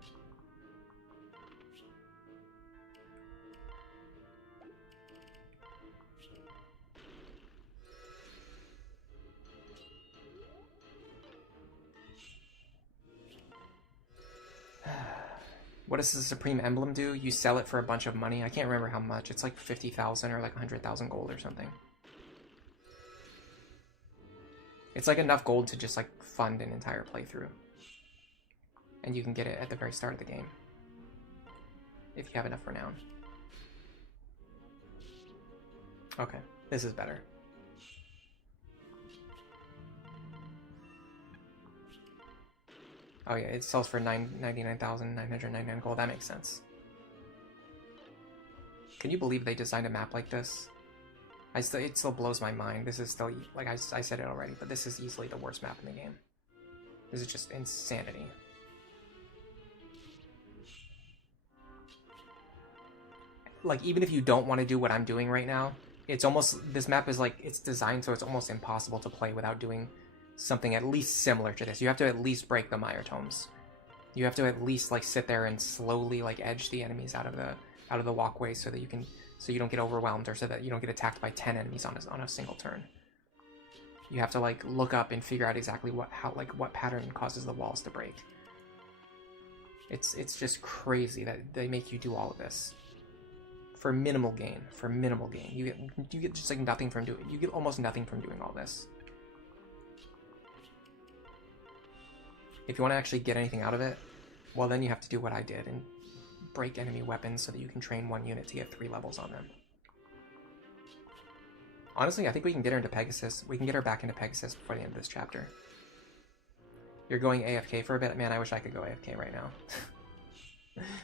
What does the Supreme Emblem do? You sell it for a bunch of money. I can't remember how much. It's like 50,000 or like 100,000 gold or something. It's like enough gold to just like fund an entire playthrough. And you can get it at the very start of the game. If you have enough renown. Okay, this is better. Oh yeah, it sells for 99,999 gold. That makes sense. Can you believe they designed a map like this? It still blows my mind. This is still, like I said it already, but this is easily the worst map in the game. This is just insanity. Like, even if you don't want to do what I'm doing right now, it's almost, this map is like, it's designed so it's almost impossible to play without doing something at least similar to this. You have to at least break the Mire Tomes. You have to at least like sit there and slowly like edge the enemies out of the walkway so that you can, so you don't get overwhelmed, or so that you don't get attacked by 10 enemies on a single turn. You have to like look up and figure out exactly what pattern causes the walls to break. It's just crazy that they make you do all of this for minimal gain. For minimal gain, you get just like nothing from doing. You get almost nothing from doing all this. If you want to actually get anything out of it, well then you have to do what I did and break enemy weapons so that you can train one unit to get 3 levels on them. Honestly, I think we can get her into Pegasus. We can get her back into Pegasus before the end of this chapter. You're going AFK for a bit? Man, I wish I could go AFK right now.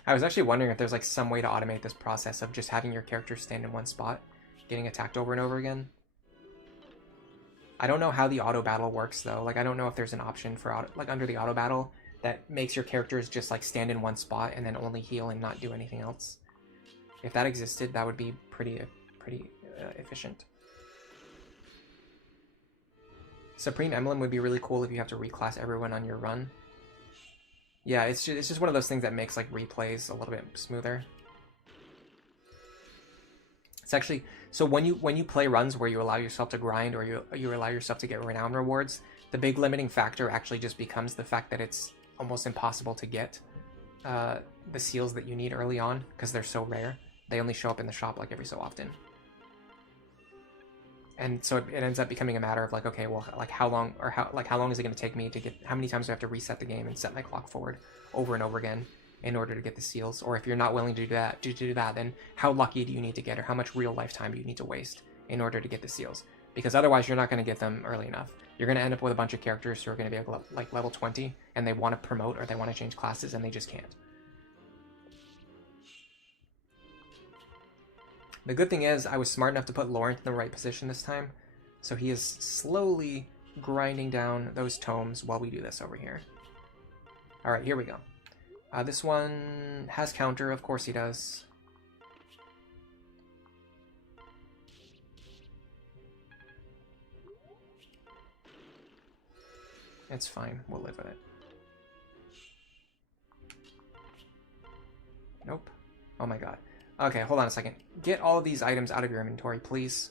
I was actually wondering if there's like some way to automate this process of just having your character stand in one spot, getting attacked over and over again. I don't know how the auto battle works though. Like, I don't know if there's an option for auto, like under the auto battle that makes your characters just like stand in one spot and then only heal and not do anything else. If that existed, that would be pretty efficient. Supreme Emblem would be really cool if you have to reclass everyone on your run. Yeah, it's just one of those things that makes like replays a little bit smoother. It's actually, so when you play runs where you allow yourself to grind, or you allow yourself to get renown rewards, the big limiting factor actually just becomes the fact that it's almost impossible to get the seals that you need early on because they're so rare. They only show up in the shop like every so often. And so it ends up becoming a matter of like, okay, well, like how long is it going to take me to get, how many times do I have to reset the game and set my clock forward over and over again in order to get the seals? Or if you're not willing to do that, then how lucky do you need to get, or how much real lifetime do you need to waste in order to get the seals? Because otherwise you're not going to get them early enough. You're going to end up with a bunch of characters who are going to be like level 20 and they want to promote or they want to change classes and they just can't. The good thing is I was smart enough to put Laurent in the right position this time, so he is slowly grinding down those tomes while we do this over here. Alright, here we go. This one has counter, of course he does. It's fine, we'll live with it. Nope. Oh my god. Okay, hold on a second. Get all of these items out of your inventory, please.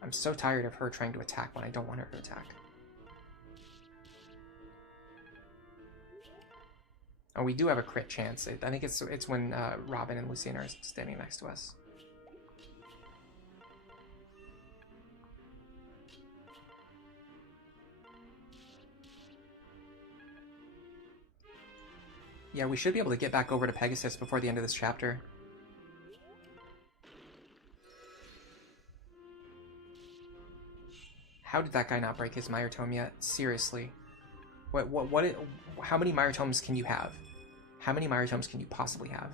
I'm so tired of her trying to attack when I don't want her to attack. Oh, we do have a crit chance. I think it's when Robin and Lucina are standing next to us. Yeah, we should be able to get back over to Pegasus before the end of this chapter. How did that guy not break his Mire Tome yet? Seriously. How many Mire Tomes can you have? How many Mire Tomes can you possibly have?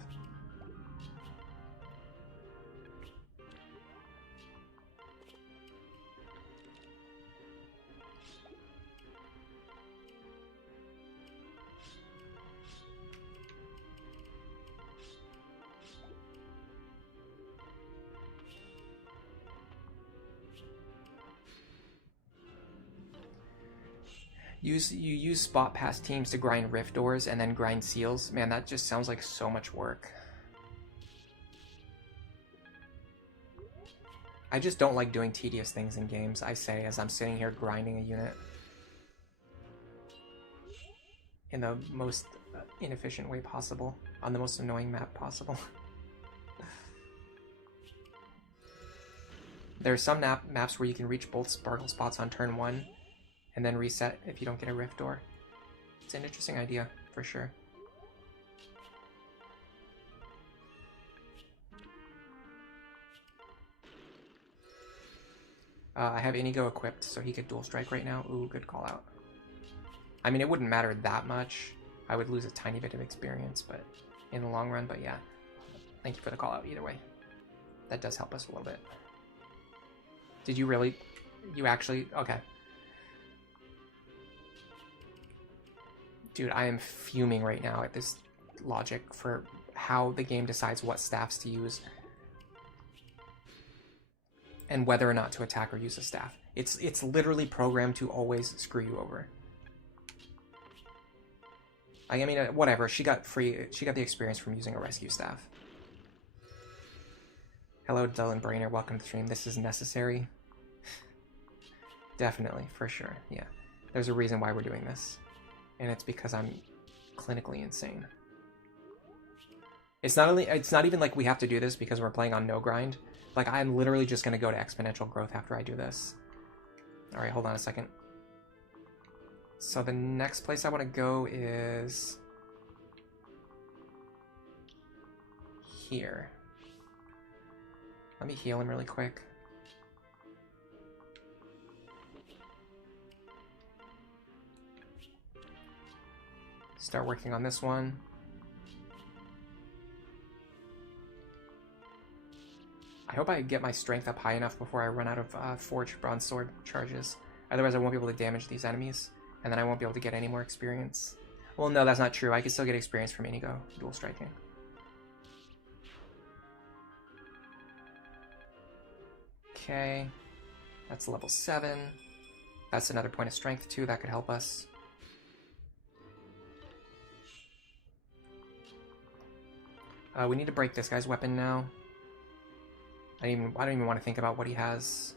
You use spot pass teams to grind rift doors and then grind seals. Man, that just sounds like so much work. I just don't like doing tedious things in games, I say, as I'm sitting here grinding a unit. In the most inefficient way possible. On the most annoying map possible. There are some maps where you can reach both sparkle spots on turn 1 and then reset if you don't get a rift door. It's an interesting idea, for sure. I have Inigo equipped, so he could dual strike right now. Ooh, good call out. I mean, it wouldn't matter that much. I would lose a tiny bit of experience, but in the long run, but yeah. Thank you for the call out either way. That does help us a little bit. Did you really? You actually? Okay. Dude, I am fuming right now at this logic for how the game decides what staffs to use and whether or not to attack or use a staff. It's literally programmed to always screw you over. I mean, whatever. She got the experience from using a rescue staff. Hello, Dylan Brainer. Welcome to the stream. This is necessary. Definitely, for sure. Yeah. There's a reason why we're doing this. And it's because I'm clinically insane. It's not even like we have to do this because we're playing on no grind. Like, I'm literally just going to go to exponential growth after I do this. Alright, hold on a second. So the next place I want to go is here. Let me heal him really quick. Start working on this one. I hope I get my strength up high enough before I run out of Forged Bronze Sword charges. Otherwise I won't be able to damage these enemies, and then I won't be able to get any more experience. Well, no, that's not true. I can still get experience from Inigo dual striking. Okay, that's level 7. That's another point of strength too. That could help us. We need to break this guy's weapon now. I don't even want to think about what he has.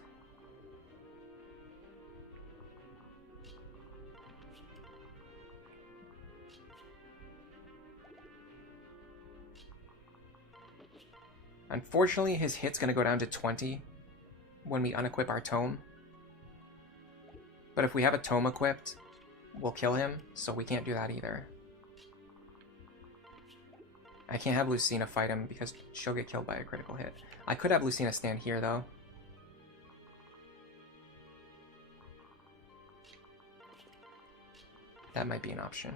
Unfortunately, his hit's going to go down to 20 when we unequip our tome. But if we have a tome equipped, we'll kill him, so we can't do that either. I can't have Lucina fight him because she'll get killed by a critical hit. I could have Lucina stand here, though. That might be an option.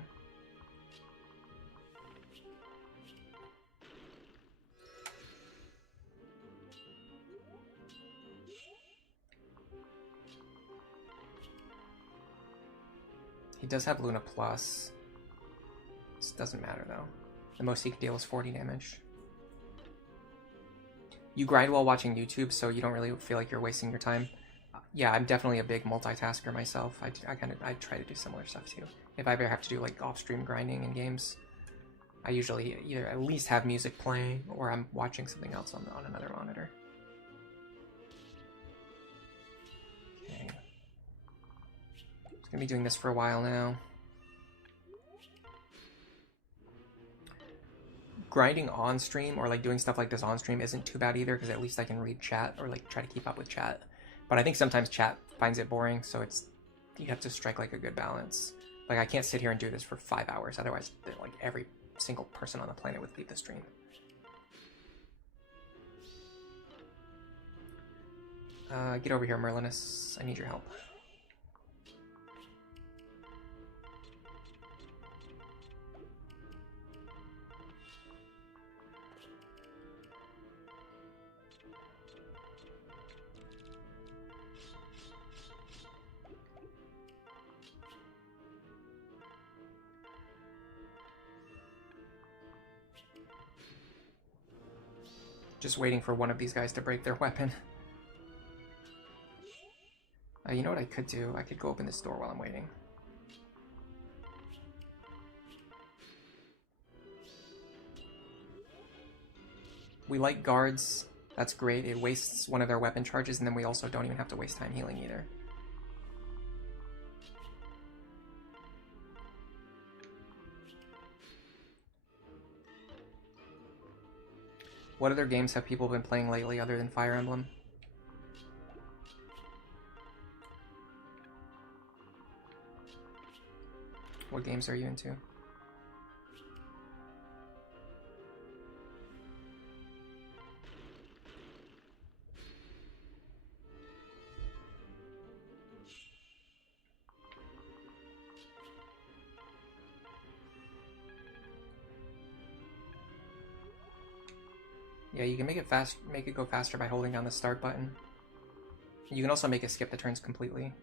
He does have Luna Plus. This doesn't matter, though. The most he can deal is 40 damage. You grind while watching YouTube, so you don't really feel like you're wasting your time. Yeah, I'm definitely a big multitasker myself. I try to do similar stuff too. If I ever have to do like off-stream grinding in games, I usually either at least have music playing or I'm watching something else on another monitor. Okay. Just gonna be doing this for a while now. Grinding on stream or like doing stuff like this on stream isn't too bad either, because at least I can read chat or like try to keep up with chat. But I think sometimes chat finds it boring, so you have to strike like a good balance. Like, I can't sit here and do this for 5 hours, otherwise like every single person on the planet would leave the stream. Get over here, Merlinus. I need your help. Just waiting for one of these guys to break their weapon. You know what I could do? I could go open this door while I'm waiting. We like guards. That's great. It wastes one of their weapon charges, and then we also don't even have to waste time healing either. What other games have people been playing lately other than Fire Emblem? What games are you into? Yeah, you can make it go faster by holding down the start button. You can also make it skip the turns completely.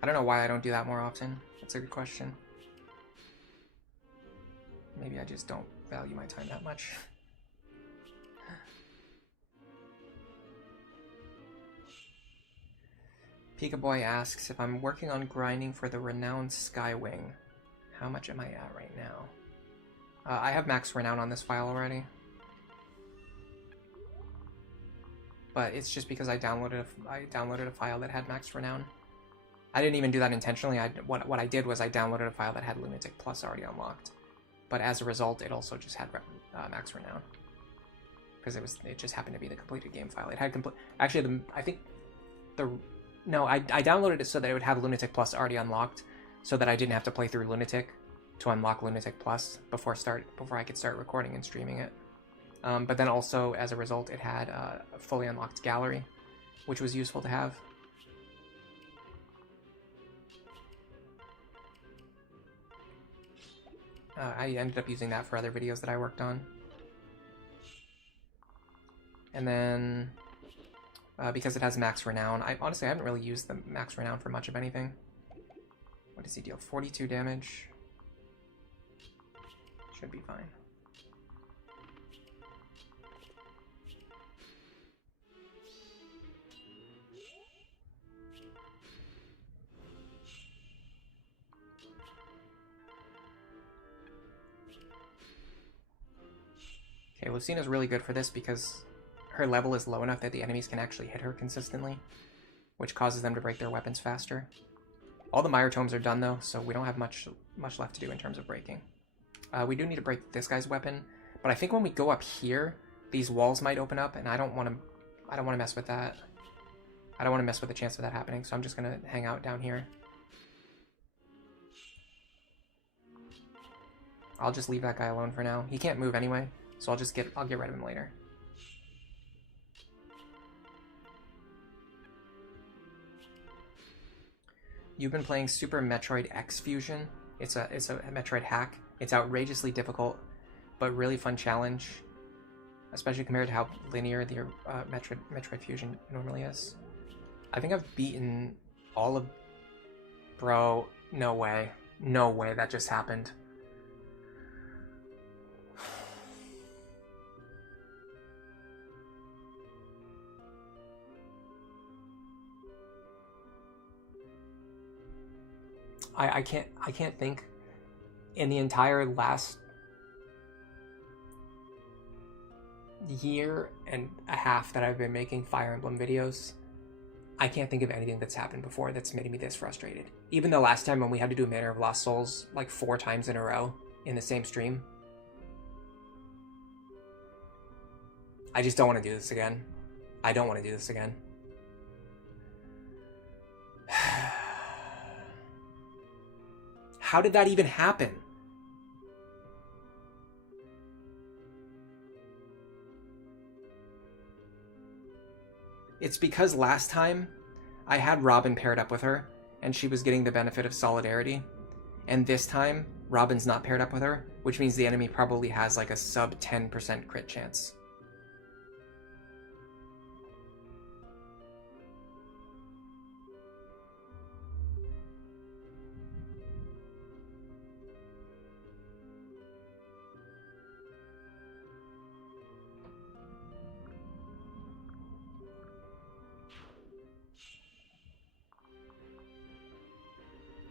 I don't know why I don't do that more often. That's a good question. Maybe I just don't value my time that much. Pika Boy asks, if I'm working on grinding for the renowned Skywing, how much am I at right now? I have max renown on this file already. But it's just because I downloaded a file that had max renown. I didn't even do that intentionally. What I did was I downloaded a file that had Lunatic Plus already unlocked. But as a result, it also just had max renown. Because it just happened to be the completed game file. It had I downloaded it so that it would have Lunatic Plus already unlocked, so that I didn't have to play through Lunatic to unlock Lunatic Plus before I could start recording and streaming it. But then also, as a result, it had a fully unlocked gallery, which was useful to have. I ended up using that for other videos that I worked on. And then, because it has max renown, honestly I haven't really used the max renown for much of anything. What does he deal? 42 damage. Should be fine. Okay, Lucina's really good for this because her level is low enough that the enemies can actually hit her consistently, which causes them to break their weapons faster. All the Mire Tomes are done though, so we don't have much left to do in terms of breaking. We do need to break this guy's weapon, but I think when we go up here, these walls might open up, and I don't want to mess with that. I don't want to mess with the chance of that happening, so I'm just gonna hang out down here. I'll just leave that guy alone for now. He can't move anyway, so I'll get rid of him later. You've been playing Super Metroid X Fusion. It's a Metroid hack. It's outrageously difficult, but really fun challenge, especially compared to how linear the Metroid Fusion normally is. I think I've beaten all of... Bro, no way. No way that just happened. I can't think in the entire last year and a half that I've been making Fire Emblem videos, I can't think of anything that's happened before that's made me this frustrated. Even the last time when we had to do Manor of Lost Souls like 4 times in a row in the same stream. I just don't want to do this again. I don't want to do this again. How did that even happen? It's because last time I had Robin paired up with her and she was getting the benefit of solidarity. And this time Robin's not paired up with her, which means the enemy probably has like a sub 10% crit chance.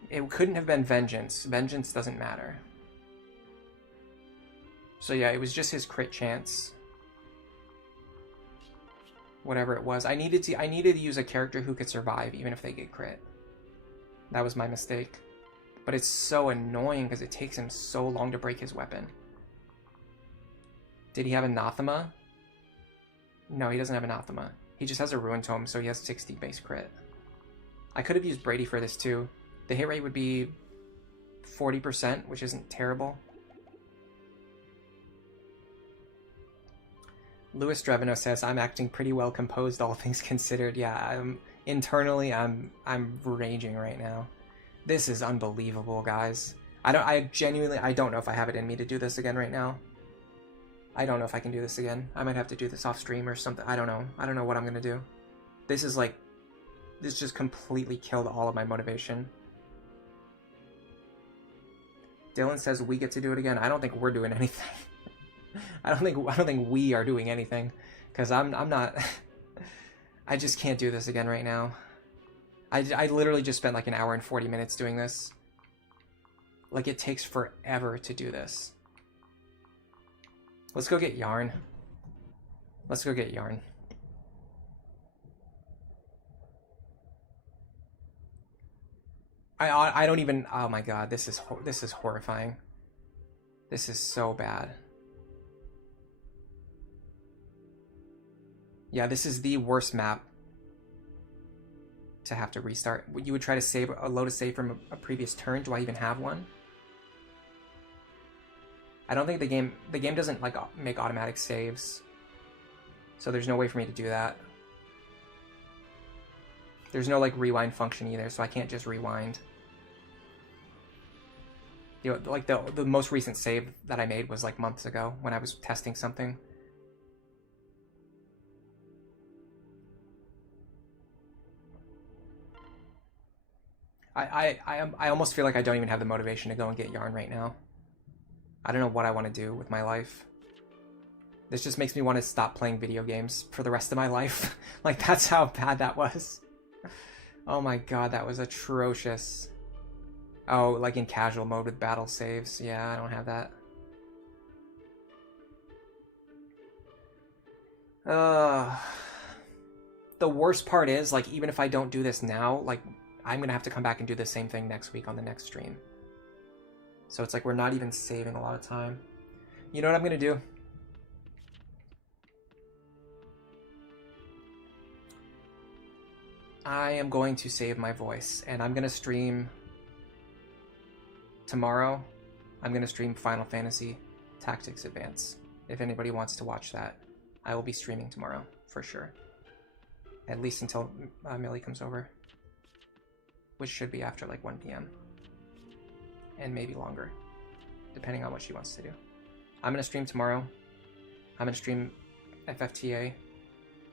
It couldn't have been Vengeance. Vengeance doesn't matter. So yeah, it was just his crit chance. Whatever it was. I needed to use a character who could survive even if they get crit. That was my mistake. But it's so annoying because it takes him so long to break his weapon. Did he have Anathema? No, he doesn't have Anathema. He just has a Ruin Tome, so he has 60 base crit. I could have used Brady for this too. The hit rate would be 40%, which isn't terrible. Louis Drevino says, I'm acting pretty well composed, all things considered. Yeah, internally, I'm raging right now. This is unbelievable, guys. I genuinely don't know if I have it in me to do this again right now. I don't know if I can do this again. I might have to do this off stream or something. I don't know. I don't know what I'm gonna do. This is like, this just completely killed all of my motivation. Dylan says we get to do it again. I don't think we're doing anything. I don't think we are doing anything, because I'm not. I just can't do this again right now. I literally just spent like an hour and 40 minutes doing this. Like, it takes forever to do this. Let's go get Yarn. Let's go get Yarn. I don't even. Oh my god, this is horrifying. This is so bad. Yeah, this is the worst map to have to restart. You would try to save load a save from a previous turn. Do I even have one? I don't think the game doesn't like make automatic saves, so there's no way for me to do that. There's no like rewind function either, so I can't just rewind. You know, like the most recent save that I made was like months ago when I was testing something. I almost feel like I don't even have the motivation to go and get Yarn right now. I don't know what I want to do with my life. This just makes me want to stop playing video games for the rest of my life. Like, that's how bad that was. Oh my god, that was atrocious. Oh, like in casual mode with battle saves. Yeah, I don't have that. The worst part is, like, even if I don't do this now, like, I'm gonna have to come back and do the same thing next week on the next stream. So it's like we're not even saving a lot of time. You know what I'm gonna do? I am going to save my voice, and I'm gonna stream tomorrow. I'm gonna stream Final Fantasy Tactics Advance. If anybody wants to watch that, I will be streaming tomorrow for sure. At least until Millie comes over, which should be after like 1 p.m. and maybe longer, depending on what she wants to do. I'm gonna stream tomorrow. I'm gonna stream FFTA,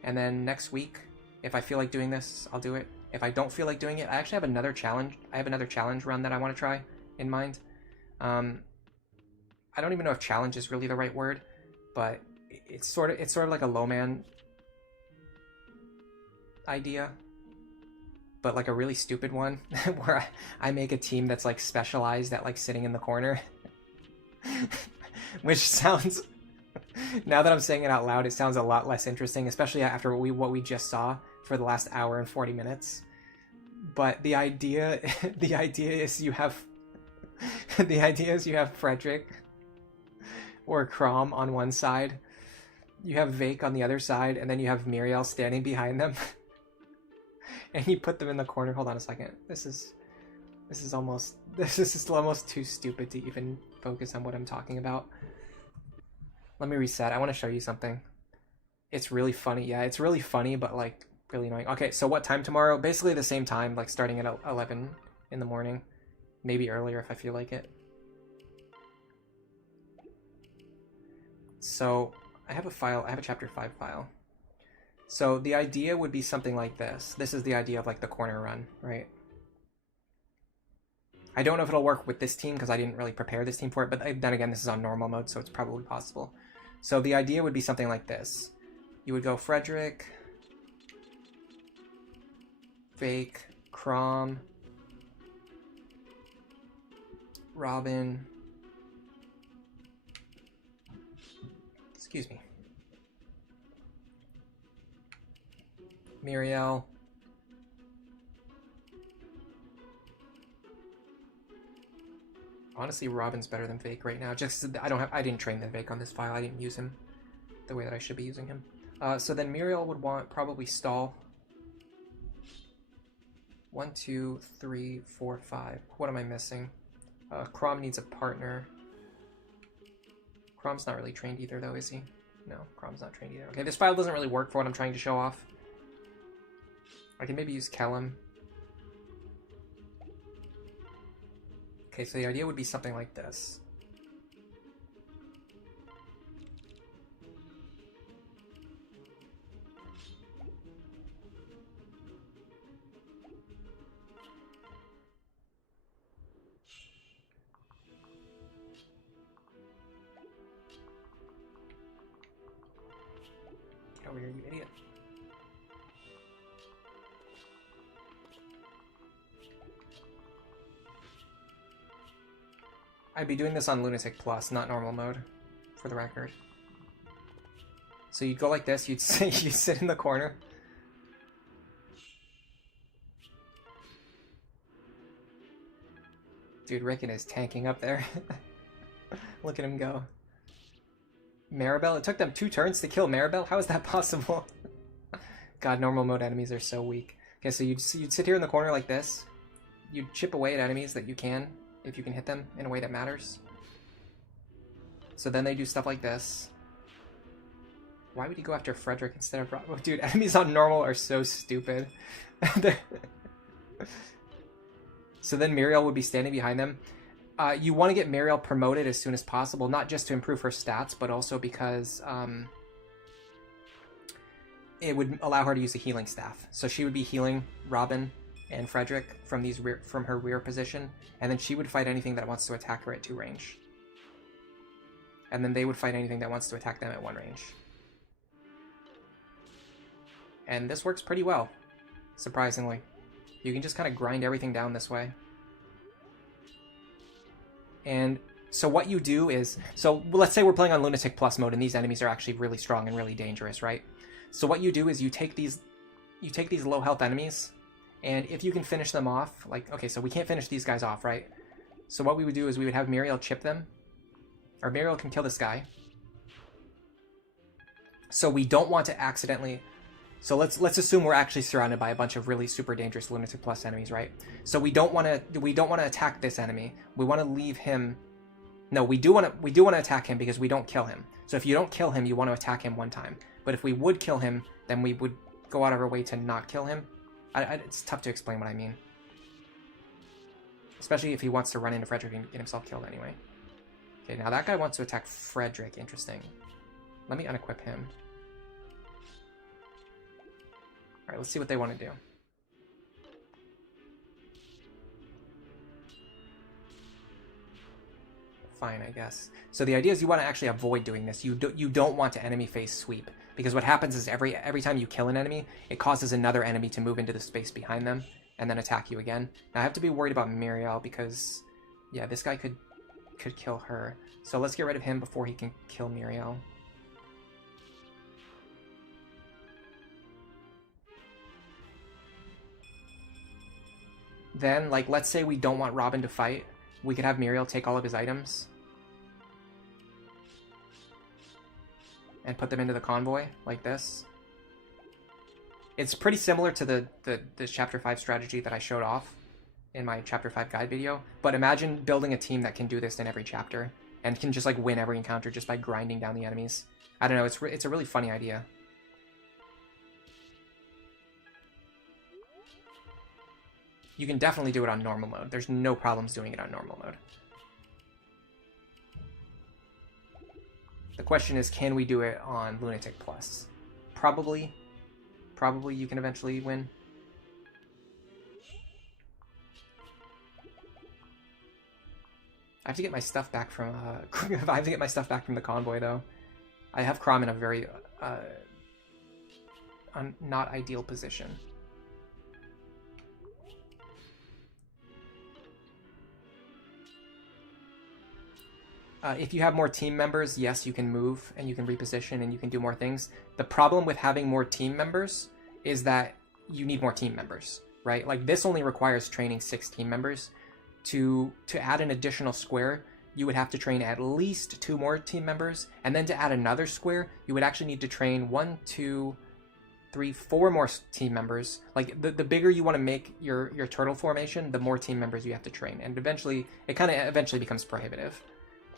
and then next week, if I feel like doing this, I'll do it. If I don't feel like doing it, I actually have another challenge. I have another challenge run that I want to try in mind. I don't even know if challenge is really the right word, but it's sort of like a low man idea, but like a really stupid one where I make a team that's like specialized at like sitting in the corner. Which sounds, now that I'm saying it out loud, it sounds a lot less interesting, especially after what we just saw for the last hour and 40 minutes. But the idea is you have Frederick or Crom on one side, you have Vake on the other side, and then you have Muriel standing behind them. And you put them in the corner. Hold on a second. This is almost too stupid to even focus on what I'm talking about. Let me reset. I want to show you something. It's really funny. Yeah, it's really funny, but like really annoying. Okay, so what time tomorrow? Basically the same time, like starting at 11 in the morning. Maybe earlier if I feel like it. So I have a chapter 5 file. So the idea would be something like this. This is the idea of like the corner run, right? I don't know if it'll work with this team because I didn't really prepare this team for it, but then again, this is on normal mode, so it's probably possible. So the idea would be something like this. You would go Frederick, Vake, Crom, Robin, Excuse me. Muriel. Honestly, Robin's better than Vake right now. Just I didn't train the Vake on this file. I didn't use him the way that I should be using him. So then Muriel would want probably stall. 1, 2, 3, 4, 5. What am I missing? Chrom needs a partner. Chrom's not really trained either, though, is he? No, Chrom's not trained either. Okay, this file doesn't really work for what I'm trying to show off. I can maybe use Kellum. Okay, so the idea would be something like this. Get over here, you idiot. I'd be doing this on Lunatic Plus, not normal mode, for the record. So you'd go like this, you'd sit in the corner. Dude, Rickon is tanking up there. Look at him go. Maribel, it took them 2 turns to kill Maribel? How is that possible? God, normal mode enemies are so weak. Okay, so you'd sit here in the corner like this. You'd chip away at enemies that you can, if you can hit them in a way that matters. So then they do stuff like this. Why would you go after Frederick instead of Rob? Oh, dude, enemies on normal are so stupid. So then Muriel would be standing behind them. You want to get Muriel promoted as soon as possible, not just to improve her stats, but also because it would allow her to use a healing staff. So she would be healing Robin and Frederick from her rear position, and then she would fight anything that wants to attack her at 2 range. And then they would fight anything that wants to attack them at 1 range. And this works pretty well, surprisingly. You can just kind of grind everything down this way. And so what you do is, so let's say we're playing on Lunatic Plus mode and these enemies are actually really strong and really dangerous, right? So what you do is you take these low health enemies, and if you can finish them off, like, okay, so we can't finish these guys off, right? So what we would do is we would have Muriel chip them, or Muriel can kill this guy. So we don't want to accidentally, so let's assume we're actually surrounded by a bunch of really super dangerous Lunatic Plus enemies, right? So we don't want to attack this enemy. We want to leave him. No, we do want to attack him because we don't kill him. So if you don't kill him, you want to attack him 1 time. But if we would kill him, then we would go out of our way to not kill him. It's tough to explain what I mean. Especially if he wants to run into Frederick and get himself killed anyway. Okay, now that guy wants to attack Frederick. Interesting. Let me unequip him. Alright, let's see what they want to do. Fine, I guess. So the idea is you want to actually avoid doing this. You don't want to enemy face sweep. Because what happens is every time you kill an enemy, it causes another enemy to move into the space behind them and then attack you again. Now I have to be worried about Muriel because, yeah, this guy could kill her. So let's get rid of him before he can kill Muriel. Then, like, let's say we don't want Robin to fight. We could have Muriel take all of his items and put them into the convoy, like this. It's pretty similar to the Chapter 5 strategy that I showed off in my Chapter 5 guide video, but imagine building a team that can do this in every chapter, and can just, like, win every encounter just by grinding down the enemies. I don't know, it's a really funny idea. You can definitely do it on normal mode. There's no problems doing it on normal mode. The question is, can we do it on Lunatic Plus? Probably. Probably you can eventually win. I have to get my stuff back from I have to get my stuff back from the convoy though. I have Chrom in a very not ideal position. If you have more team members, yes, you can move and you can reposition and you can do more things. The problem with having more team members is that you need more team members, right? Like this only requires training 6 team members. To add an additional square, you would have to train at least 2 more team members, and then to add another square, you would actually need to train 1, 2, 3, 4 more team members. Like the bigger you want to make your turtle formation, the more team members you have to train, and eventually it kind of eventually becomes prohibitive.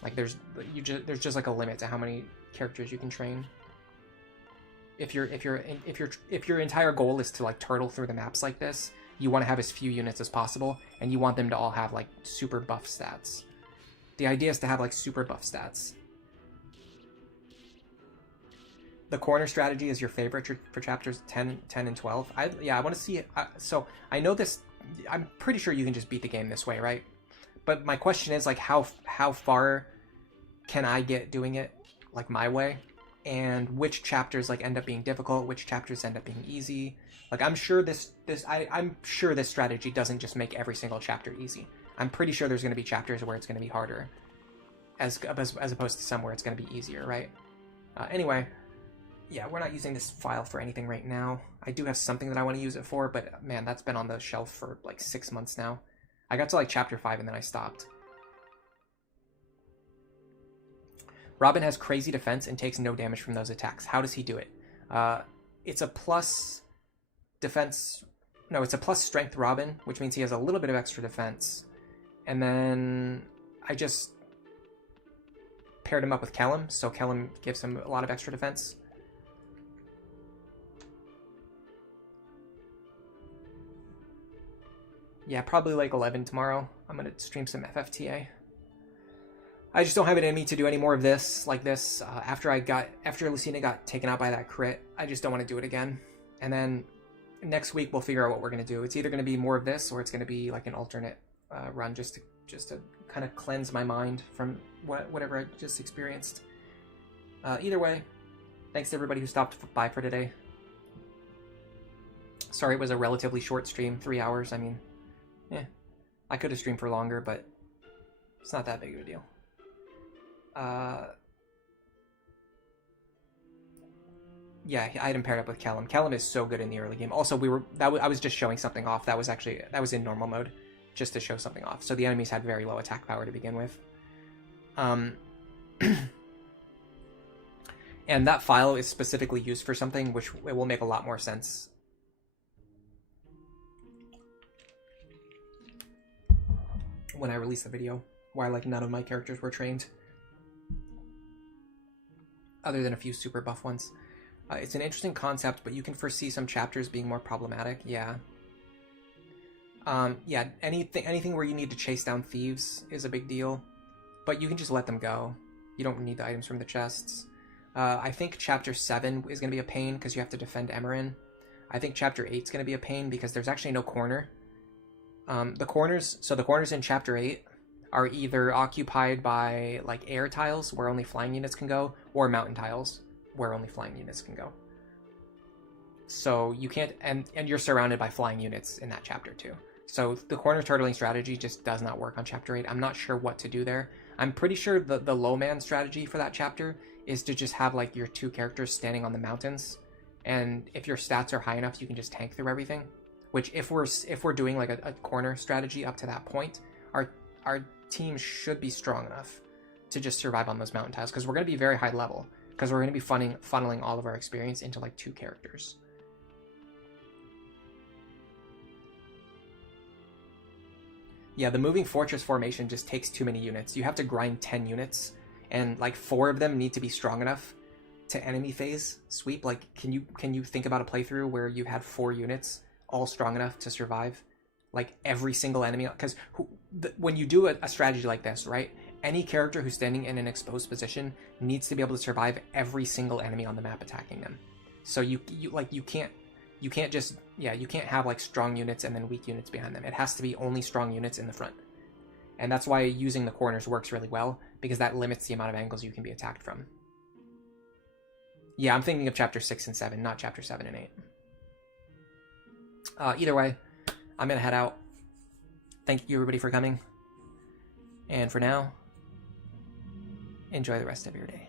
Like there's just like a limit to how many characters you can train. If your entire goal is to like turtle through the maps like this, you want to have as few units as possible, and you want them to all have like super buff stats. The idea is to have like super buff stats. The corner strategy is your favorite for chapters 10 and 12. I want to see it. So I know this. I'm pretty sure you can just beat the game this way, right? But my question is like how far can I get doing it like my way, and which chapters like end up being difficult, which chapters end up being easy. Like I'm sure I'm sure this strategy doesn't just make every single chapter easy. I'm pretty sure there's going to be chapters where it's going to be harder, as opposed to some where it's going to be easier, right? Anyway, yeah, we're not using this file for anything right now. I do have something that I want to use it for, but man, that's been on the shelf for like 6 months now. I got to like chapter 5 and then I stopped. Robin has crazy defense and takes no damage from those attacks. How does he do it? It's a plus defense. No, it's a plus strength Robin, which means he has a little bit of extra defense. And then I just paired him up with Kellum, so Kellum gives him a lot of extra defense. Yeah, probably like 11 tomorrow. I'm going to stream some FFTA. I just don't have it in me to do any more of this, like this. After Lucina got taken out by that crit, I just don't want to do it again. And then next week we'll figure out what we're going to do. It's either going to be more of this, or it's going to be like an alternate run, just to kind of cleanse my mind from whatever I just experienced. Either way, thanks to everybody who stopped by for today. Sorry it was a relatively short stream, 3 hours. I mean, I could have streamed for longer, but it's not that big of a deal. Yeah, I had him paired up with Kellum. Kellum is so good in the early game. Also, I was just showing something off. That was in normal mode, just to show something off. So the enemies had very low attack power to begin with. And that file is specifically used for something which it will make a lot more sense when I release the video, why like none of my characters were trained, other than a few super buff ones. It's an interesting concept, but you can foresee some chapters being more problematic. Yeah. Yeah, anything where you need to chase down thieves is a big deal, but you can just let them go. You don't need the items from the chests. I think chapter 7 is going to be a pain because you have to defend Emerin. I think chapter 8 is going to be a pain because there's actually no corner. The corners in chapter 8 are either occupied by like air tiles where only flying units can go, or mountain tiles where only flying units can go. So you can't, and you're surrounded by flying units in that chapter too. So the corner turtling strategy just does not work on chapter 8. I'm not sure what to do there. I'm pretty sure the low man strategy for that chapter is to just have like your 2 characters standing on the mountains, and if your stats are high enough, you can just tank through everything. Which if we're doing like a corner strategy up to that point, our team should be strong enough to just survive on those mountain tiles, because we're going to be very high level, because we're going to be funneling all of our experience into like 2 characters. Yeah, the moving fortress formation just takes too many units. You have to grind 10 units, and like 4 of them need to be strong enough to enemy phase sweep. Like, can you think about a playthrough where you had 4 units all strong enough to survive like every single enemy? Because when you do a strategy like this, right, any character who's standing in an exposed position needs to be able to survive every single enemy on the map attacking them. So you can't have like strong units and then weak units behind them. It has to be only strong units in the front. And that's why using the corners works really well, because that limits the amount of angles you can be attacked from. Yeah, I'm thinking of chapter 6 and 7, not chapter 7 and 8. Either way, I'm gonna head out. Thank you everybody for coming. And for now, Enjoy the rest of your day.